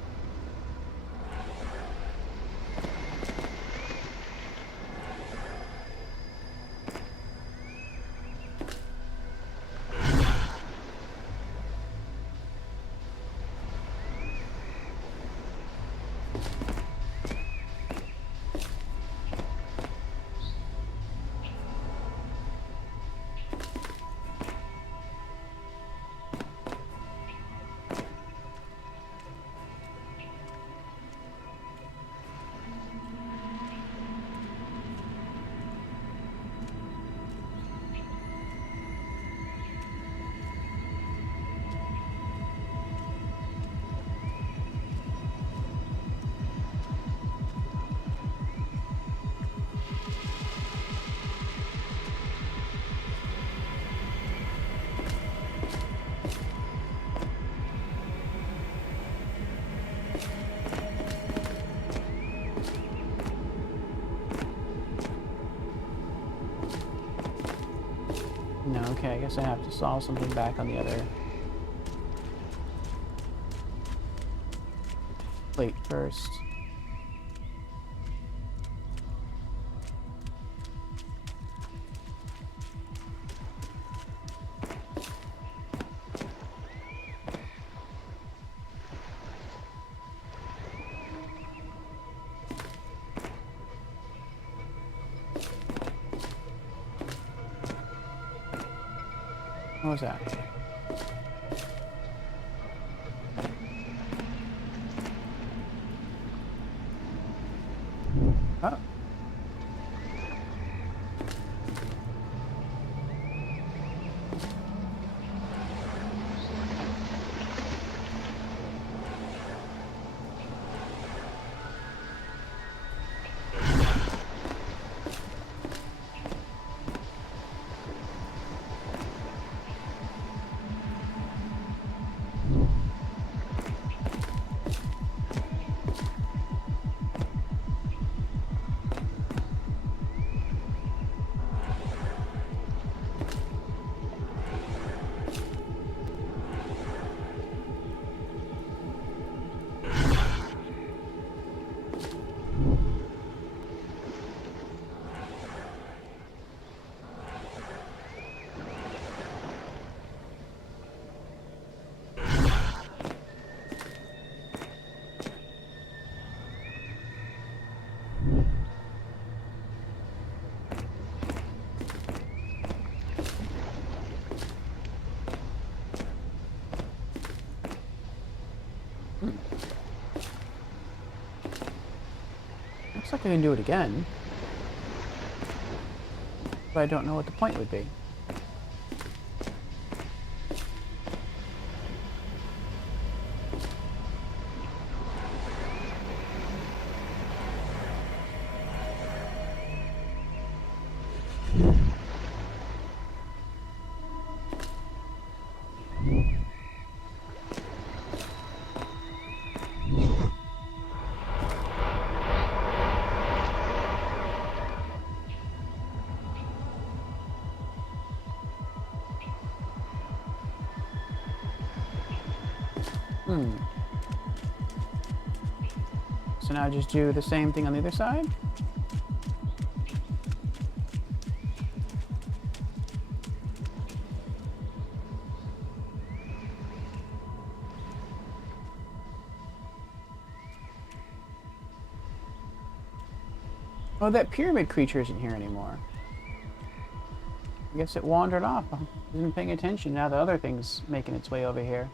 No, okay, I guess I have to solve something back on the other plate first. What was that? Oh. Looks like I can do it again. But I don't know what the point would be. So now just do the same thing on the other side. Oh, that pyramid creature isn't here anymore. I guess it wandered off. I wasn't paying attention. Now the other thing's making its way over here.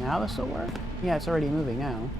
Now this will work? Yeah, it's already moving now.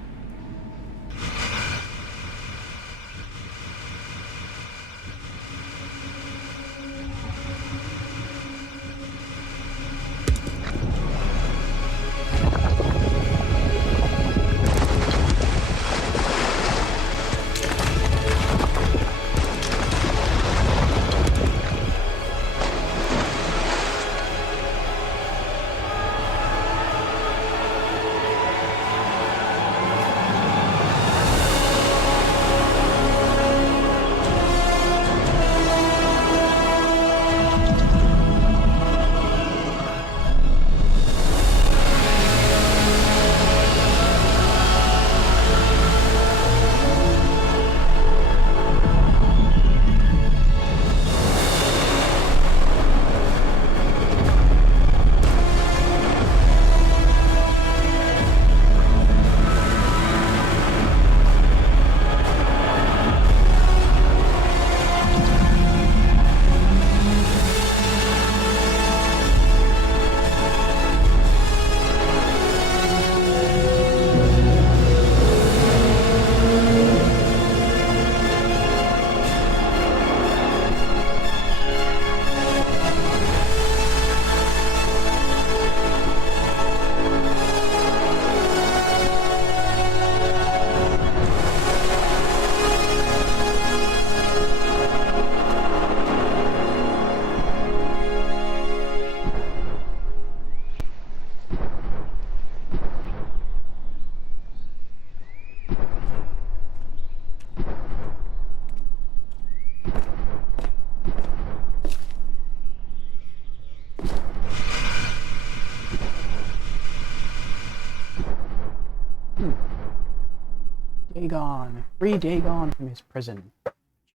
Dagon. Free Dagon from his prison.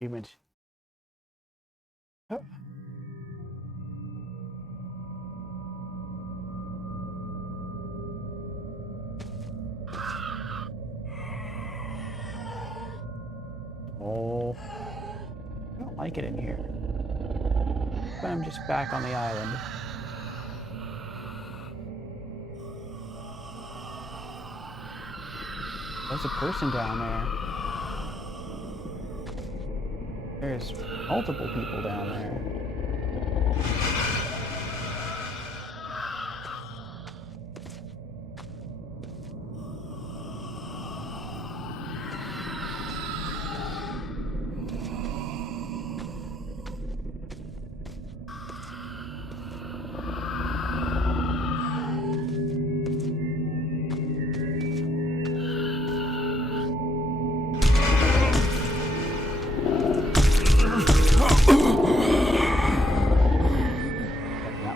Achievement. Oh. Oh. I don't like it in here. But I'm just back on the island. There's a person down there. There's multiple people down there.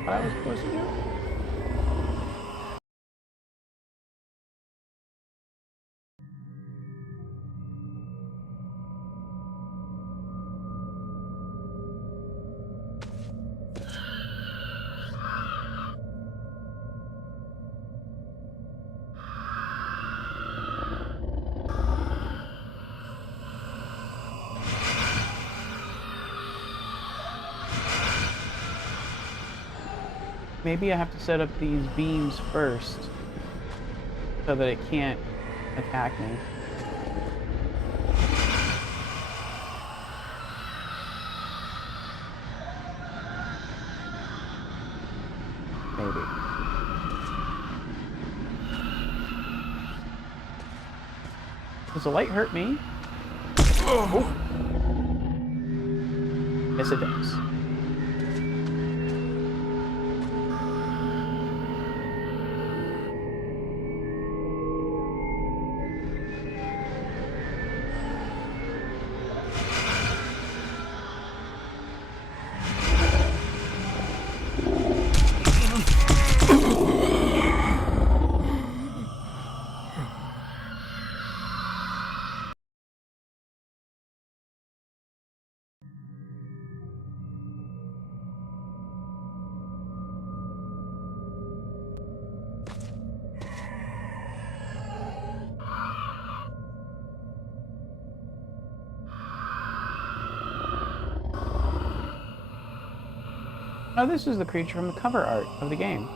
What I was supposed to do? Maybe I have to set up these beams first so that it can't attack me. Maybe. Does the light hurt me? Oh. Yes, it does. Oh, this is the creature from the cover art of the game.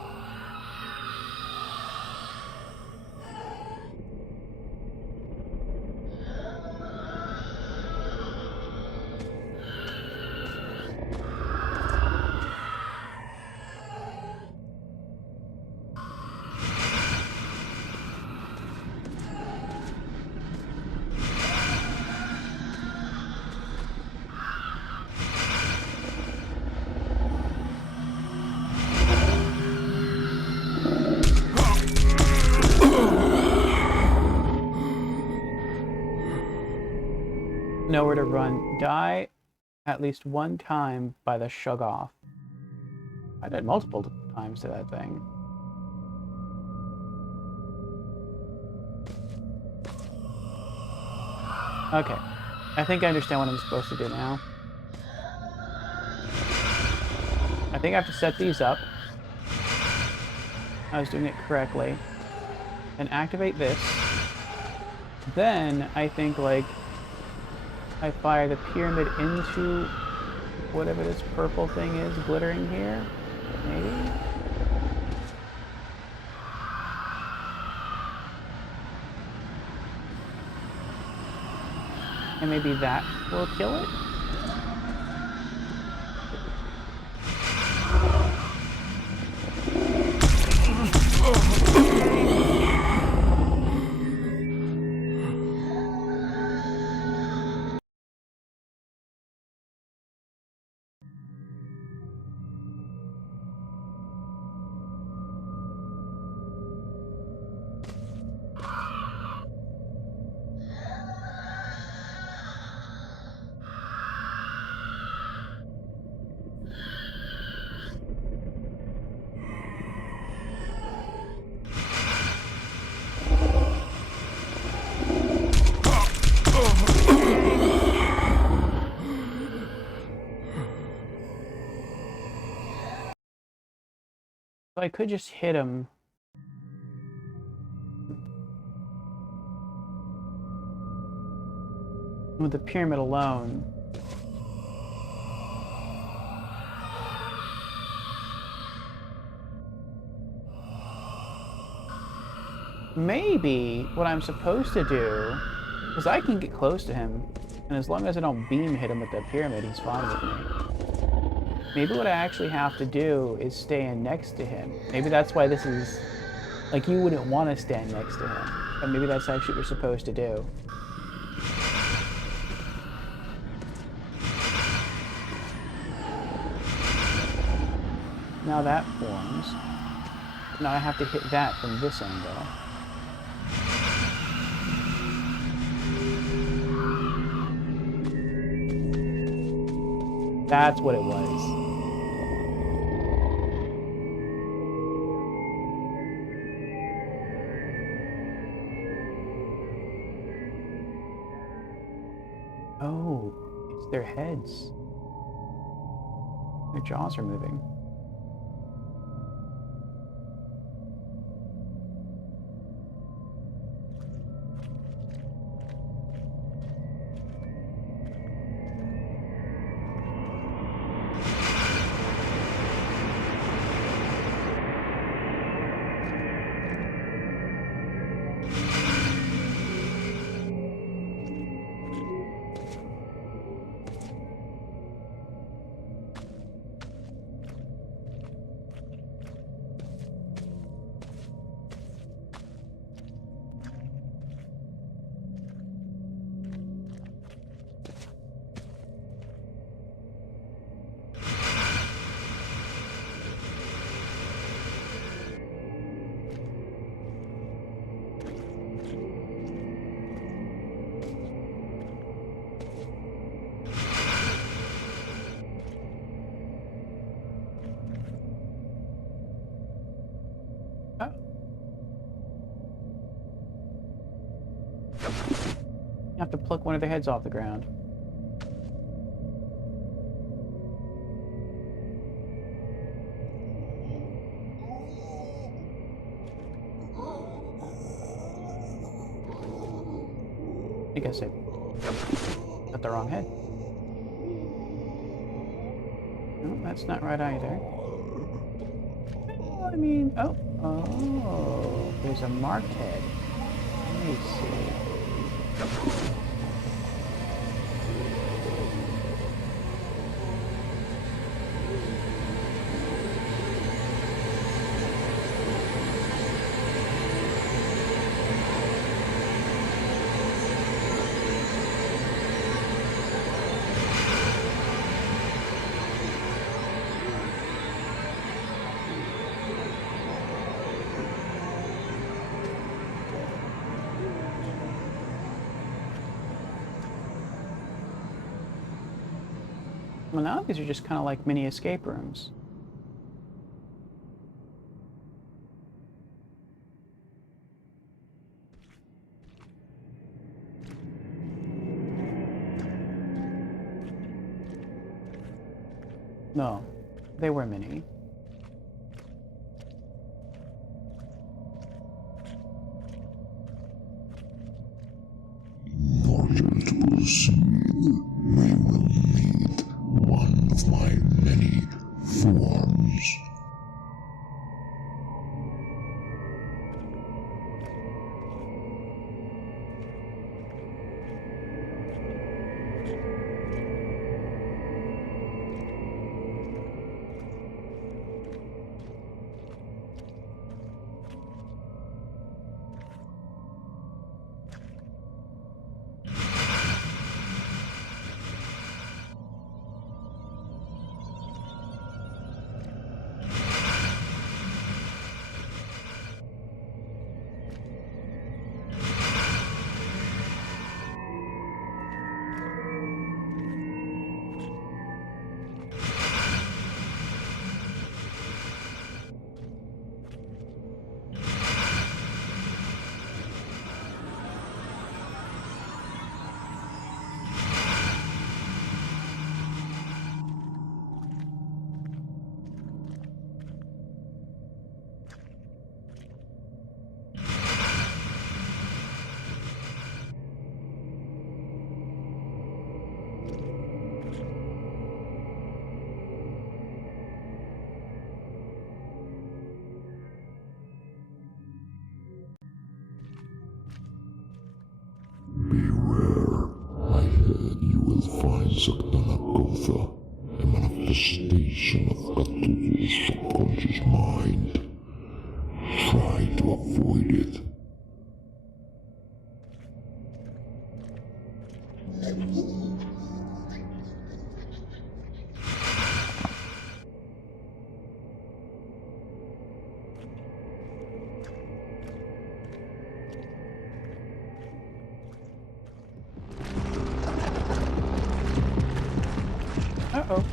were to run, die at least one time by the Shoggoth. I died multiple times to that thing. Okay. I think I understand what I'm supposed to do now. I think I have to set these up. I was doing it correctly. And activate this. Then, I think, like, I fire the pyramid into whatever this purple thing is glittering here. Maybe? And maybe that will kill it? So I could just hit him. With the pyramid alone. Maybe what I'm supposed to do, because I can get close to him, and as long as I don't beam hit him with the pyramid, he's fine with me. Maybe what I actually have to do is stand next to him. Maybe that's why this is... Like, you wouldn't want to stand next to him. But maybe that's actually what you're supposed to do. Now that forms. Now I have to hit that from this angle. That's what it was. Oh, it's their heads. Their jaws are moving. You have to pluck one of their heads off the ground. I guess I got the wrong head. No, that's not right either. I mean, oh, there's a marked head. Let me see. Well, now these are just kind of like mini escape rooms. No, they were mini. In order to proceed, we will need one of my many forms. Beware, I heard you will find Zakdanagotha, a manifestation of Cthulhu's subconscious mind. Try to avoid it. Uh-oh.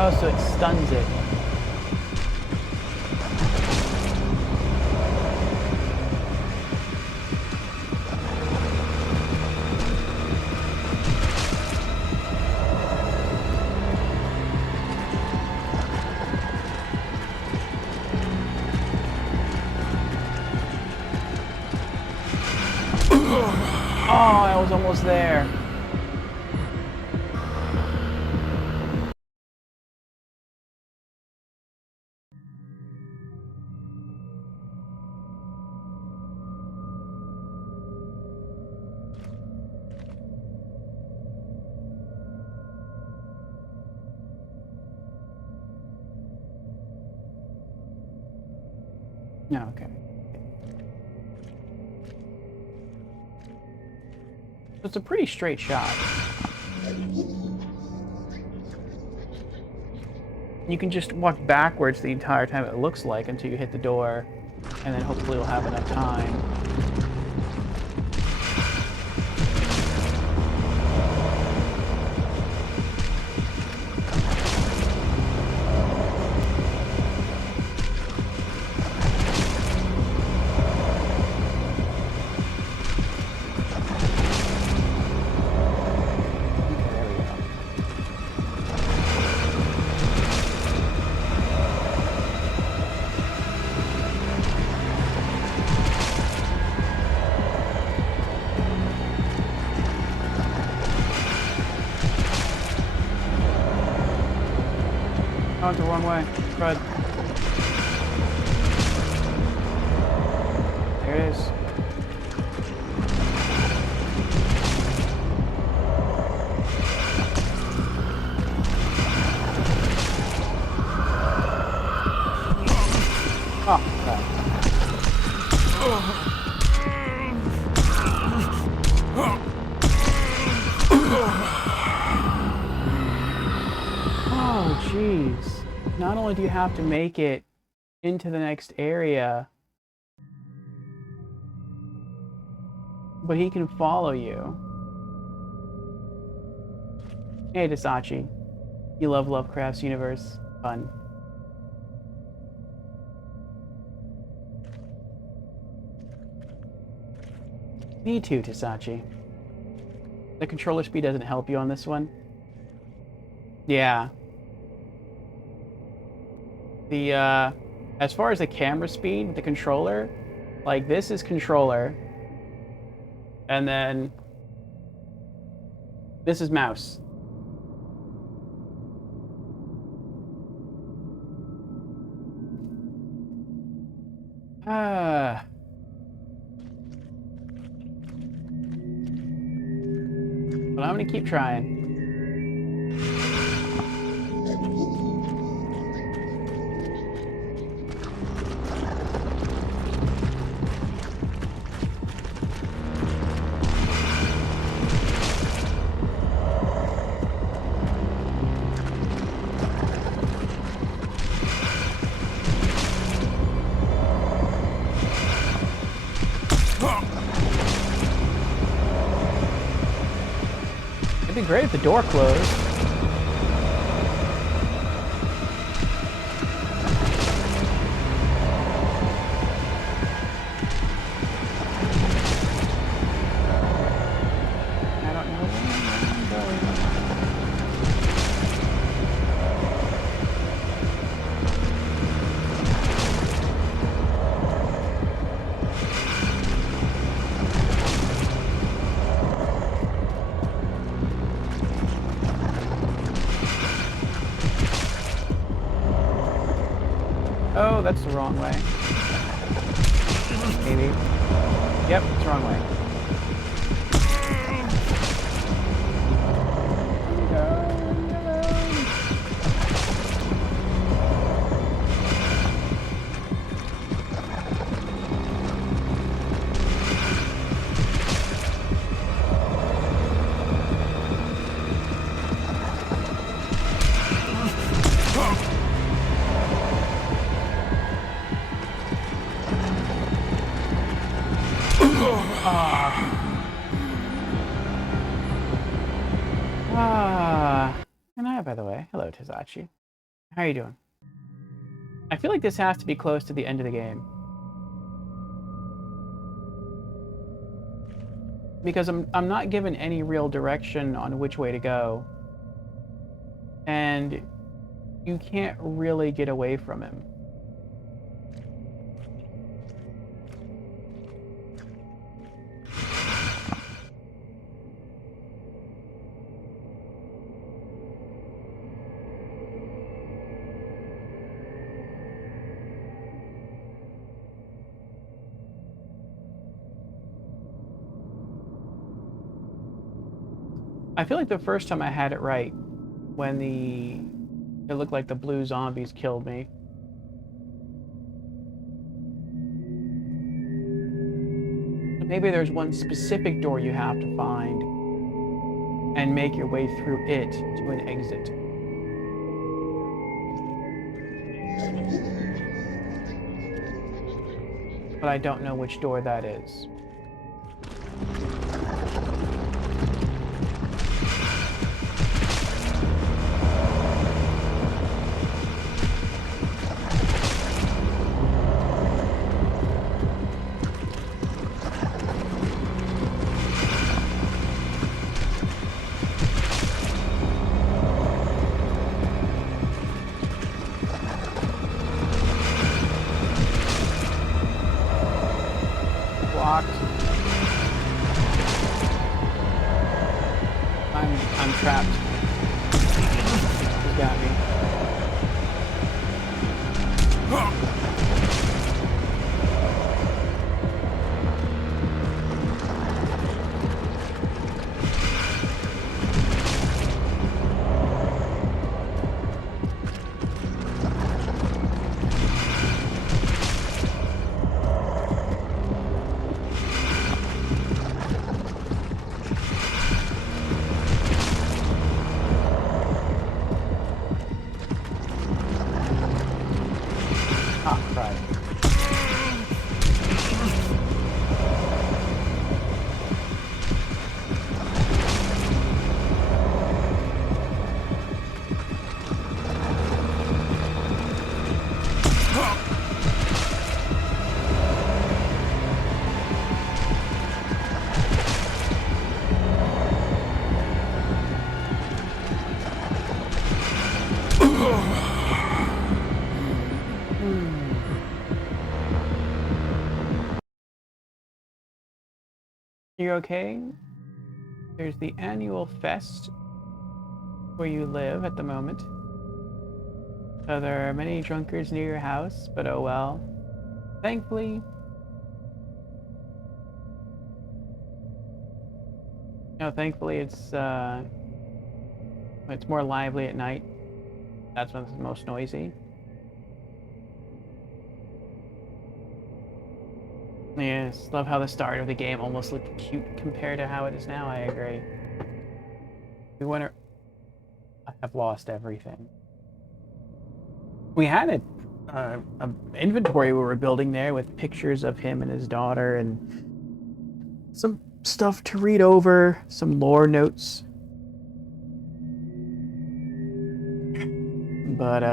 Oh, so it stuns it. Oh, I was almost there. No, okay. It's a pretty straight shot. You can just walk backwards the entire time, it looks like, until you hit the door, and then hopefully you'll have enough time. I went the wrong way. Crud. There it is. Oh, crap. Oh, jeez. Not only do you have to make it into the next area. But he can follow you. Hey, Tasachi. You love Lovecraft's universe. Fun. Me too, Tasachi. The controller speed doesn't help you on this one. Yeah. The, as far as the camera speed with the controller, like, this is controller. And then this is mouse. Ah. But I'm gonna keep trying. It'd be great if the door closed. I don't know where I'm going. Oh, that's the wrong way. Maybe. Yep, it's the wrong way. And hi, by the way. Hello, Tasachi. How are you doing? I feel like this has to be close to the end of the game. Because I'm not given any real direction on which way to go. And you can't really get away from him. I feel like the first time I had it right, when it looked like the blue zombies killed me. Maybe there's one specific door you have to find and make your way through it to an exit. But I don't know which door that is. I'm trapped. He's got me. Ah, crud. You okay? There's the annual fest where you live at the moment. So there are many drunkards near your house, but oh well. Thankfully, thankfully it's more lively at night. That's when it's most noisy. Yes, love how the start of the game almost looked cute compared to how it is now. I agree. We went. I have lost everything. We had a inventory we were building there with pictures of him and his daughter and some stuff to read over, some lore notes. But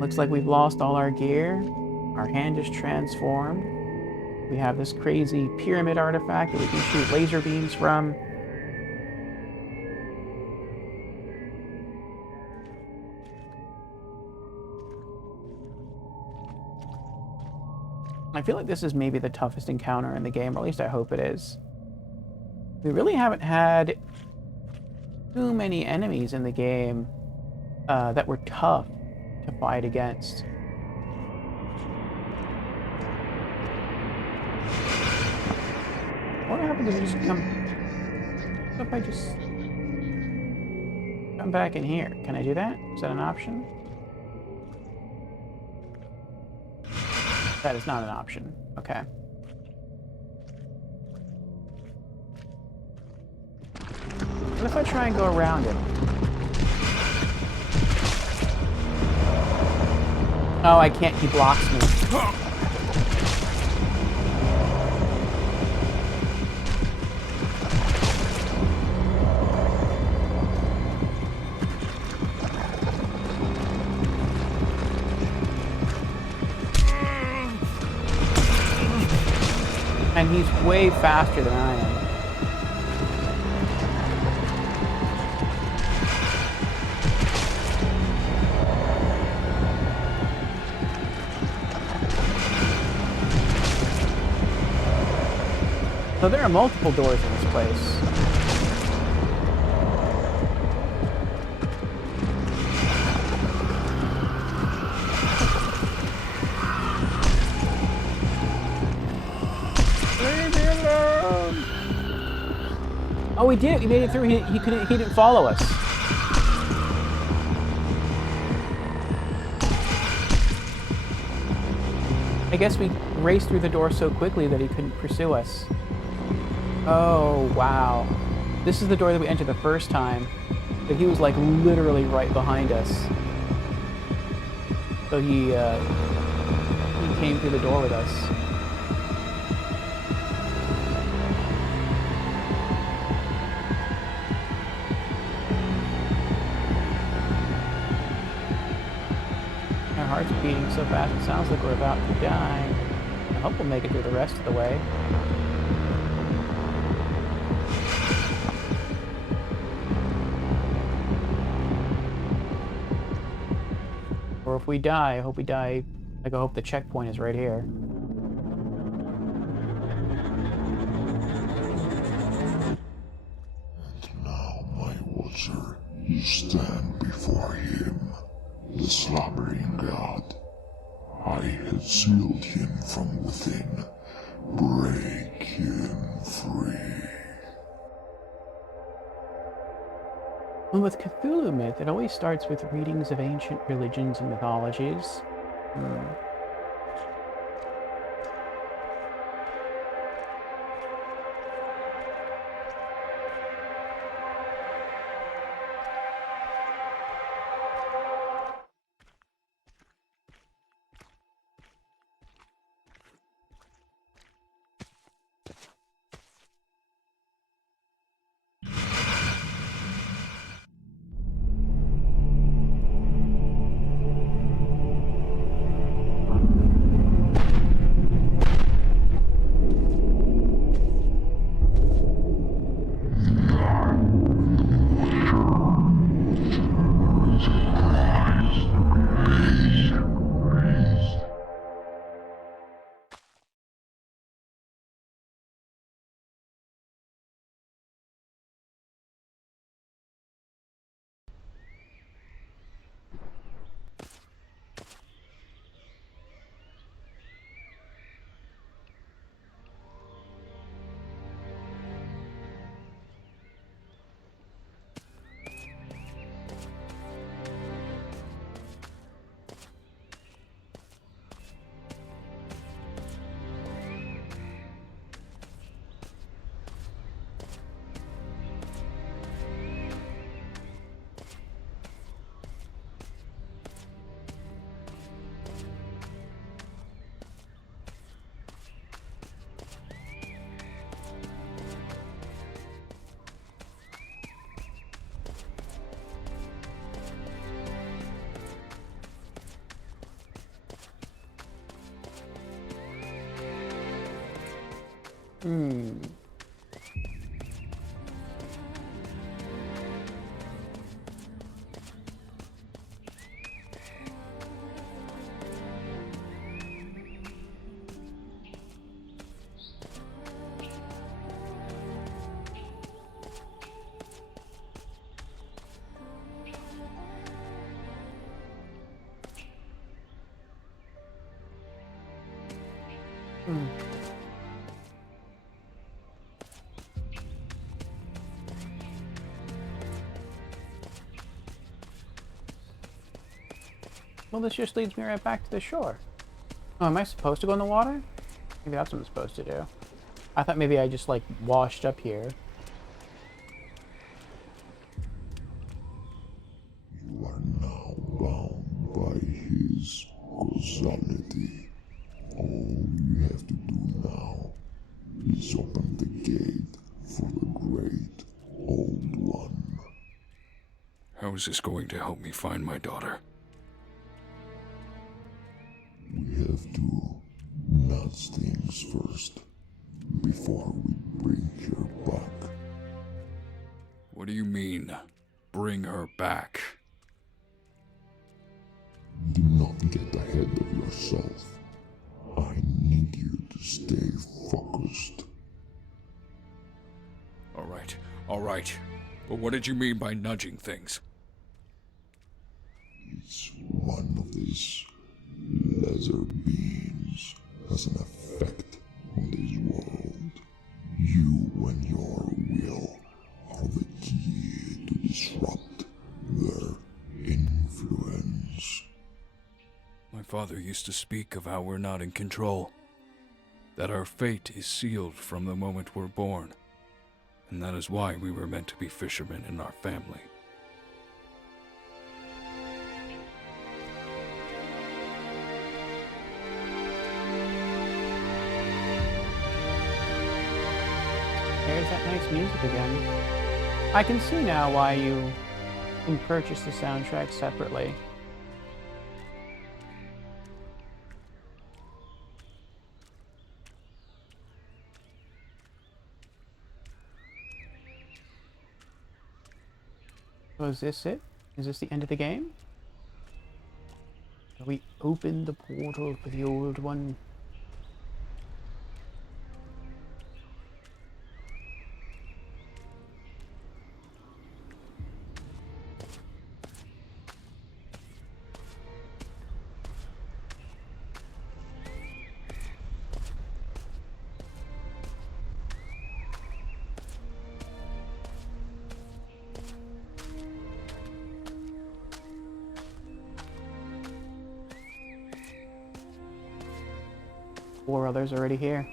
looks like we've lost all our gear. Our hand is transformed. We have this crazy pyramid artifact that we can shoot laser beams from. I feel like this is maybe the toughest encounter in the game, or at least I hope it is. We really haven't had too many enemies in the game that were tough to fight against. What happens if I just come... What if I just... come back in here? Can I do that? Is that an option? That is not an option. Okay. What if I try and go around it? Oh, I can't. He blocks me. And he's way faster than I am. So there are multiple doors in this place. Oh, we did it. We made it through. He didn't follow us. I guess we raced through the door so quickly that he couldn't pursue us. Oh, wow. This is the door that we entered the first time. But he was like literally right behind us. So he came through the door with us. Our heart's beating so fast it sounds like we're about to die. I hope we'll make it through the rest of the way. Or if we die, I hope we die. Like, I hope the checkpoint is right here. And now, my watcher, you stand before him, the slumbering god. I have sealed him from within. Break him free. And with Cthulhu myth, it always starts with readings of ancient religions and mythologies. Hmm. Hmm. Well, this just leads me right back to the shore. Oh, am I supposed to go in the water? Maybe that's what I'm supposed to do. I thought maybe I just, like, washed up here. You are now bound by his causality. All you have to do now is open the gate for the great old one. How is this going to help me find my daughter? We have to nudge things first before we bring her back. What do you mean, bring her back? Do not get ahead of yourself. I need you to stay focused. All right. But what did you mean by nudging things? Each one of these laser beams has an effect on this world. You and your will are the key to disrupt their influence. My father used to speak of how we're not in control. That our fate is sealed from the moment we're born. And that is why we were meant to be fishermen in our family. There's that nice music again. I can see now why you can purchase the soundtrack separately. So is this it? Is this the end of the game? Have we opened the portal for the old one? Four others already here.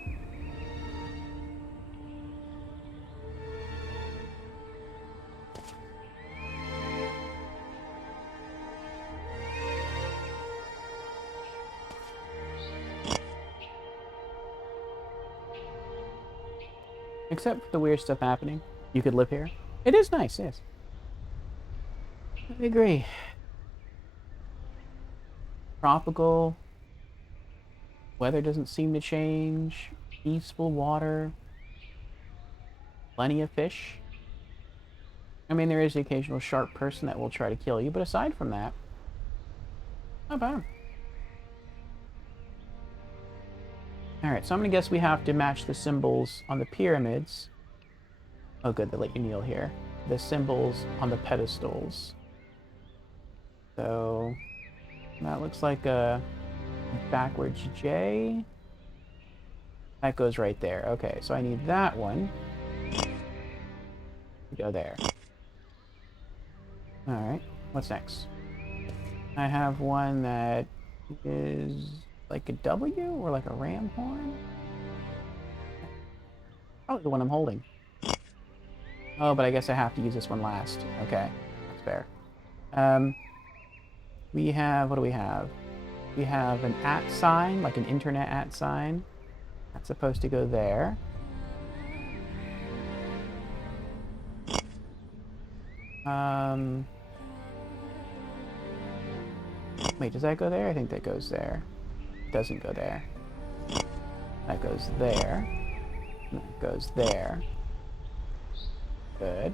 Except for the weird stuff happening. You could live here. It is nice, yes. I agree. Tropical. Weather doesn't seem to change. Peaceful water. Plenty of fish. I mean, there is the occasional sharp person that will try to kill you, but aside from that, not bad. Alright, so I'm gonna guess we have to match the symbols on the pyramids. Oh good, they let you kneel here. The symbols on the pedestals. So, that looks like a backwards J. That goes right there. Okay, so I need that one. Go there. Alright, what's next? I have one that is like a W or like a ram horn? Probably the one I'm holding. Oh, but I guess I have to use this one last. Okay, that's fair. We have, what do we have? We have an @ sign, like an internet @ sign. That's supposed to go there. Wait, does that go there? I think that goes there. It doesn't go there. That goes there. And that goes there. Good.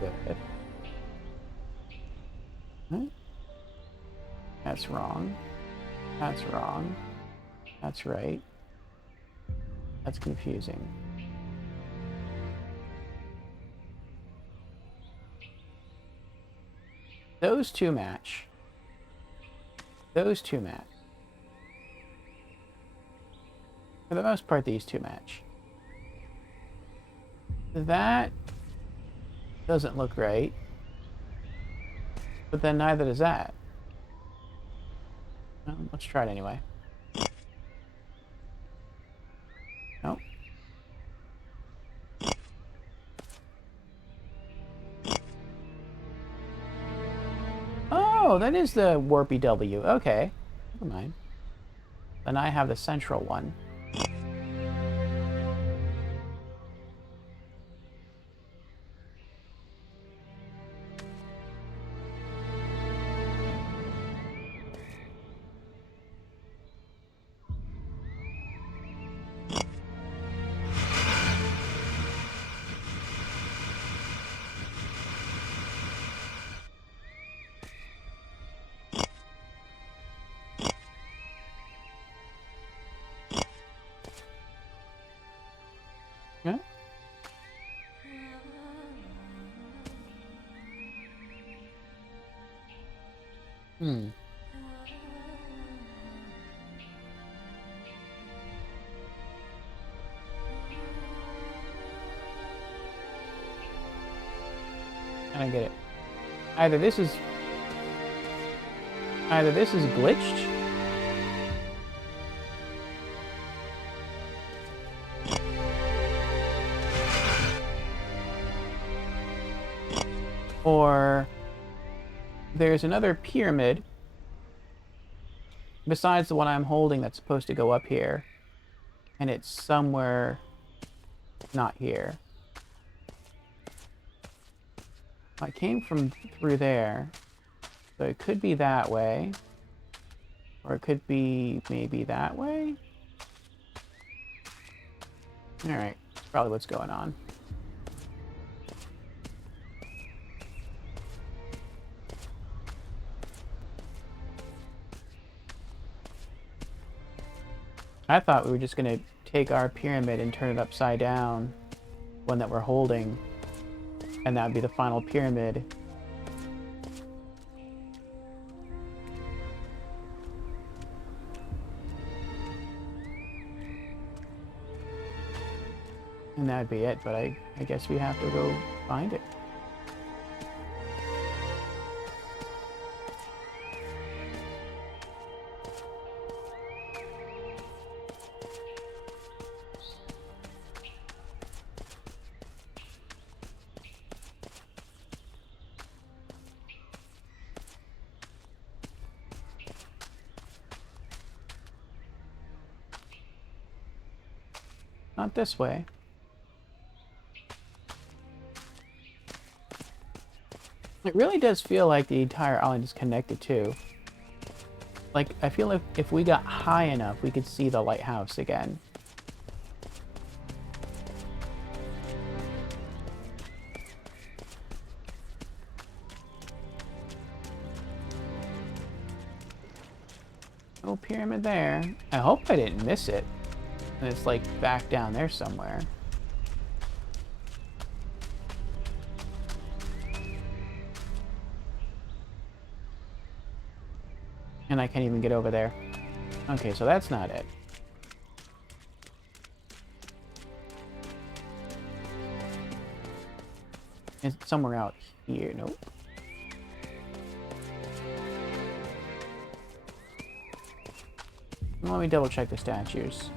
Good. Hmm? That's wrong. That's wrong. That's right. That's confusing. Those two match. Those two match. For the most part, these two match. That doesn't look right. But then neither does that. Well, let's try it anyway. Nope. Oh, that is the warpy W. Okay. Never mind. Then I have the central one. Yeah. Hmm. I don't get it. Either this is glitched. Or there's another pyramid besides the one I'm holding that's supposed to go up here. And it's somewhere not here. I came from through there. So it could be that way. Or it could be maybe that way. Alright, that's probably what's going on. I thought we were just going to take our pyramid and turn it upside down, one that we're holding, and that would be the final pyramid. And that would be it, but I guess we have to go find it. Not this way. It really does feel like the entire island is connected too. Like, I feel like if we got high enough, we could see the lighthouse again. No pyramid there. I hope I didn't miss it. And it's like back down there somewhere. And I can't even get over there. Okay, so that's not it. It's somewhere out here. Nope. Let me double check the statues.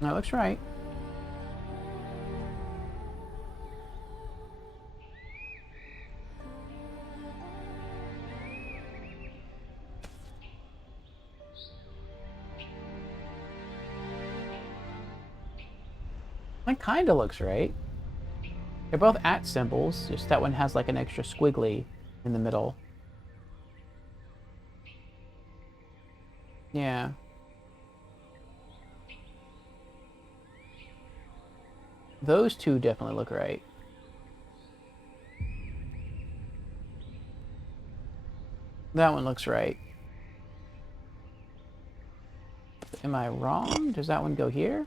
That looks right. That kind of looks right. They're both at symbols, just that one has like an extra squiggly in the middle. Yeah. Those two definitely look right. That one looks right. Am I wrong? Does that one go here?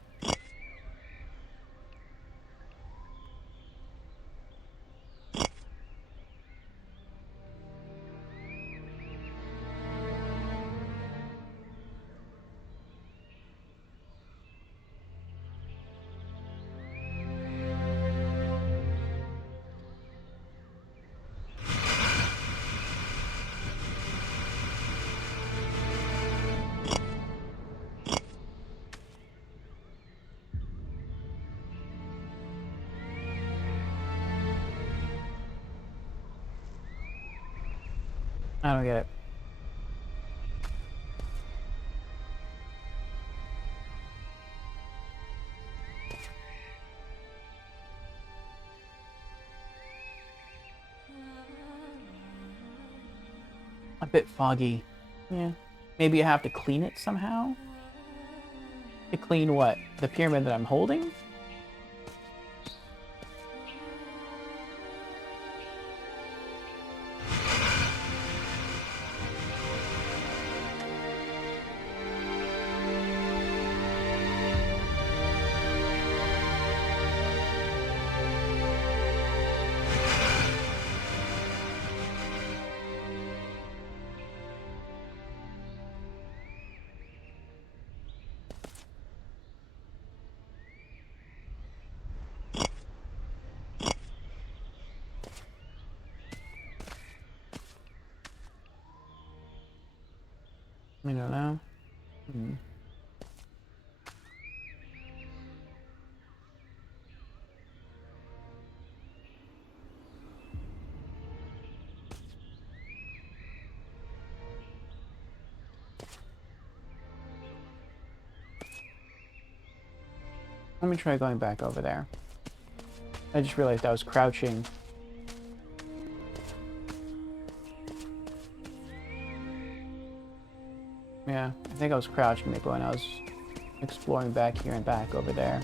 I don't get it. A bit foggy. Yeah. Maybe I have to clean it somehow? To clean what? The pyramid that I'm holding? I don't know. Let me try going back over there. I just realized I was crouching. Yeah, I think I was crouching maybe when I was exploring back here and back over there.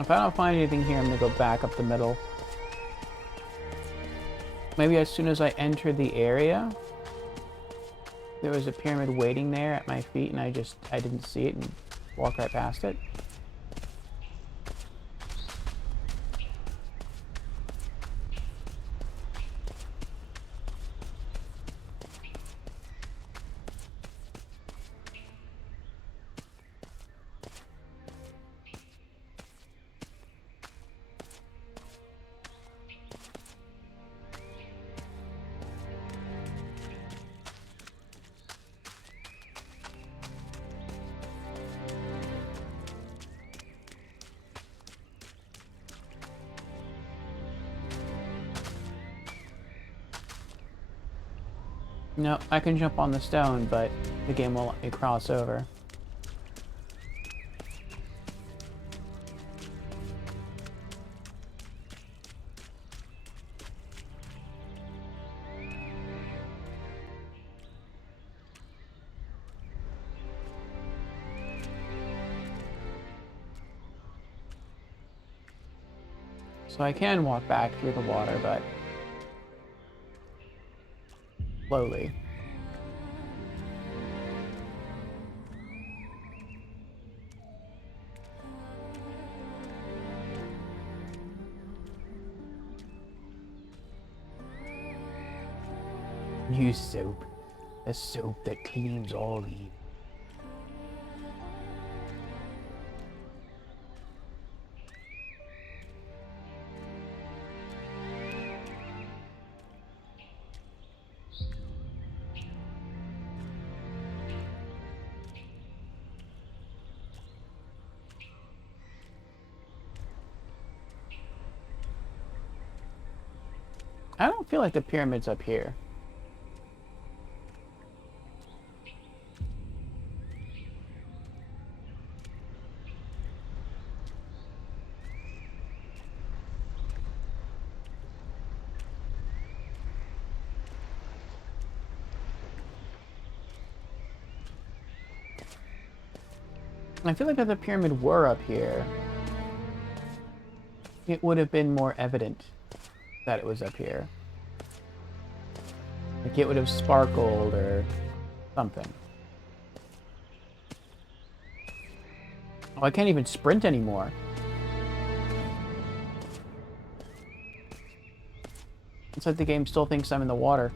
If I don't find anything here, I'm gonna go back up the middle. Maybe as soon as I enter the area, there was a pyramid waiting there at my feet and I didn't see it and walked right past it. No, I can jump on the stone, but the game won't let me cross over. So I can walk back through the water, but slowly. Use soap. The soap that cleans all evil. I don't feel like the pyramid's up here. I feel like if the pyramid were up here, it would have been more evident that it was up here. Like it would have sparkled or something. Oh, I can't even sprint anymore. It's like the game still thinks I'm in the water.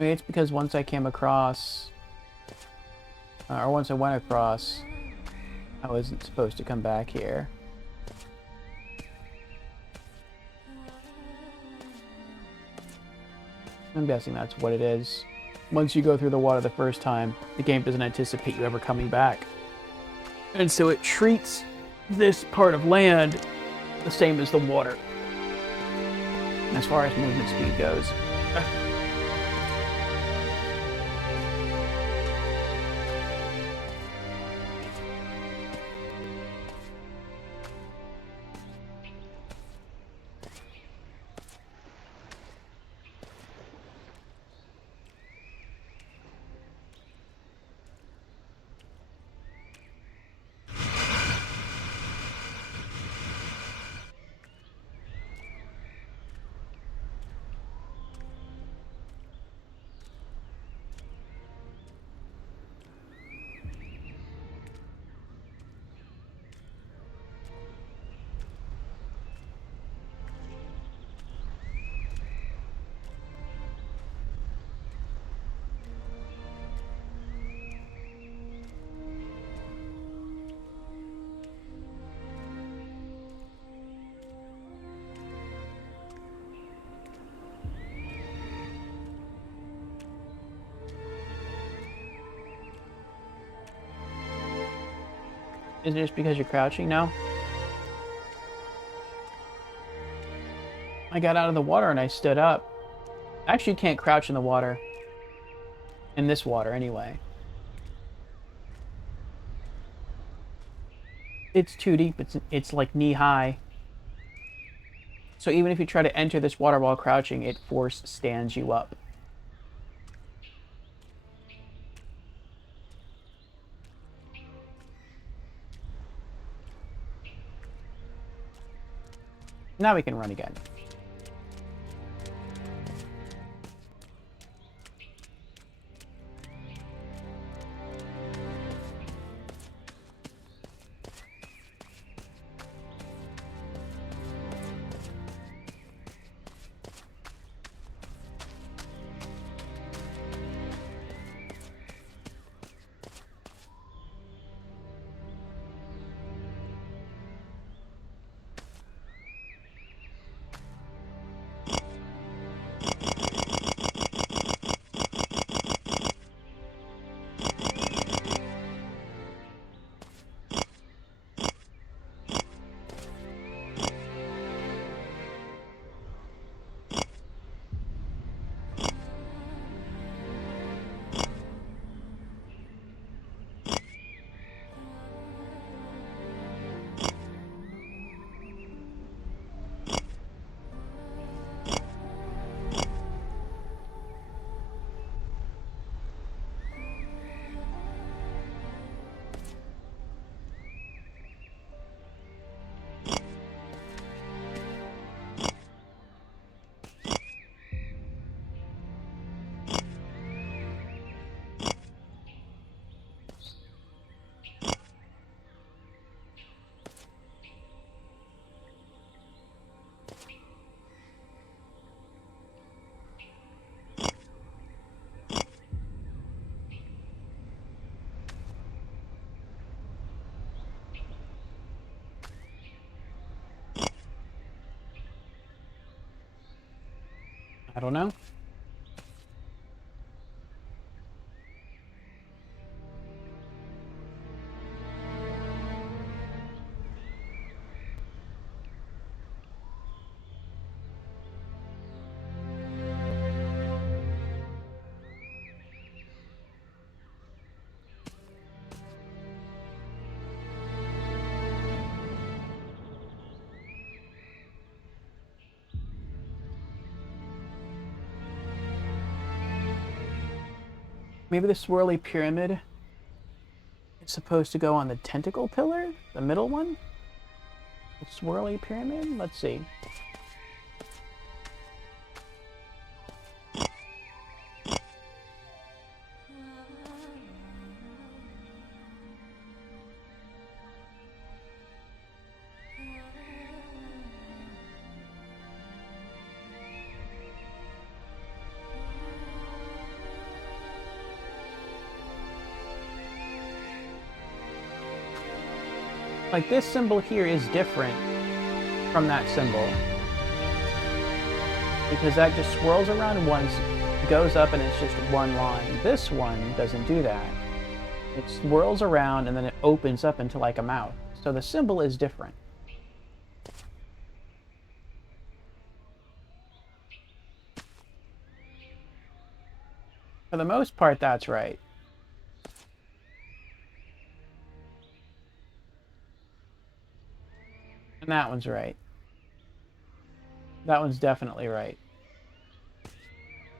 Maybe it's because once I came across, or once I went across, I wasn't supposed to come back here. I'm guessing that's what it is. Once you go through the water the first time, the game doesn't anticipate you ever coming back. And so it treats this part of land the same as the water, as far as movement speed goes. Is it just because you're crouching now? I got out of the water and I stood up. Actually, you can't crouch in the water. In this water, anyway. It's too deep. It's like knee-high. So even if you try to enter this water while crouching, it force stands you up. Now we can run again. I don't know. Maybe the swirly pyramid is supposed to go on the tentacle pillar? The middle one? The swirly pyramid? Let's see. Like, this symbol here is different from that symbol. Because that just swirls around once, goes up, and it's just one line. This one doesn't do that. It swirls around, and then it opens up into like a mouth. So the symbol is different. For the most part, that's right. And that one's right. That one's definitely right.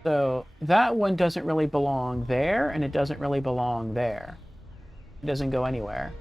So that one doesn't really belong there, and it doesn't really belong there. It doesn't go anywhere.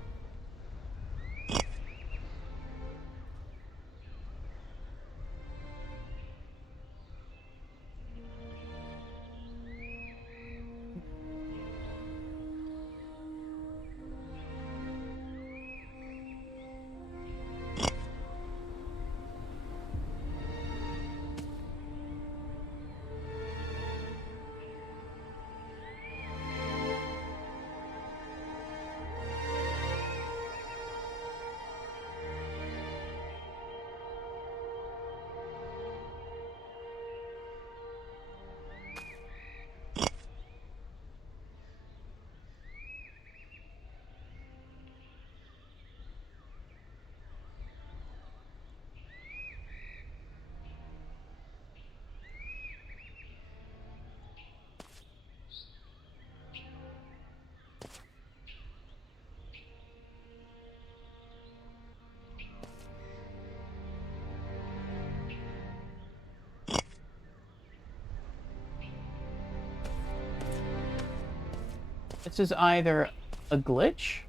This is either a glitch,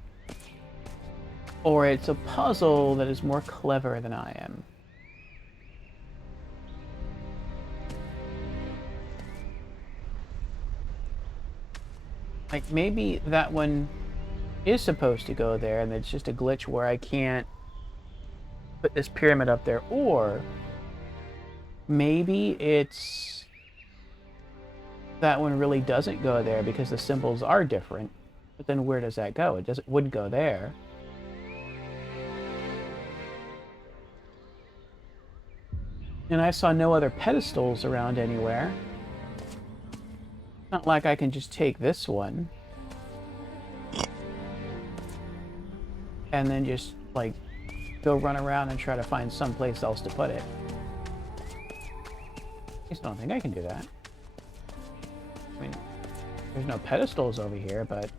or it's a puzzle that is more clever than I am. Like, maybe that one is supposed to go there, and it's just a glitch where I can't put this pyramid up there, or maybe it's that one really doesn't go there because the symbols are different. But then where does that go? It wouldn't go there. And I saw no other pedestals around anywhere. Not like I can just take this one and then just, like, go run around and try to find someplace else to put it. I just don't think I can do that. I mean, there's no pedestals over here, but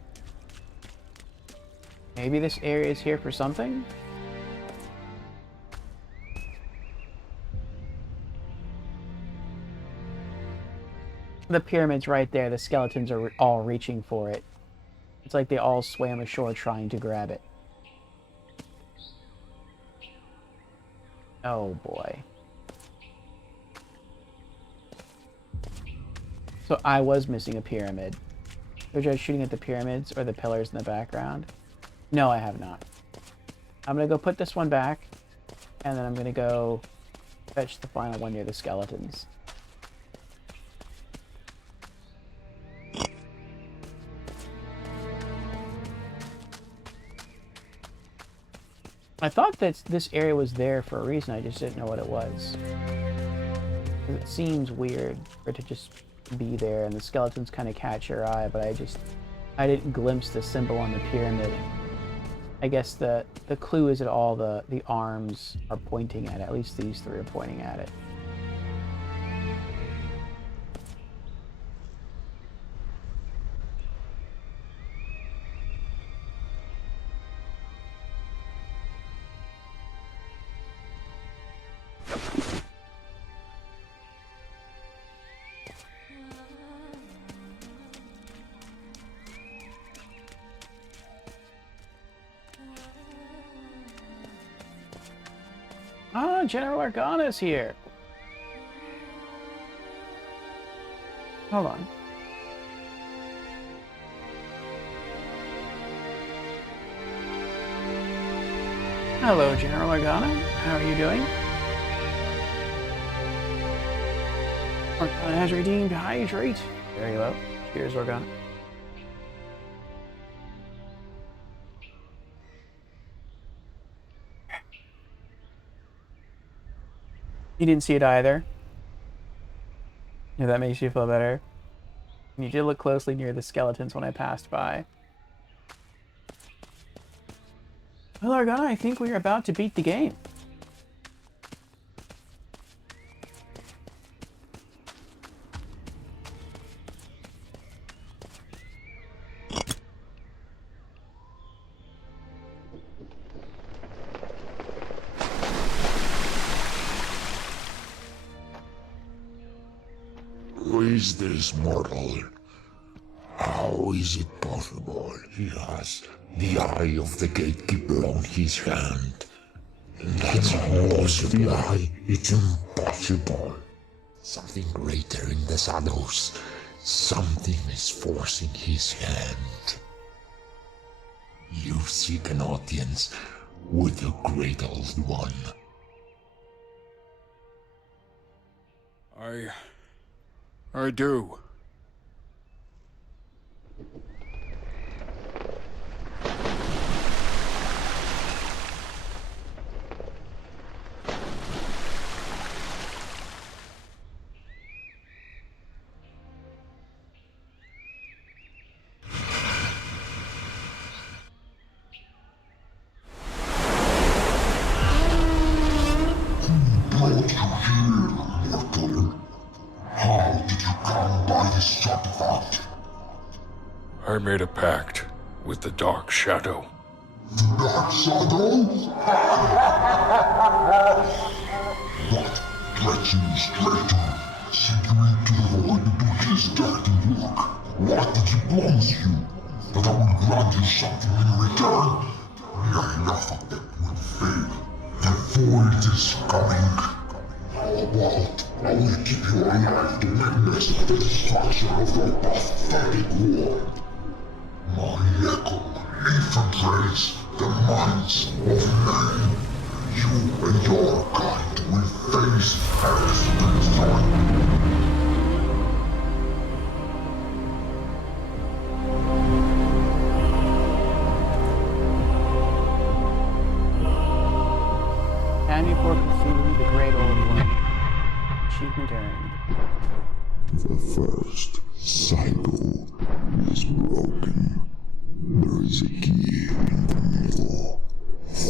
maybe this area is here for something? The pyramid's right there. The skeletons are all reaching for it. It's like they all swam ashore trying to grab it. Oh boy. So I was missing a pyramid. Was I shooting at the pyramids or the pillars in the background? No, I have not. I'm gonna go put this one back, and then I'm gonna go fetch the final one near the skeletons. I thought that this area was there for a reason, I just didn't know what it was. It seems weird for it to just be there, and the skeletons kind of catch your eye, but I didn't glimpse the symbol on the pyramid. I guess the clue is that all the arms are pointing at it. At least these three are pointing at it. Ah, General Organa's here. Hold on. Hello, General Organa. How are you doing? Organa has redeemed Hydrate. Very well. Cheers, Organa. You didn't see it either. If that makes you feel better. You did look closely near the skeletons when I passed by. Well, Organa, I think we are about to beat the game. Who is this mortal? How is it possible? He has the eye of the gatekeeper on his hand. That's impossible. It's impossible. Something greater in the shadows. Something is forcing his hand. You seek an audience with the Great Old One. I do. Brought you here, mortal. How did you come by this artifact? I made a pact with the Dark Shadow. Dark Shadow? What treacherous traitor sent you into the void to do his dirty work? What did he promise you? That I will grant you something in return? Enough of that will fail. The void is coming. How about I will keep you alive to witness the destruction of your pathetic world? My echo infiltrates the minds of men. You and your kind will face extinction. Annie for Cthulhu, the Great Old One. Achievement earned. The first cycle is broken. There is a key in the middle.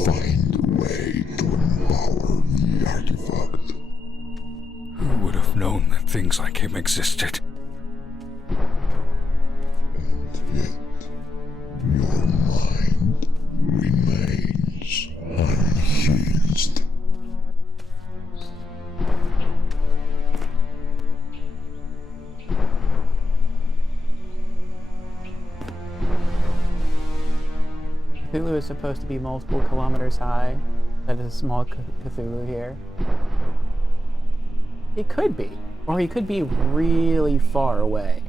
Find a way to empower the artifact. Who would have known that things like him existed? And yet, your mind remains unhinged. Cthulhu is supposed to be multiple kilometers high. That is a small Cthulhu here. He could be. Or he could be really far away.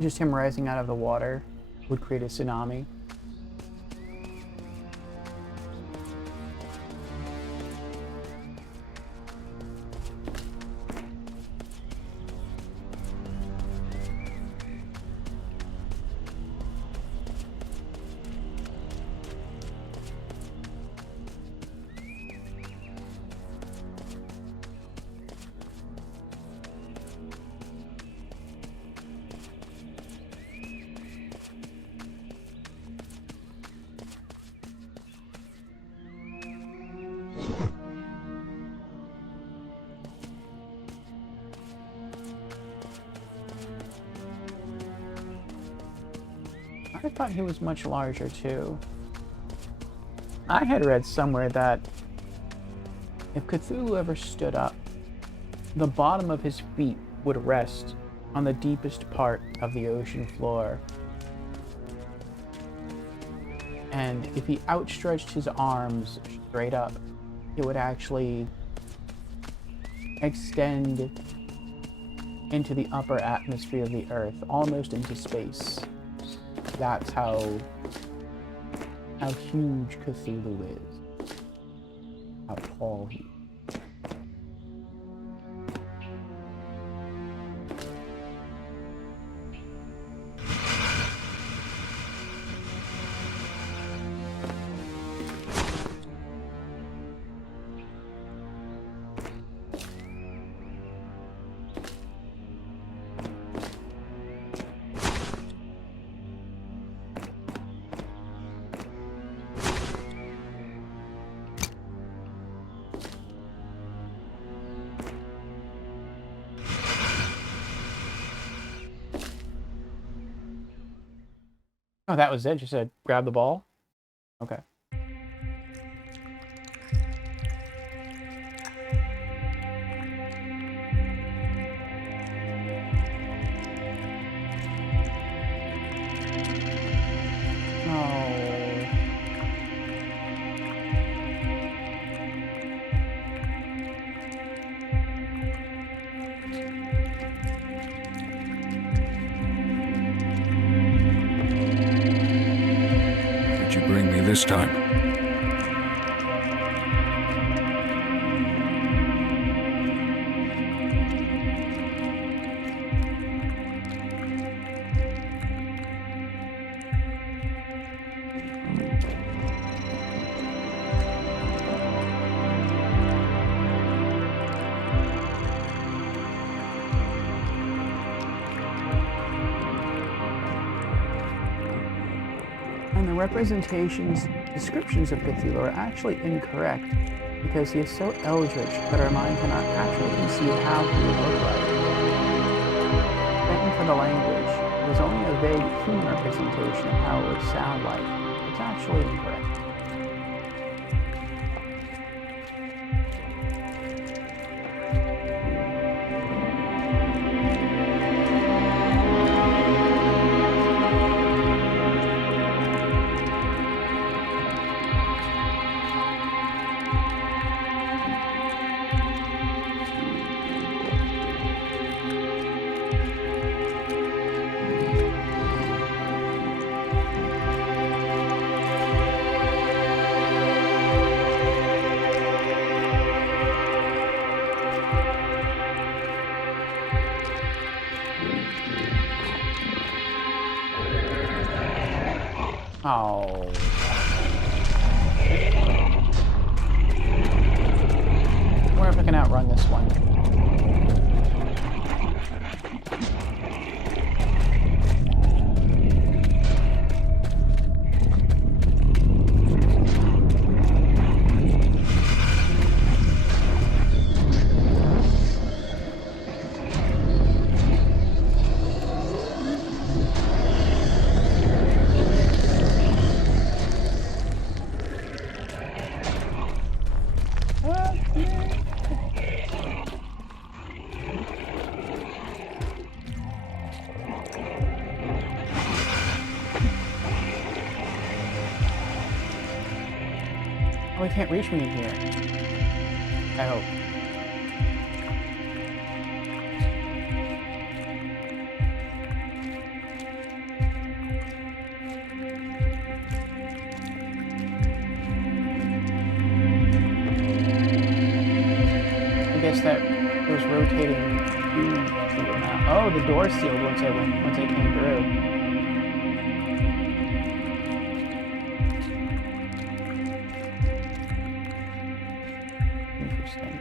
Just him rising out of the water would create a tsunami. I thought he was much larger too. I had read somewhere that if Cthulhu ever stood up, the bottom of his feet would rest on the deepest part of the ocean floor. And if he outstretched his arms straight up, it would actually extend into the upper atmosphere of the earth, almost into space. That's how huge Cthulhu is. How tall he is. Oh, that was it? Just said grab the ball? Okay. This time. And the descriptions of Cthulhu are actually incorrect because he is so eldritch that our mind cannot actually conceive how he would look like. Thank you for the language. It is only a vague human representation of how it would sound like. It's actually incorrect. Oh. I wonder if I can outrun this one. Oh, he can't reach me in here. I hope. noticed that it was rotating cubes to the map. Oh, the door sealed once I came through. Interesting.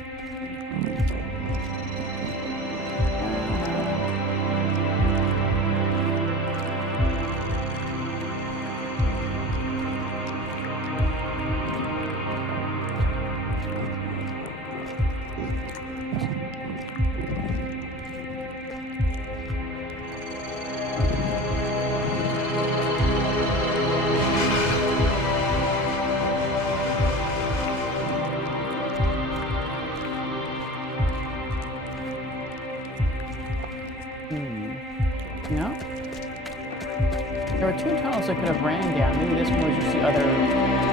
No? There were two tunnels I could have ran down. Maybe this one was just the other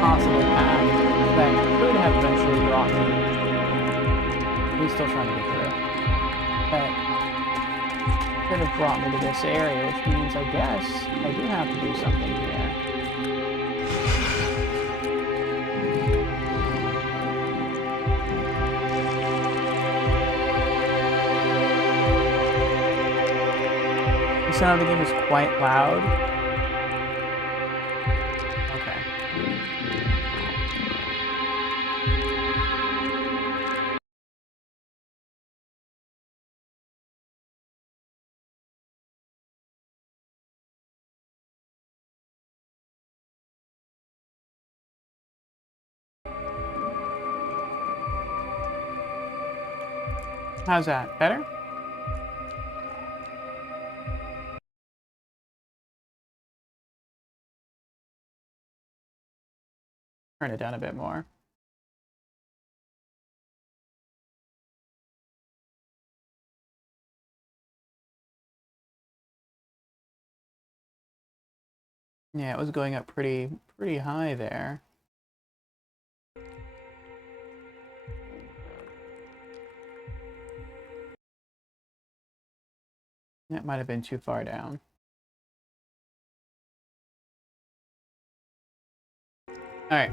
possible path that could have eventually brought me. He's still trying to get through. That could have brought me to this area, which means I guess I do have to do something here. The sound of the game is quite loud. Okay. How's that? Better? Turn it down a bit more. Yeah, it was going up pretty high there. That might have been too far down. All right.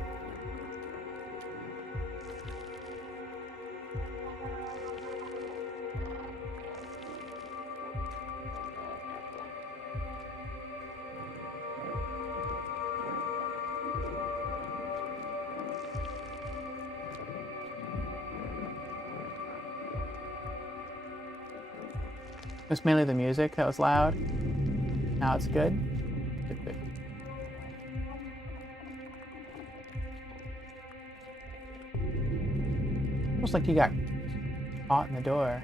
It was mainly the music that was loud. Now it's good. Good, good. Almost like you got caught in the door.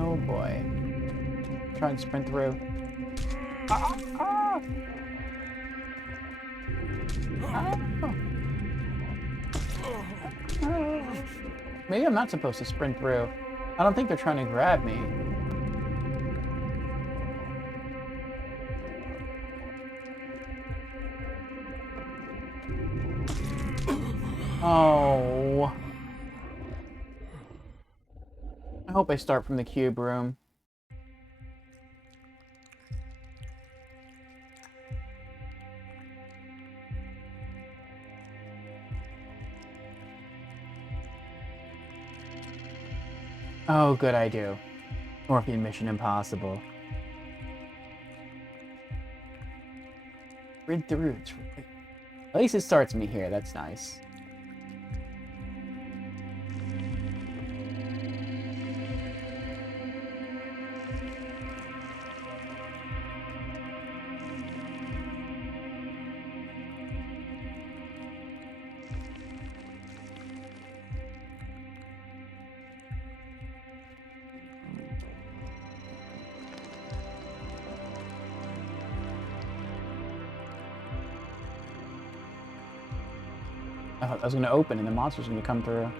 Oh boy. Try and sprint through. Maybe I'm not supposed to sprint through. I don't think they're trying to grab me. Oh. I hope I start from the cube room. Oh, good, I do. Morphean Mission Impossible. Read the roots. At least it starts me here, that's nice. I thought that was going to open and the monster's going to come through.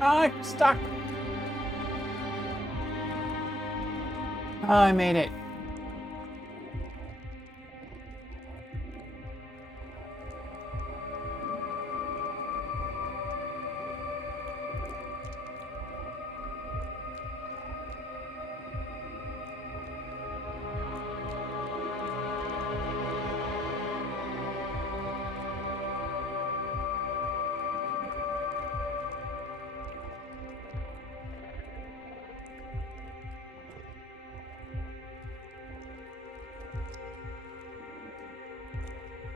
I'm stuck. Oh, I made it.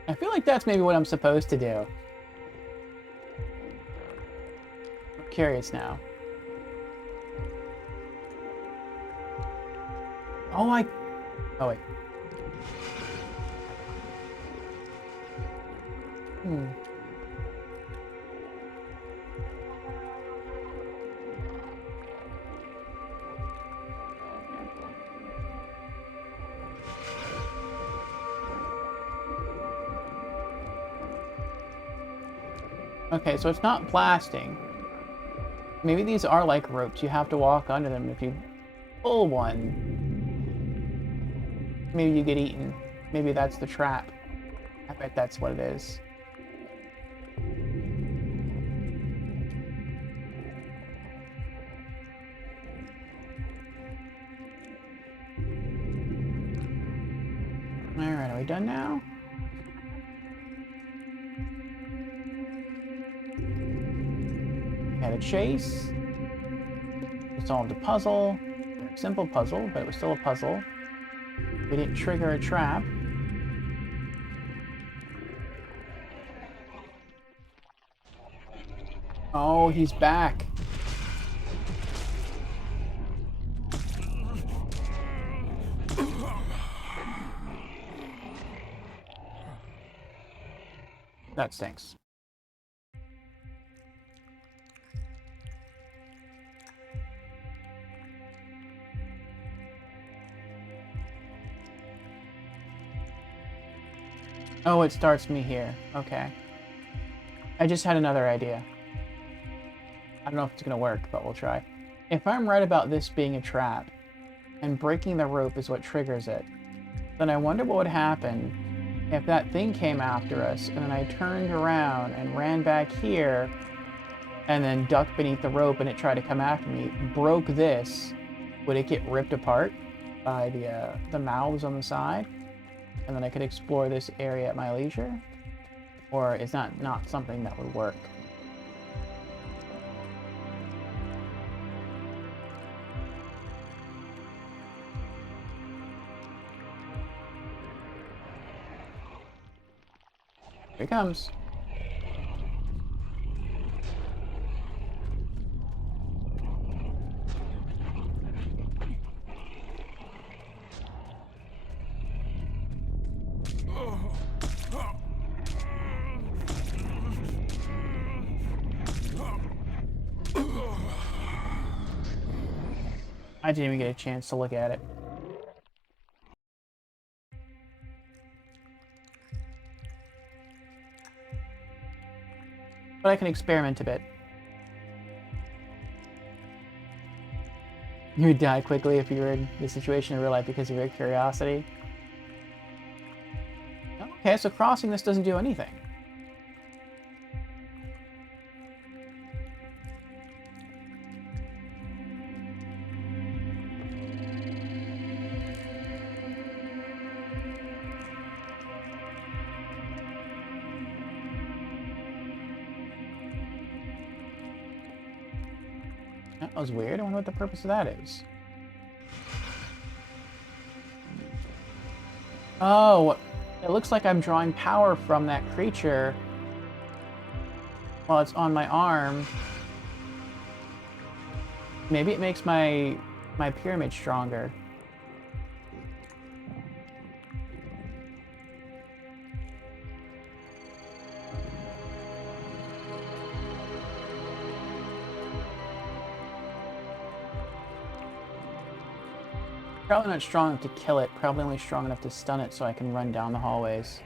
I feel like that's maybe what I'm supposed to do. I'm curious now. Oh, oh, wait. Hmm. Okay, so it's not blasting. Maybe these are like ropes. You have to walk under them. If you pull one, maybe you get eaten. Maybe that's the trap. I bet that's what it is. Alright, are we done now? Had a chase. We solved a puzzle. Very simple puzzle, but it was still a puzzle. We didn't trigger a trap. Oh, he's back. That stinks. Oh, it starts me here. Okay. I just had another idea. I don't know if it's gonna work, but we'll try. If I'm right about this being a trap, and breaking the rope is what triggers it, then I wonder what would happen if that thing came after us, and then I turned around and ran back here, and then ducked beneath the rope and it tried to come after me, broke this, would it get ripped apart by the mouths on the side? And then I could explore this area at my leisure? Or is that not something that would work? Here it comes. I didn't even get a chance to look at it. But I can experiment a bit. You would die quickly if you were in this situation in real life because of your curiosity. Okay, so crossing this doesn't do anything. That was weird. I wonder what the purpose of that is. Oh, it looks like I'm drawing power from that creature while it's on my arm. Maybe it makes my pyramid stronger. Probably not strong enough to kill it, probably only strong enough to stun it so I can run down the hallways.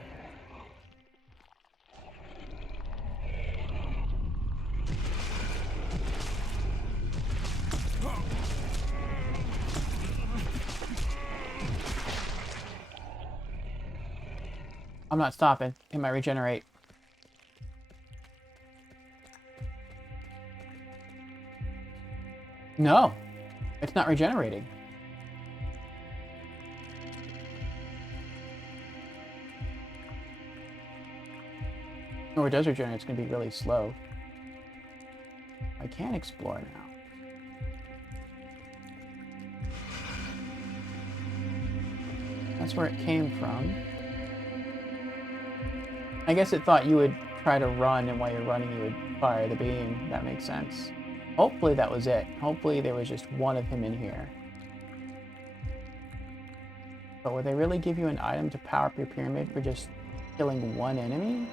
I'm not stopping. It might regenerate. No, it's not regenerating. Or it does regenerate, it's going to be really slow. I can explore now. That's where it came from. I guess it thought you would try to run, and while you're running you would fire the beam. That makes sense. Hopefully that was it. Hopefully there was just one of him in here. But would they really give you an item to power up your pyramid for just killing one enemy?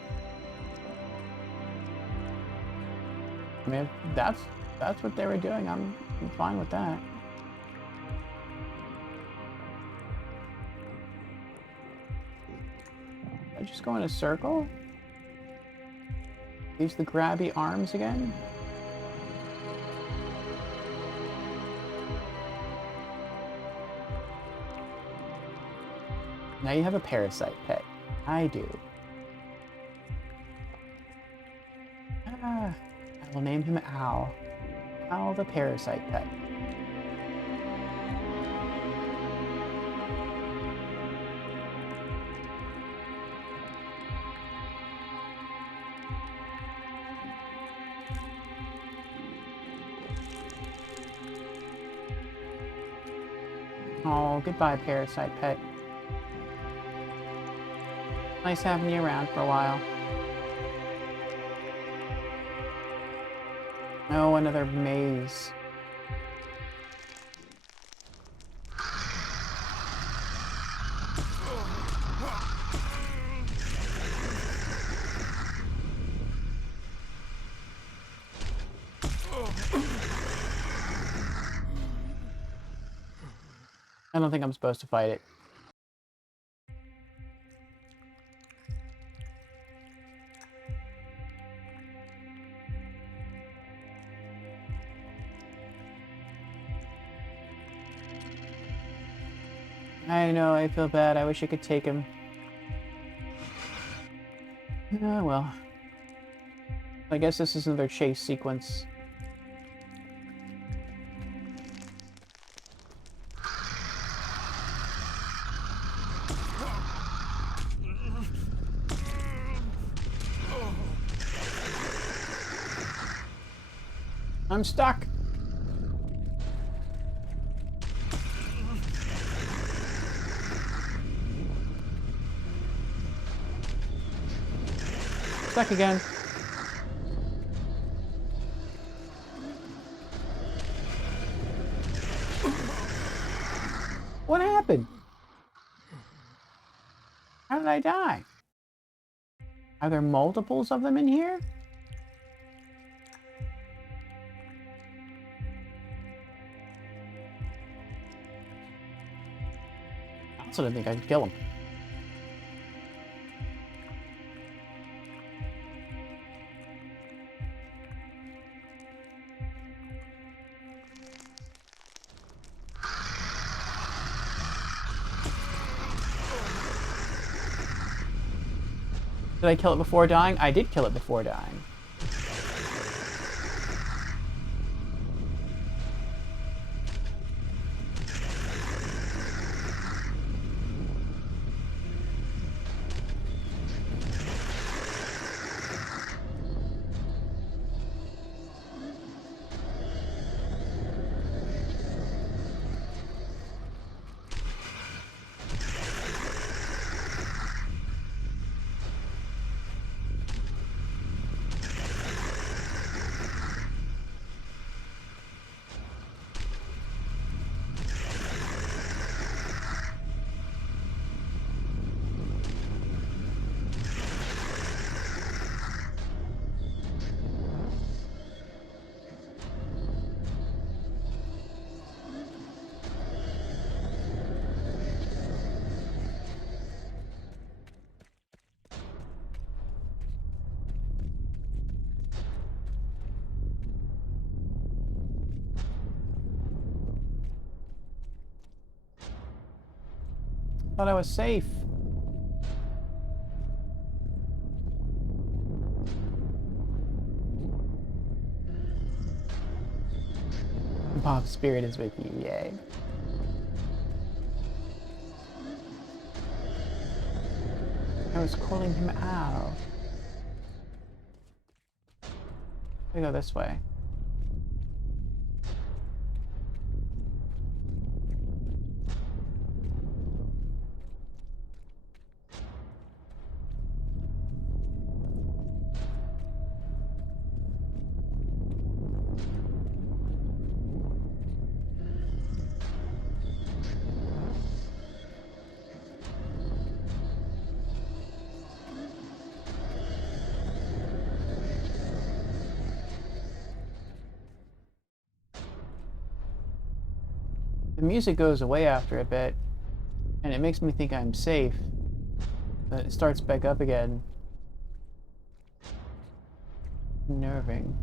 I mean, if that's what they were doing, I'm fine with that. Did I just go in a circle? Use the grabby arms again? Now you have a parasite pet. I do. I will name him Al. Al the parasite pet. Oh, goodbye, parasite pet. Nice having you around for a while. Oh, another maze. I don't think I'm supposed to fight it. I know, I feel bad. I wish I could take him. Oh, well. I guess this is another chase sequence. I'm stuck. Stuck again. What happened? How did I die? Are there multiples of them in here? I also didn't think I could kill him. Did I kill it before dying? I did kill it before dying. Thought I was safe. Bob Spirit is with you, yay. I was calling him out. We go this way. The music goes away after a bit, and it makes me think I'm safe. But it starts back up again. Unnerving.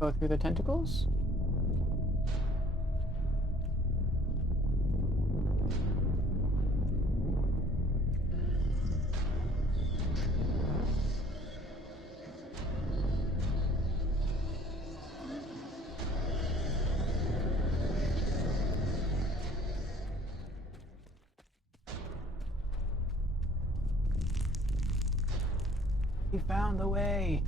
Go through the tentacles? We found the way.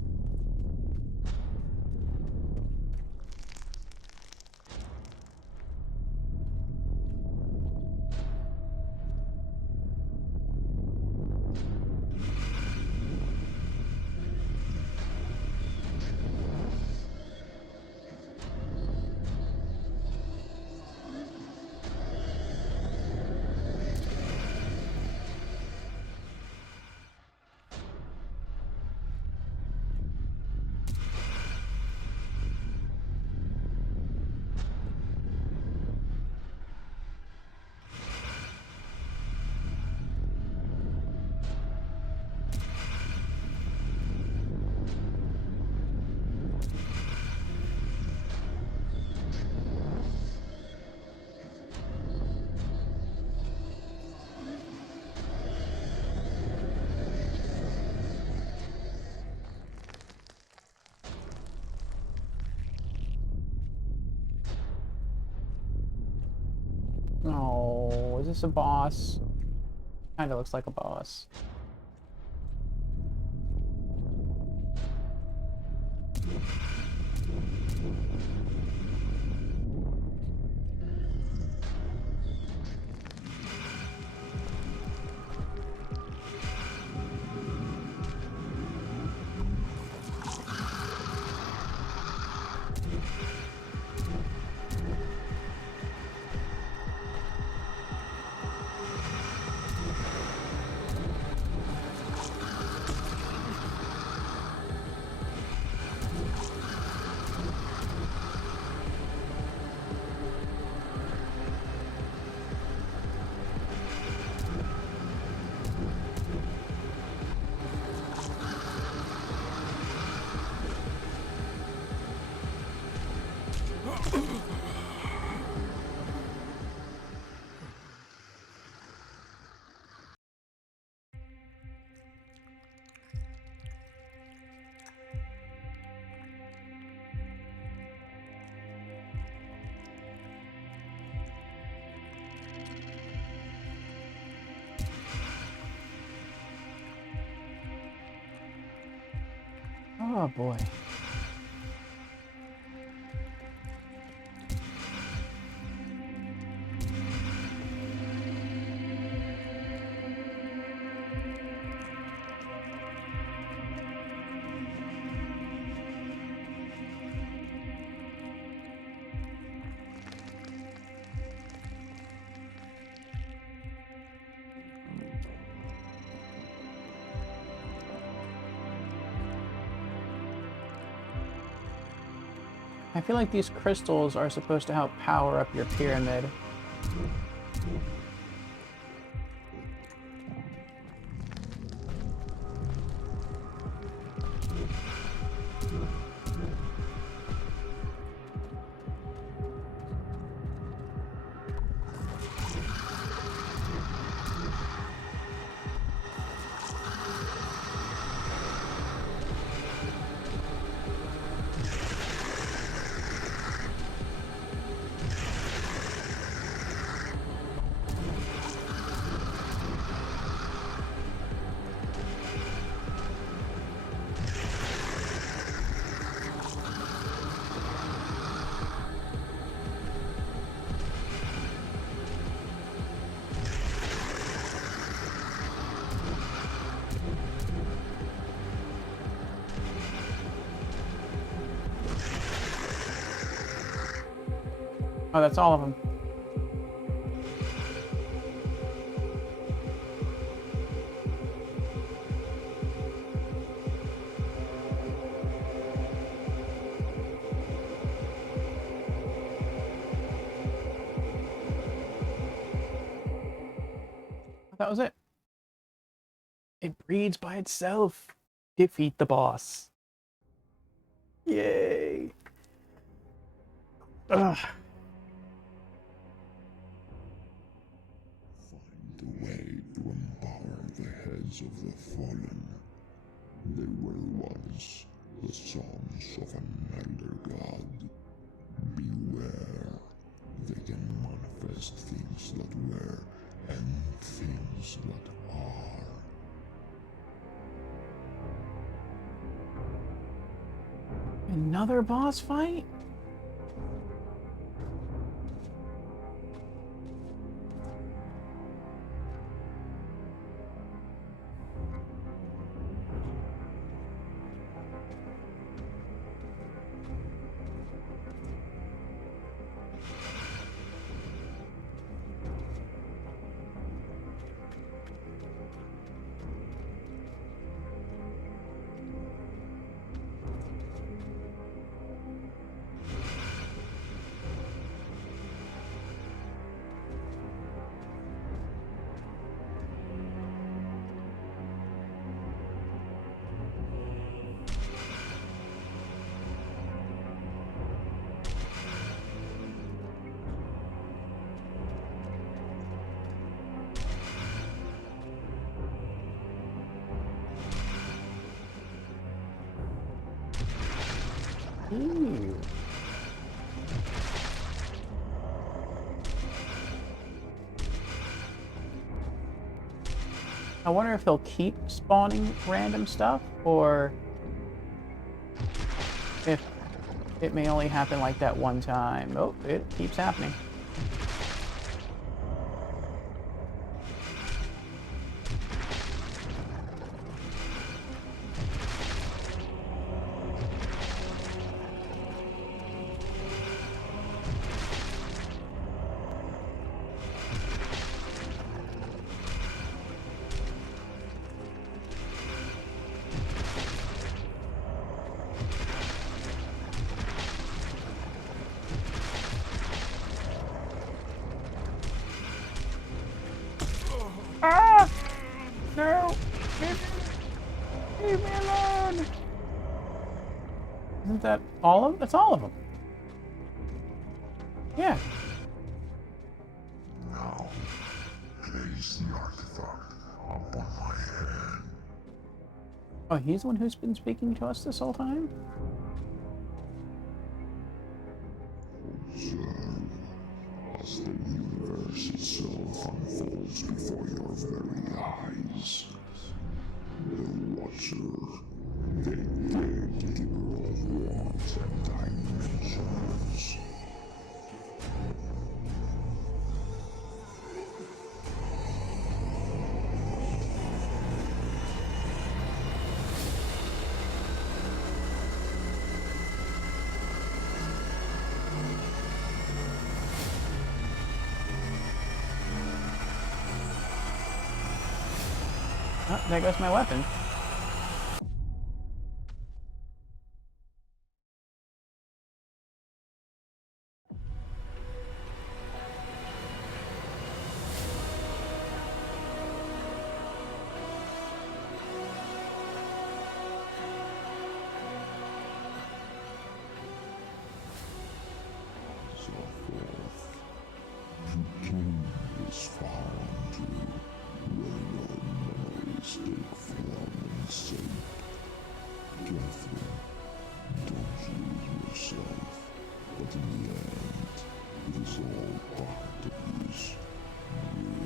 Oh, is this a boss? Kinda looks like a boss. Oh boy. I feel like these crystals are supposed to help power up your pyramid. Oh, that's all of them. That was it. It breeds by itself. Defeat the boss. Yay. Ugh. Find a way to empower the heads of the fallen. They were once the sons of an elder god. Beware. They can manifest things that were and things that are. Another boss fight? Ooh. I wonder if he'll keep spawning random stuff, or if it may only happen like that one time. Oh, it keeps happening. Ah! No! Leave me alone! Isn't that all of them? That's all of them. Yeah. Now, place the artifact upon my hand. Oh, he's the one who's been speaking to us this whole time? Observe as the universe itself unfolds before your very eyes. The Watcher the gatekeeper of worlds and dimensions. Oh, there goes my weapon. So forth. You came this far unto where your memories take form and shape. Catherine, don't lose yourself, but in the end, it is all part of this dream.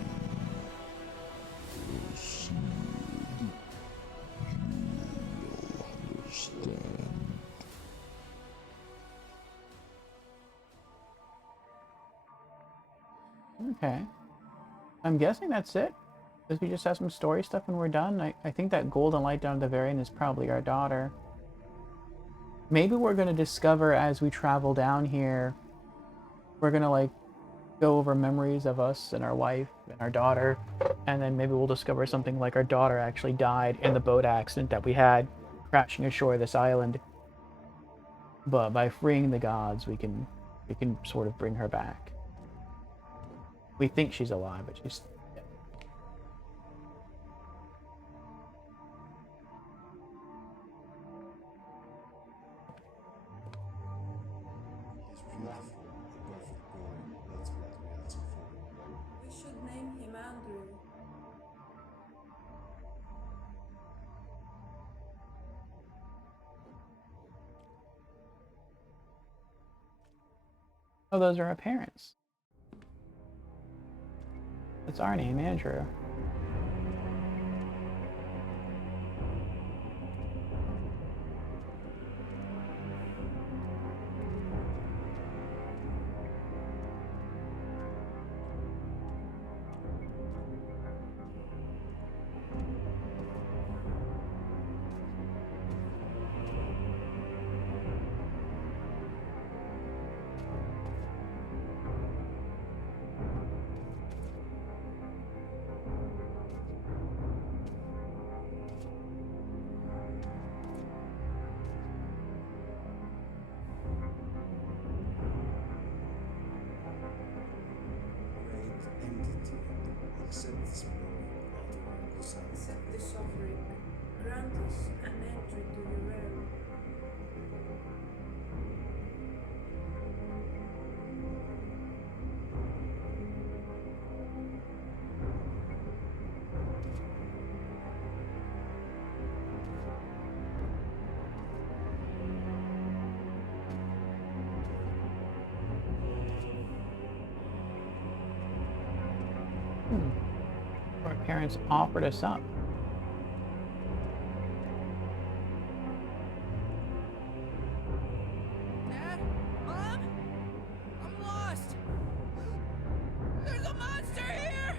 Proceed. You will understand. Okay. I'm guessing that's it. Because we just have some story stuff and we're done. I think that golden light down at the very end is probably our daughter. Maybe we're going to discover as we travel down here, we're going to like go over memories of us and our wife and our daughter. And then maybe we'll discover something like our daughter actually died in the boat accident that we had crashing ashore this island. But by freeing the gods, we can sort of bring her back. We think she's alive, but she's dead. He's beautiful, a perfect boy. That's what we ask for. We should name him Andrew. Oh, those are our parents. That's our name, Andrew. Great entity, accept this moment out of our consent. Accept this offering. Grant us an entry to your realm. Our parents offered us up. Dad? Mom? I'm lost! There's a monster here!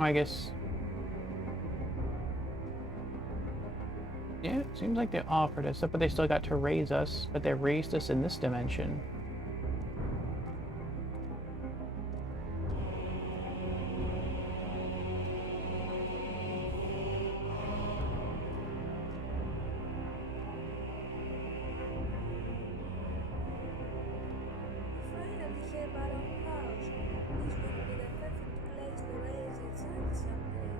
I guess. Yeah, it seems like they offered us up, but they still got to raise us. But they raised us in this dimension. Finally have our own house. This will be the perfect place to raise a child someday.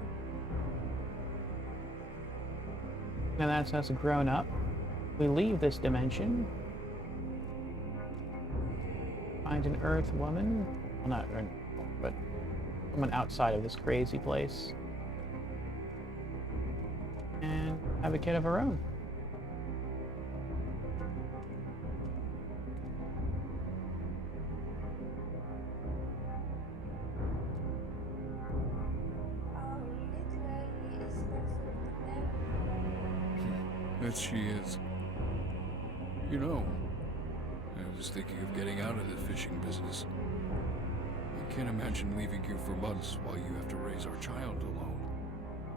And that's us grown up. We leave this dimension. Find an Earth woman. Well, not Earth, but someone outside of this crazy place. And have a kid of her own. That she is. You know, I was thinking of getting out of the fishing business. I can't imagine leaving you for months while you have to raise our child alone.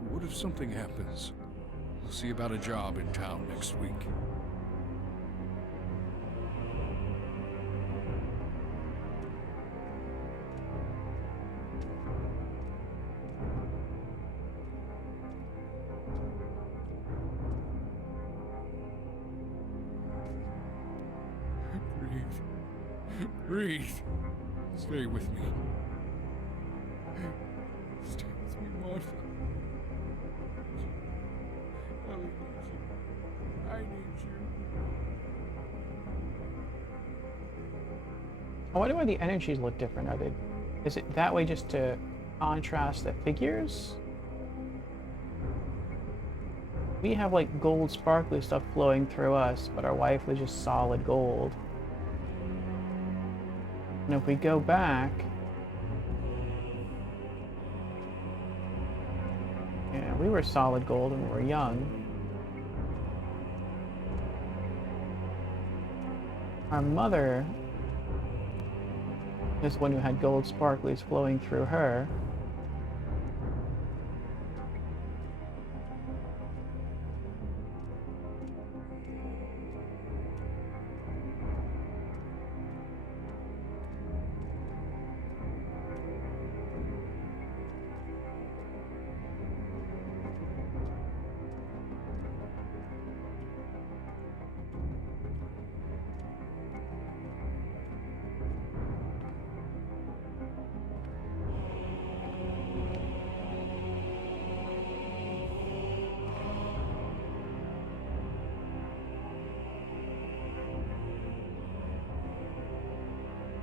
What if something happens? We'll see about a job in town next week. Breathe. Stay with me. Stay with me, Martha. Ellie needs you. I need you. I wonder why the energies look different. Is it that way just to contrast the figures? We have like gold sparkly stuff flowing through us, but our wife was just solid gold. And if we go back, yeah, we were solid gold when we were young. Our mother is the one who had gold sparklies flowing through her.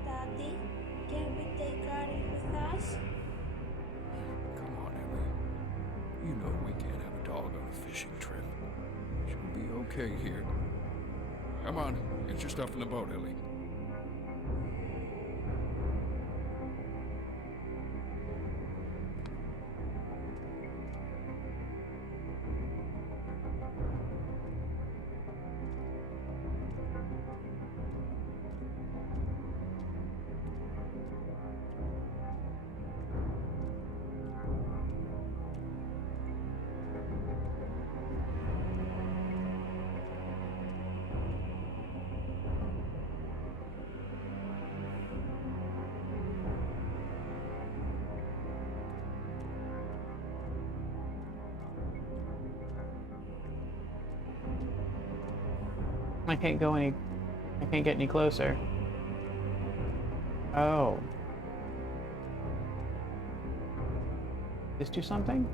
Daddy, can we take Gary with us? Come on, Ellie. You know we can't have a dog on a fishing trip. She'll be okay here. Come on, get your stuff in the boat, Ellie. I can't get any closer. Oh. This do something?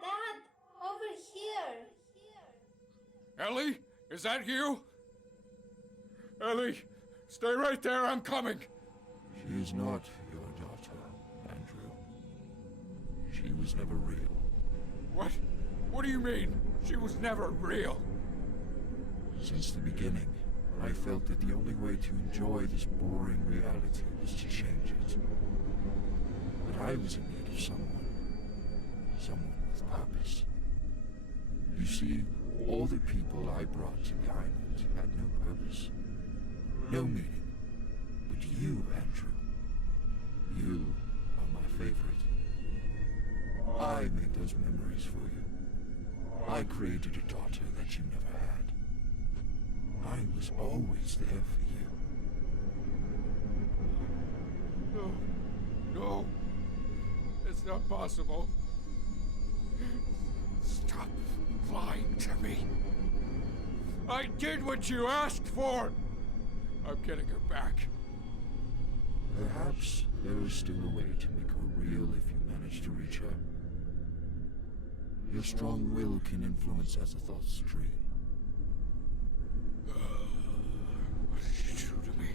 Dad, over here. Ellie, is that you? Ellie, stay right there, I'm coming. She is not your daughter, Andrew. She was never real. What? What do you mean? She was never real. Since the beginning, I felt that the only way to enjoy this boring reality was to change it. But I was in need of someone with purpose. You see, all the people I brought to the island had no purpose, no meaning. But you, Andrew, you are my favorite. I made those memories for you. I created a daughter that you never had. I was always there for you. No. No. It's not possible. Stop lying to me. I did what you asked for. I'm getting her back. Perhaps there is still a way to make her real if you manage to reach her. Your strong will can influence Azathoth's dream. What did you do to me?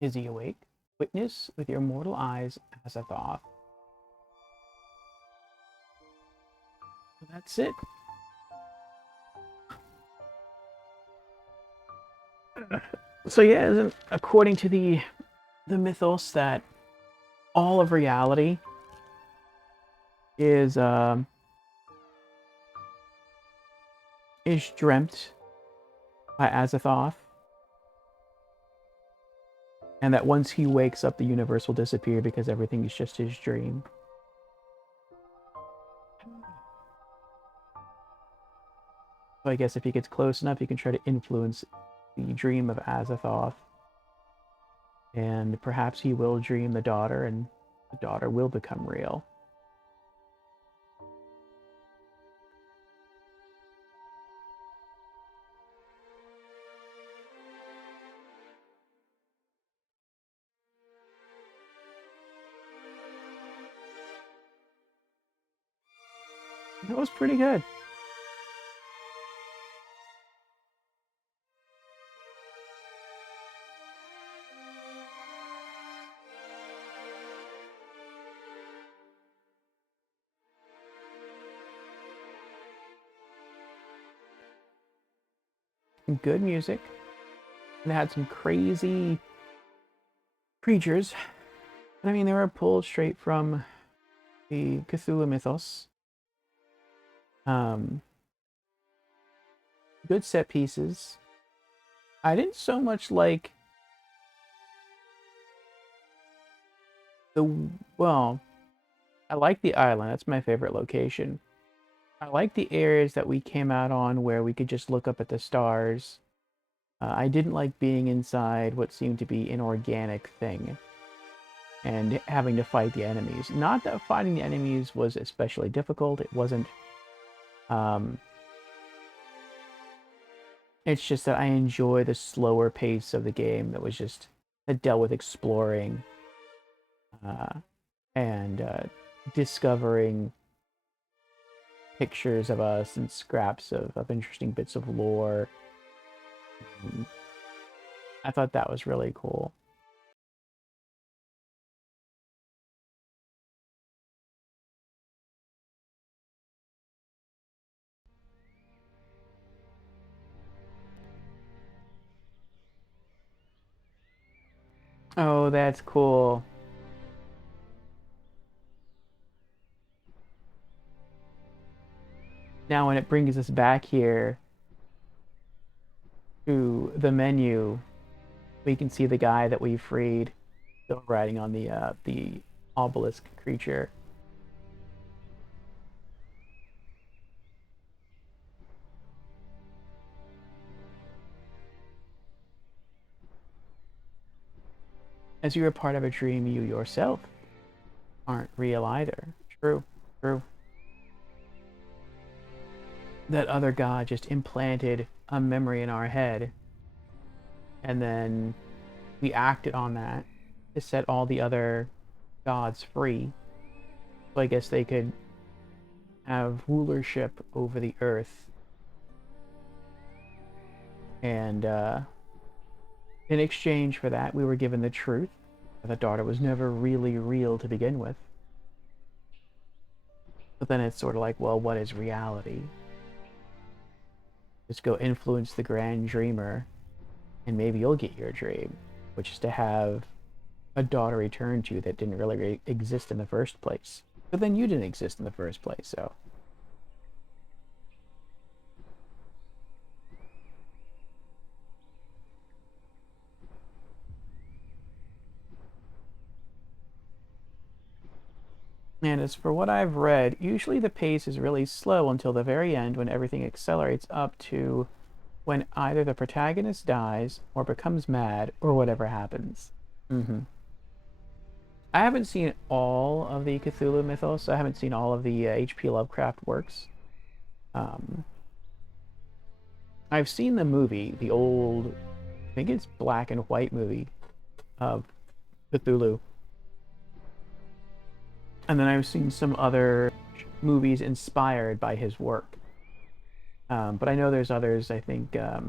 Is he awake? Witness with your mortal eyes Azathoth. That's it. So yeah, isn't according to the mythos that all of reality is dreamt by Azathoth, and that once he wakes up, the universe will disappear because everything is just his dream. So I guess if he gets close enough, he can try to influence the dream of Azathoth. And perhaps he will dream the daughter, and the daughter will become real. That was pretty good. Good music. And it had some crazy creatures. But I mean, they were pulled straight from the Cthulhu mythos. Good set pieces. I didn't so much like well, I like the island. That's my favorite location. I like the areas that we came out on where we could just look up at the stars. I didn't like being inside what seemed to be an organic thing and having to fight the enemies. Not that fighting the enemies was especially difficult. It wasn't. It's just that I enjoy the slower pace of the game that dealt with exploring and discovering pictures of us and scraps of interesting bits of lore. I thought that was really cool. Oh, that's cool. Now when it brings us back here to the menu, we can see the guy that we freed still riding on the obelisk creature. As you are part of a dream, you yourself aren't real either. True, true. That other god just implanted a memory in our head, and then we acted on that to set all the other gods free. So I guess they could have rulership over the earth. And in exchange for that, we were given the truth that the daughter was never really real to begin with. But then it's sort of like, well, what is reality? Just go influence the grand dreamer, and maybe you'll get your dream, which is to have a daughter return to you that didn't really exist in the first place. But then you didn't exist in the first place, so. And as for what I've read, usually the pace is really slow until the very end when everything accelerates up to when either the protagonist dies or becomes mad or whatever happens. I haven't seen all of the Cthulhu mythos. I haven't seen all of the H.P. Lovecraft works. I've seen the movie, the old, I think it's black and white movie of Cthulhu. And then I've seen some other movies inspired by his work. But I know there's others, I think, I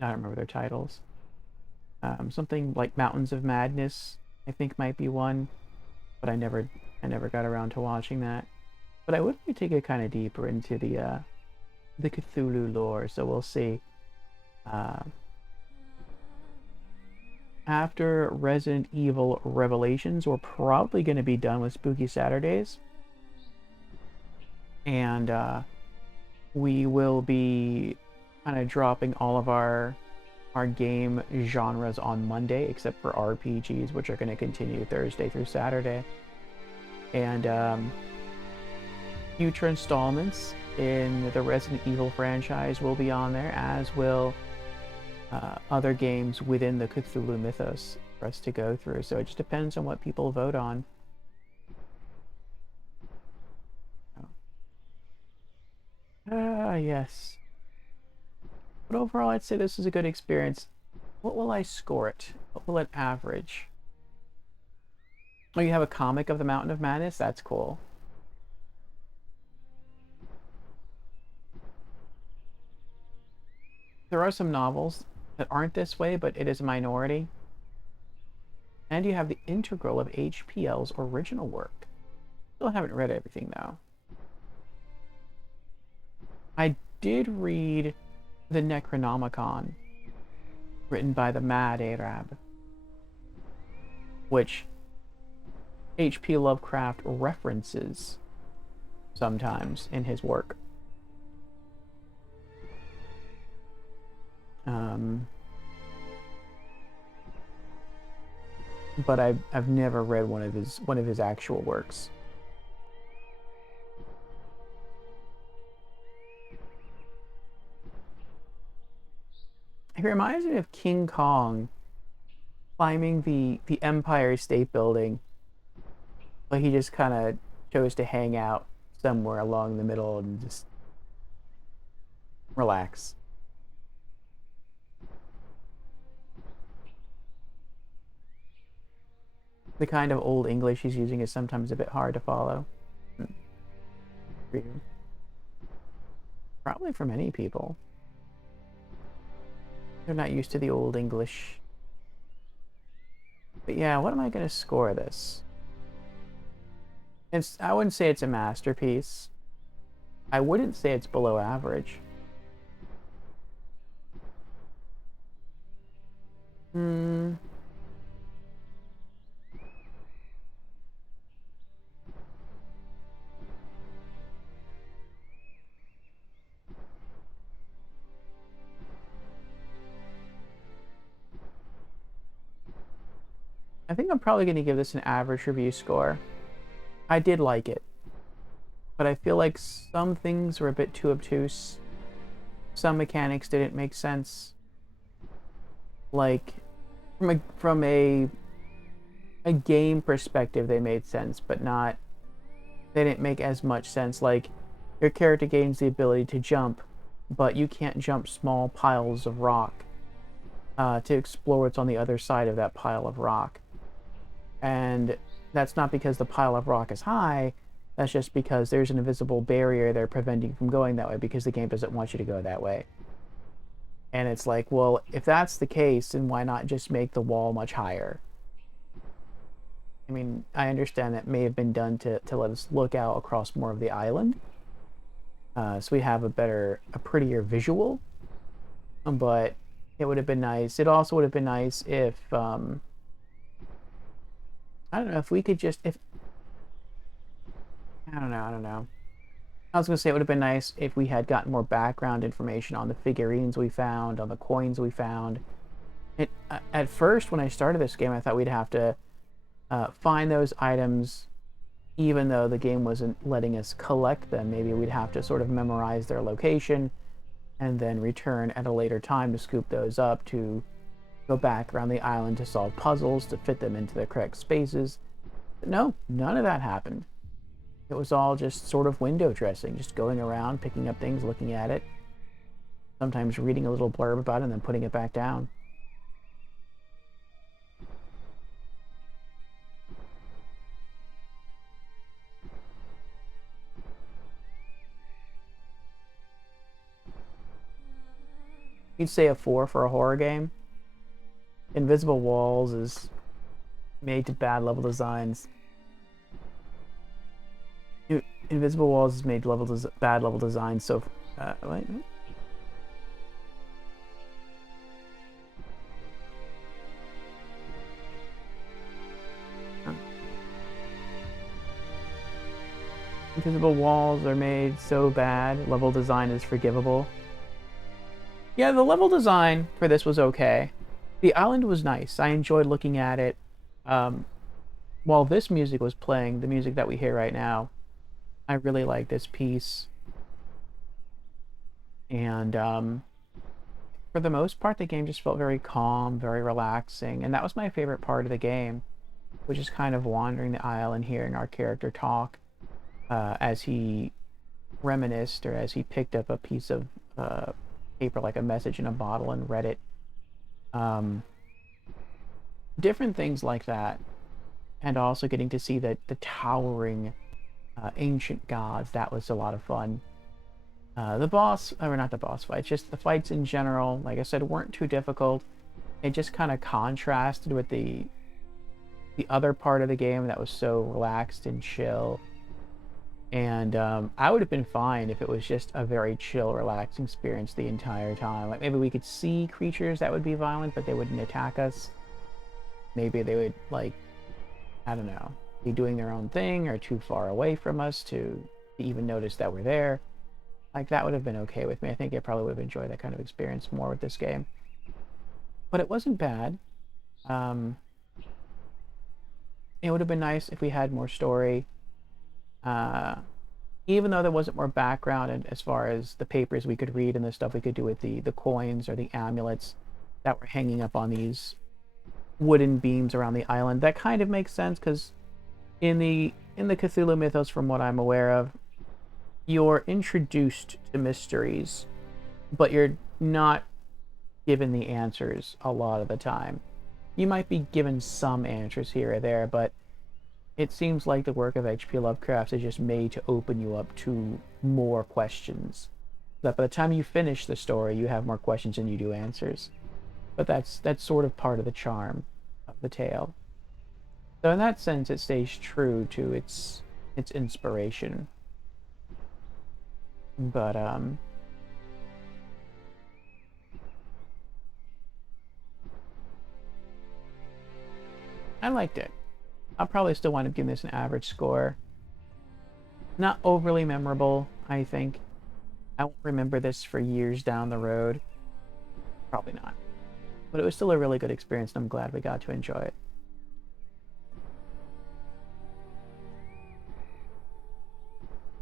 don't remember their titles. Something like Mountains of Madness, I think might be one, but I never got around to watching that. But I would like to take it kind of deeper into the Cthulhu lore, so we'll see. After Resident Evil Revelations, we're probably going to be done with Spooky Saturdays. And we will be kind of dropping all of our game genres on Monday, except for RPGs, which are going to continue Thursday through Saturday. And future installments in the Resident Evil franchise will be on there, as will other games within the Cthulhu mythos for us to go through. So it just depends on what people vote on. Yes. But overall, I'd say this is a good experience. What will I score it? What will it average? Oh, you have a comic of the Mountain of Madness? That's cool. There are some novels that aren't this way, but it is a minority. And you have the integral of HPL's original work. Still haven't read everything, though. I did read the Necronomicon, written by the Mad Arab, which H.P. Lovecraft references sometimes in his work. But I've never read one of his actual works. It reminds me of King Kong climbing the Empire State Building, but he just kind of chose to hang out somewhere along the middle and just relax. The kind of old English he's using is sometimes a bit hard to follow. For you. Probably for many people. They're not used to the old English. But yeah, what am I going to score this? I wouldn't say it's a masterpiece. I wouldn't say it's below average. I think I'm probably going to give this an average review score. I did like it, but I feel like some things were a bit too obtuse. Some mechanics didn't make sense. Like, from a game perspective, they made sense, but they didn't make as much sense. Like, your character gains the ability to jump, but you can't jump small piles of rock to explore what's on the other side of that pile of rock. And that's not because the pile of rock is high, that's just because there's an invisible barrier there preventing you from going that way because the game doesn't want you to go that way. And it's like, well, if that's the case, then why not just make the wall much higher? I mean, I understand that may have been done to let us look out across more of the island. So we have a prettier visual. But it would have been nice. It also would have been nice if, I don't know, if we could just, I don't know. I was going to say it would have been nice if we had gotten more background information on the figurines we found, on the coins we found. At first, when I started this game, I thought we'd have to find those items, even though the game wasn't letting us collect them. Maybe we'd have to sort of memorize their location and then return at a later time to scoop those up, to go back around the island to solve puzzles, to fit them into the correct spaces. But no, none of that happened. It was all just sort of window dressing, just going around, picking up things, looking at it, sometimes reading a little blurb about it and then putting it back down. You'd say a 4 for a horror game. Invisible Walls is made to bad level designs. Invisible Walls is made to bad level design, so wait. Invisible Walls are made so bad, level design is forgivable. Yeah, the level design for this was okay. The island was nice. I enjoyed looking at it. While this music was playing, the music that we hear right now, I really like this piece. And for the most part, the game just felt very calm, very relaxing. And that was my favorite part of the game, which is kind of wandering the isle and hearing our character talk as he reminisced, or as he picked up a piece of paper, like a message in a bottle, and read it. Different things like that. And also getting to see the towering ancient gods. That was a lot of fun. The boss, or not the boss fights, just the fights in general, like I said, weren't too difficult. It just kind of contrasted with the other part of the game that was so relaxed and chill. And I would have been fine if it was just a very chill, relaxing experience the entire time. Like, maybe we could see creatures that would be violent, but they wouldn't attack us. Maybe they would, like, I don't know, be doing their own thing or too far away from us to even notice that we're there. Like, that would have been okay with me. I think I probably would have enjoyed that kind of experience more with this game. But it wasn't bad. It would have been nice if we had more story. Even though there wasn't more background, and as far as the papers we could read and the stuff we could do with the coins or the amulets that were hanging up on these wooden beams around the island, that kind of makes sense, because in the Cthulhu mythos, from what I'm aware of, you're introduced to mysteries, but you're not given the answers a lot of the time. You might be given some answers here or there, but it seems like the work of H.P. Lovecraft is just made to open you up to more questions. That by the time you finish the story, you have more questions than you do answers. But that's sort of part of the charm of the tale. So in that sense, it stays true to its inspiration. But I liked it. I'll probably still wind up giving this an average score. Not overly memorable, I think. I won't remember this for years down the road. Probably not. But it was still a really good experience, and I'm glad we got to enjoy it.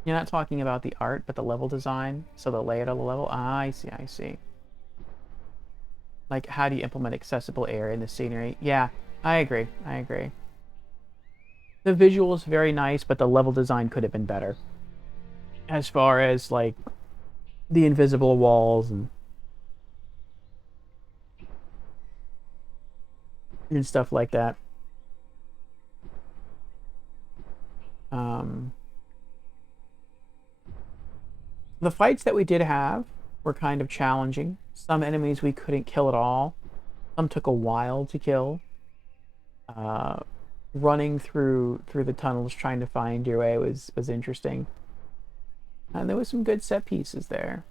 You're not talking about the art, but the level design? So the layout of the level? Ah, I see, I see. Like, how do you implement accessible area in the scenery? Yeah, I agree, I agree. The visual is very nice, but the level design could have been better. As far as, like, the invisible walls and stuff like that. The fights that we did have were kind of challenging. Some enemies we couldn't kill at all. Some took a while to kill. Running through the tunnels trying to find your way was interesting. And there was some good set pieces there.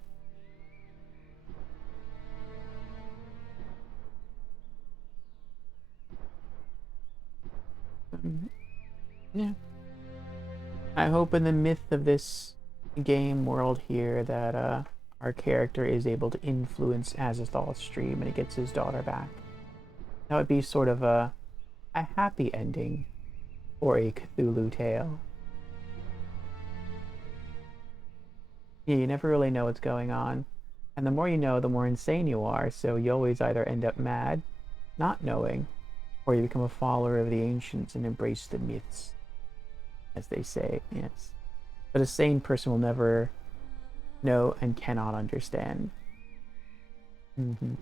Yeah. I hope in the myth of this game world here that our character is able to influence Azathoth's stream and he gets his daughter back. That would be sort of a happy ending for a Cthulhu tale. Yeah, you never really know what's going on. And the more you know, the more insane you are, so you always either end up mad, not knowing, or you become a follower of the ancients and embrace the myths, as they say, yes. But a sane person will never know and cannot understand. Mm-hmm.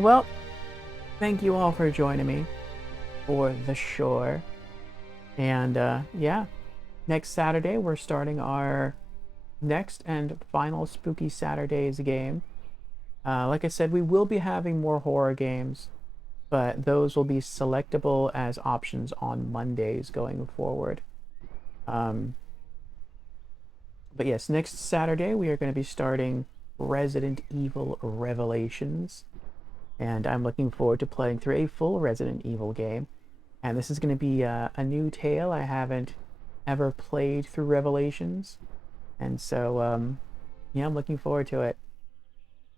Well, thank you all for joining me for The Shore. And yeah, next Saturday we're starting our next and final Spooky Saturdays game. Like I said, we will be having more horror games, but those will be selectable as options on Mondays going forward. But yes, next Saturday we are going to be starting Resident Evil Revelations. And I'm looking forward to playing through a full Resident Evil game. And this is going to be a new tale. I haven't ever played through Revelations. And so, yeah, I'm looking forward to it.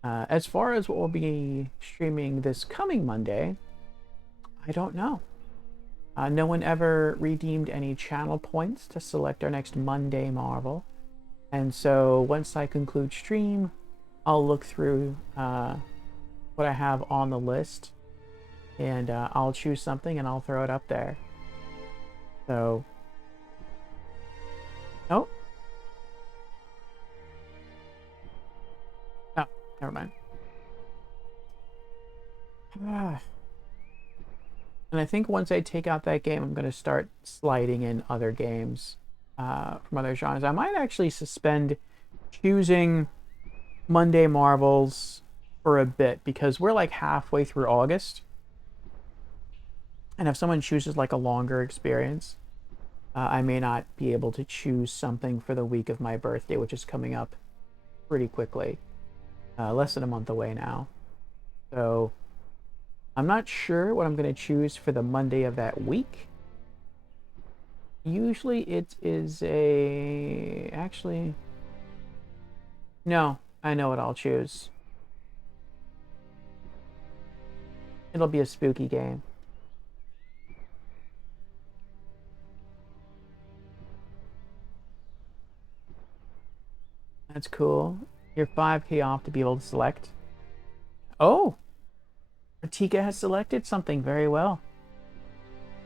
As far as what we'll be streaming this coming Monday, I don't know. No one ever redeemed any channel points to select our next Monday Marvel. And so once I conclude stream, I'll look through what I have on the list, and I'll choose something and I'll throw it up there. So, oh, never mind. And I think once I take out that game, I'm going to start sliding in other games from other genres. I might actually suspend choosing Monday Marvels for a bit, because we're like halfway through August, and if someone chooses like a longer experience, I may not be able to choose something for the week of my birthday, which is coming up pretty quickly, less than a month away now. So I'm not sure what I'm going to choose for the Monday of that week. Usually it is actually, no, I know what I'll choose. It'll be a spooky game. That's cool. You're 5K off to be able to select. Oh! Ratika has selected something very well.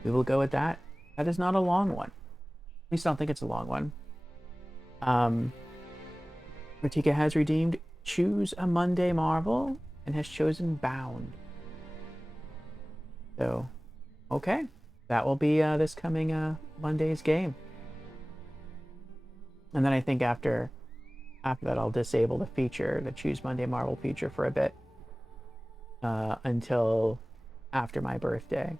We will go with that. That is not a long one. At least I don't think it's a long one. Ratika has redeemed Choose a Monday Marvel and has chosen Bound. So, okay, that will be this coming Monday's game. And then I think after that, I'll disable the feature, the Choose Monday Marvel feature, for a bit until after my birthday.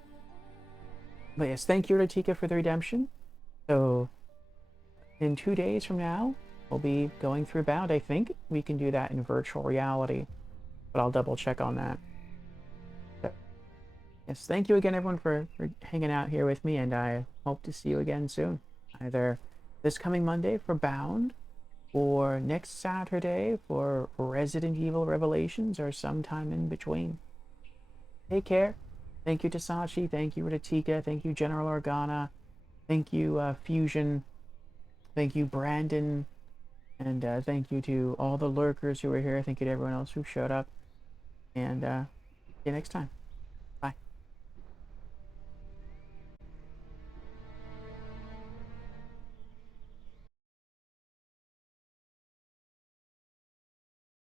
But yes, thank you, Ratika, for the redemption. So, in 2 days from now, we'll be going through Bound. I think we can do that in virtual reality, but I'll double check on that. Yes, thank you again, everyone, for hanging out here with me, and I hope to see you again soon. Either this coming Monday for Bound, or next Saturday for Resident Evil Revelations, or sometime in between. Take care. Thank you, Tasashi. Thank you, Ratika. Thank you, General Organa. Thank you, Fusion. Thank you, Brandon. And thank you to all the lurkers who were here. Thank you to everyone else who showed up. And see you next time.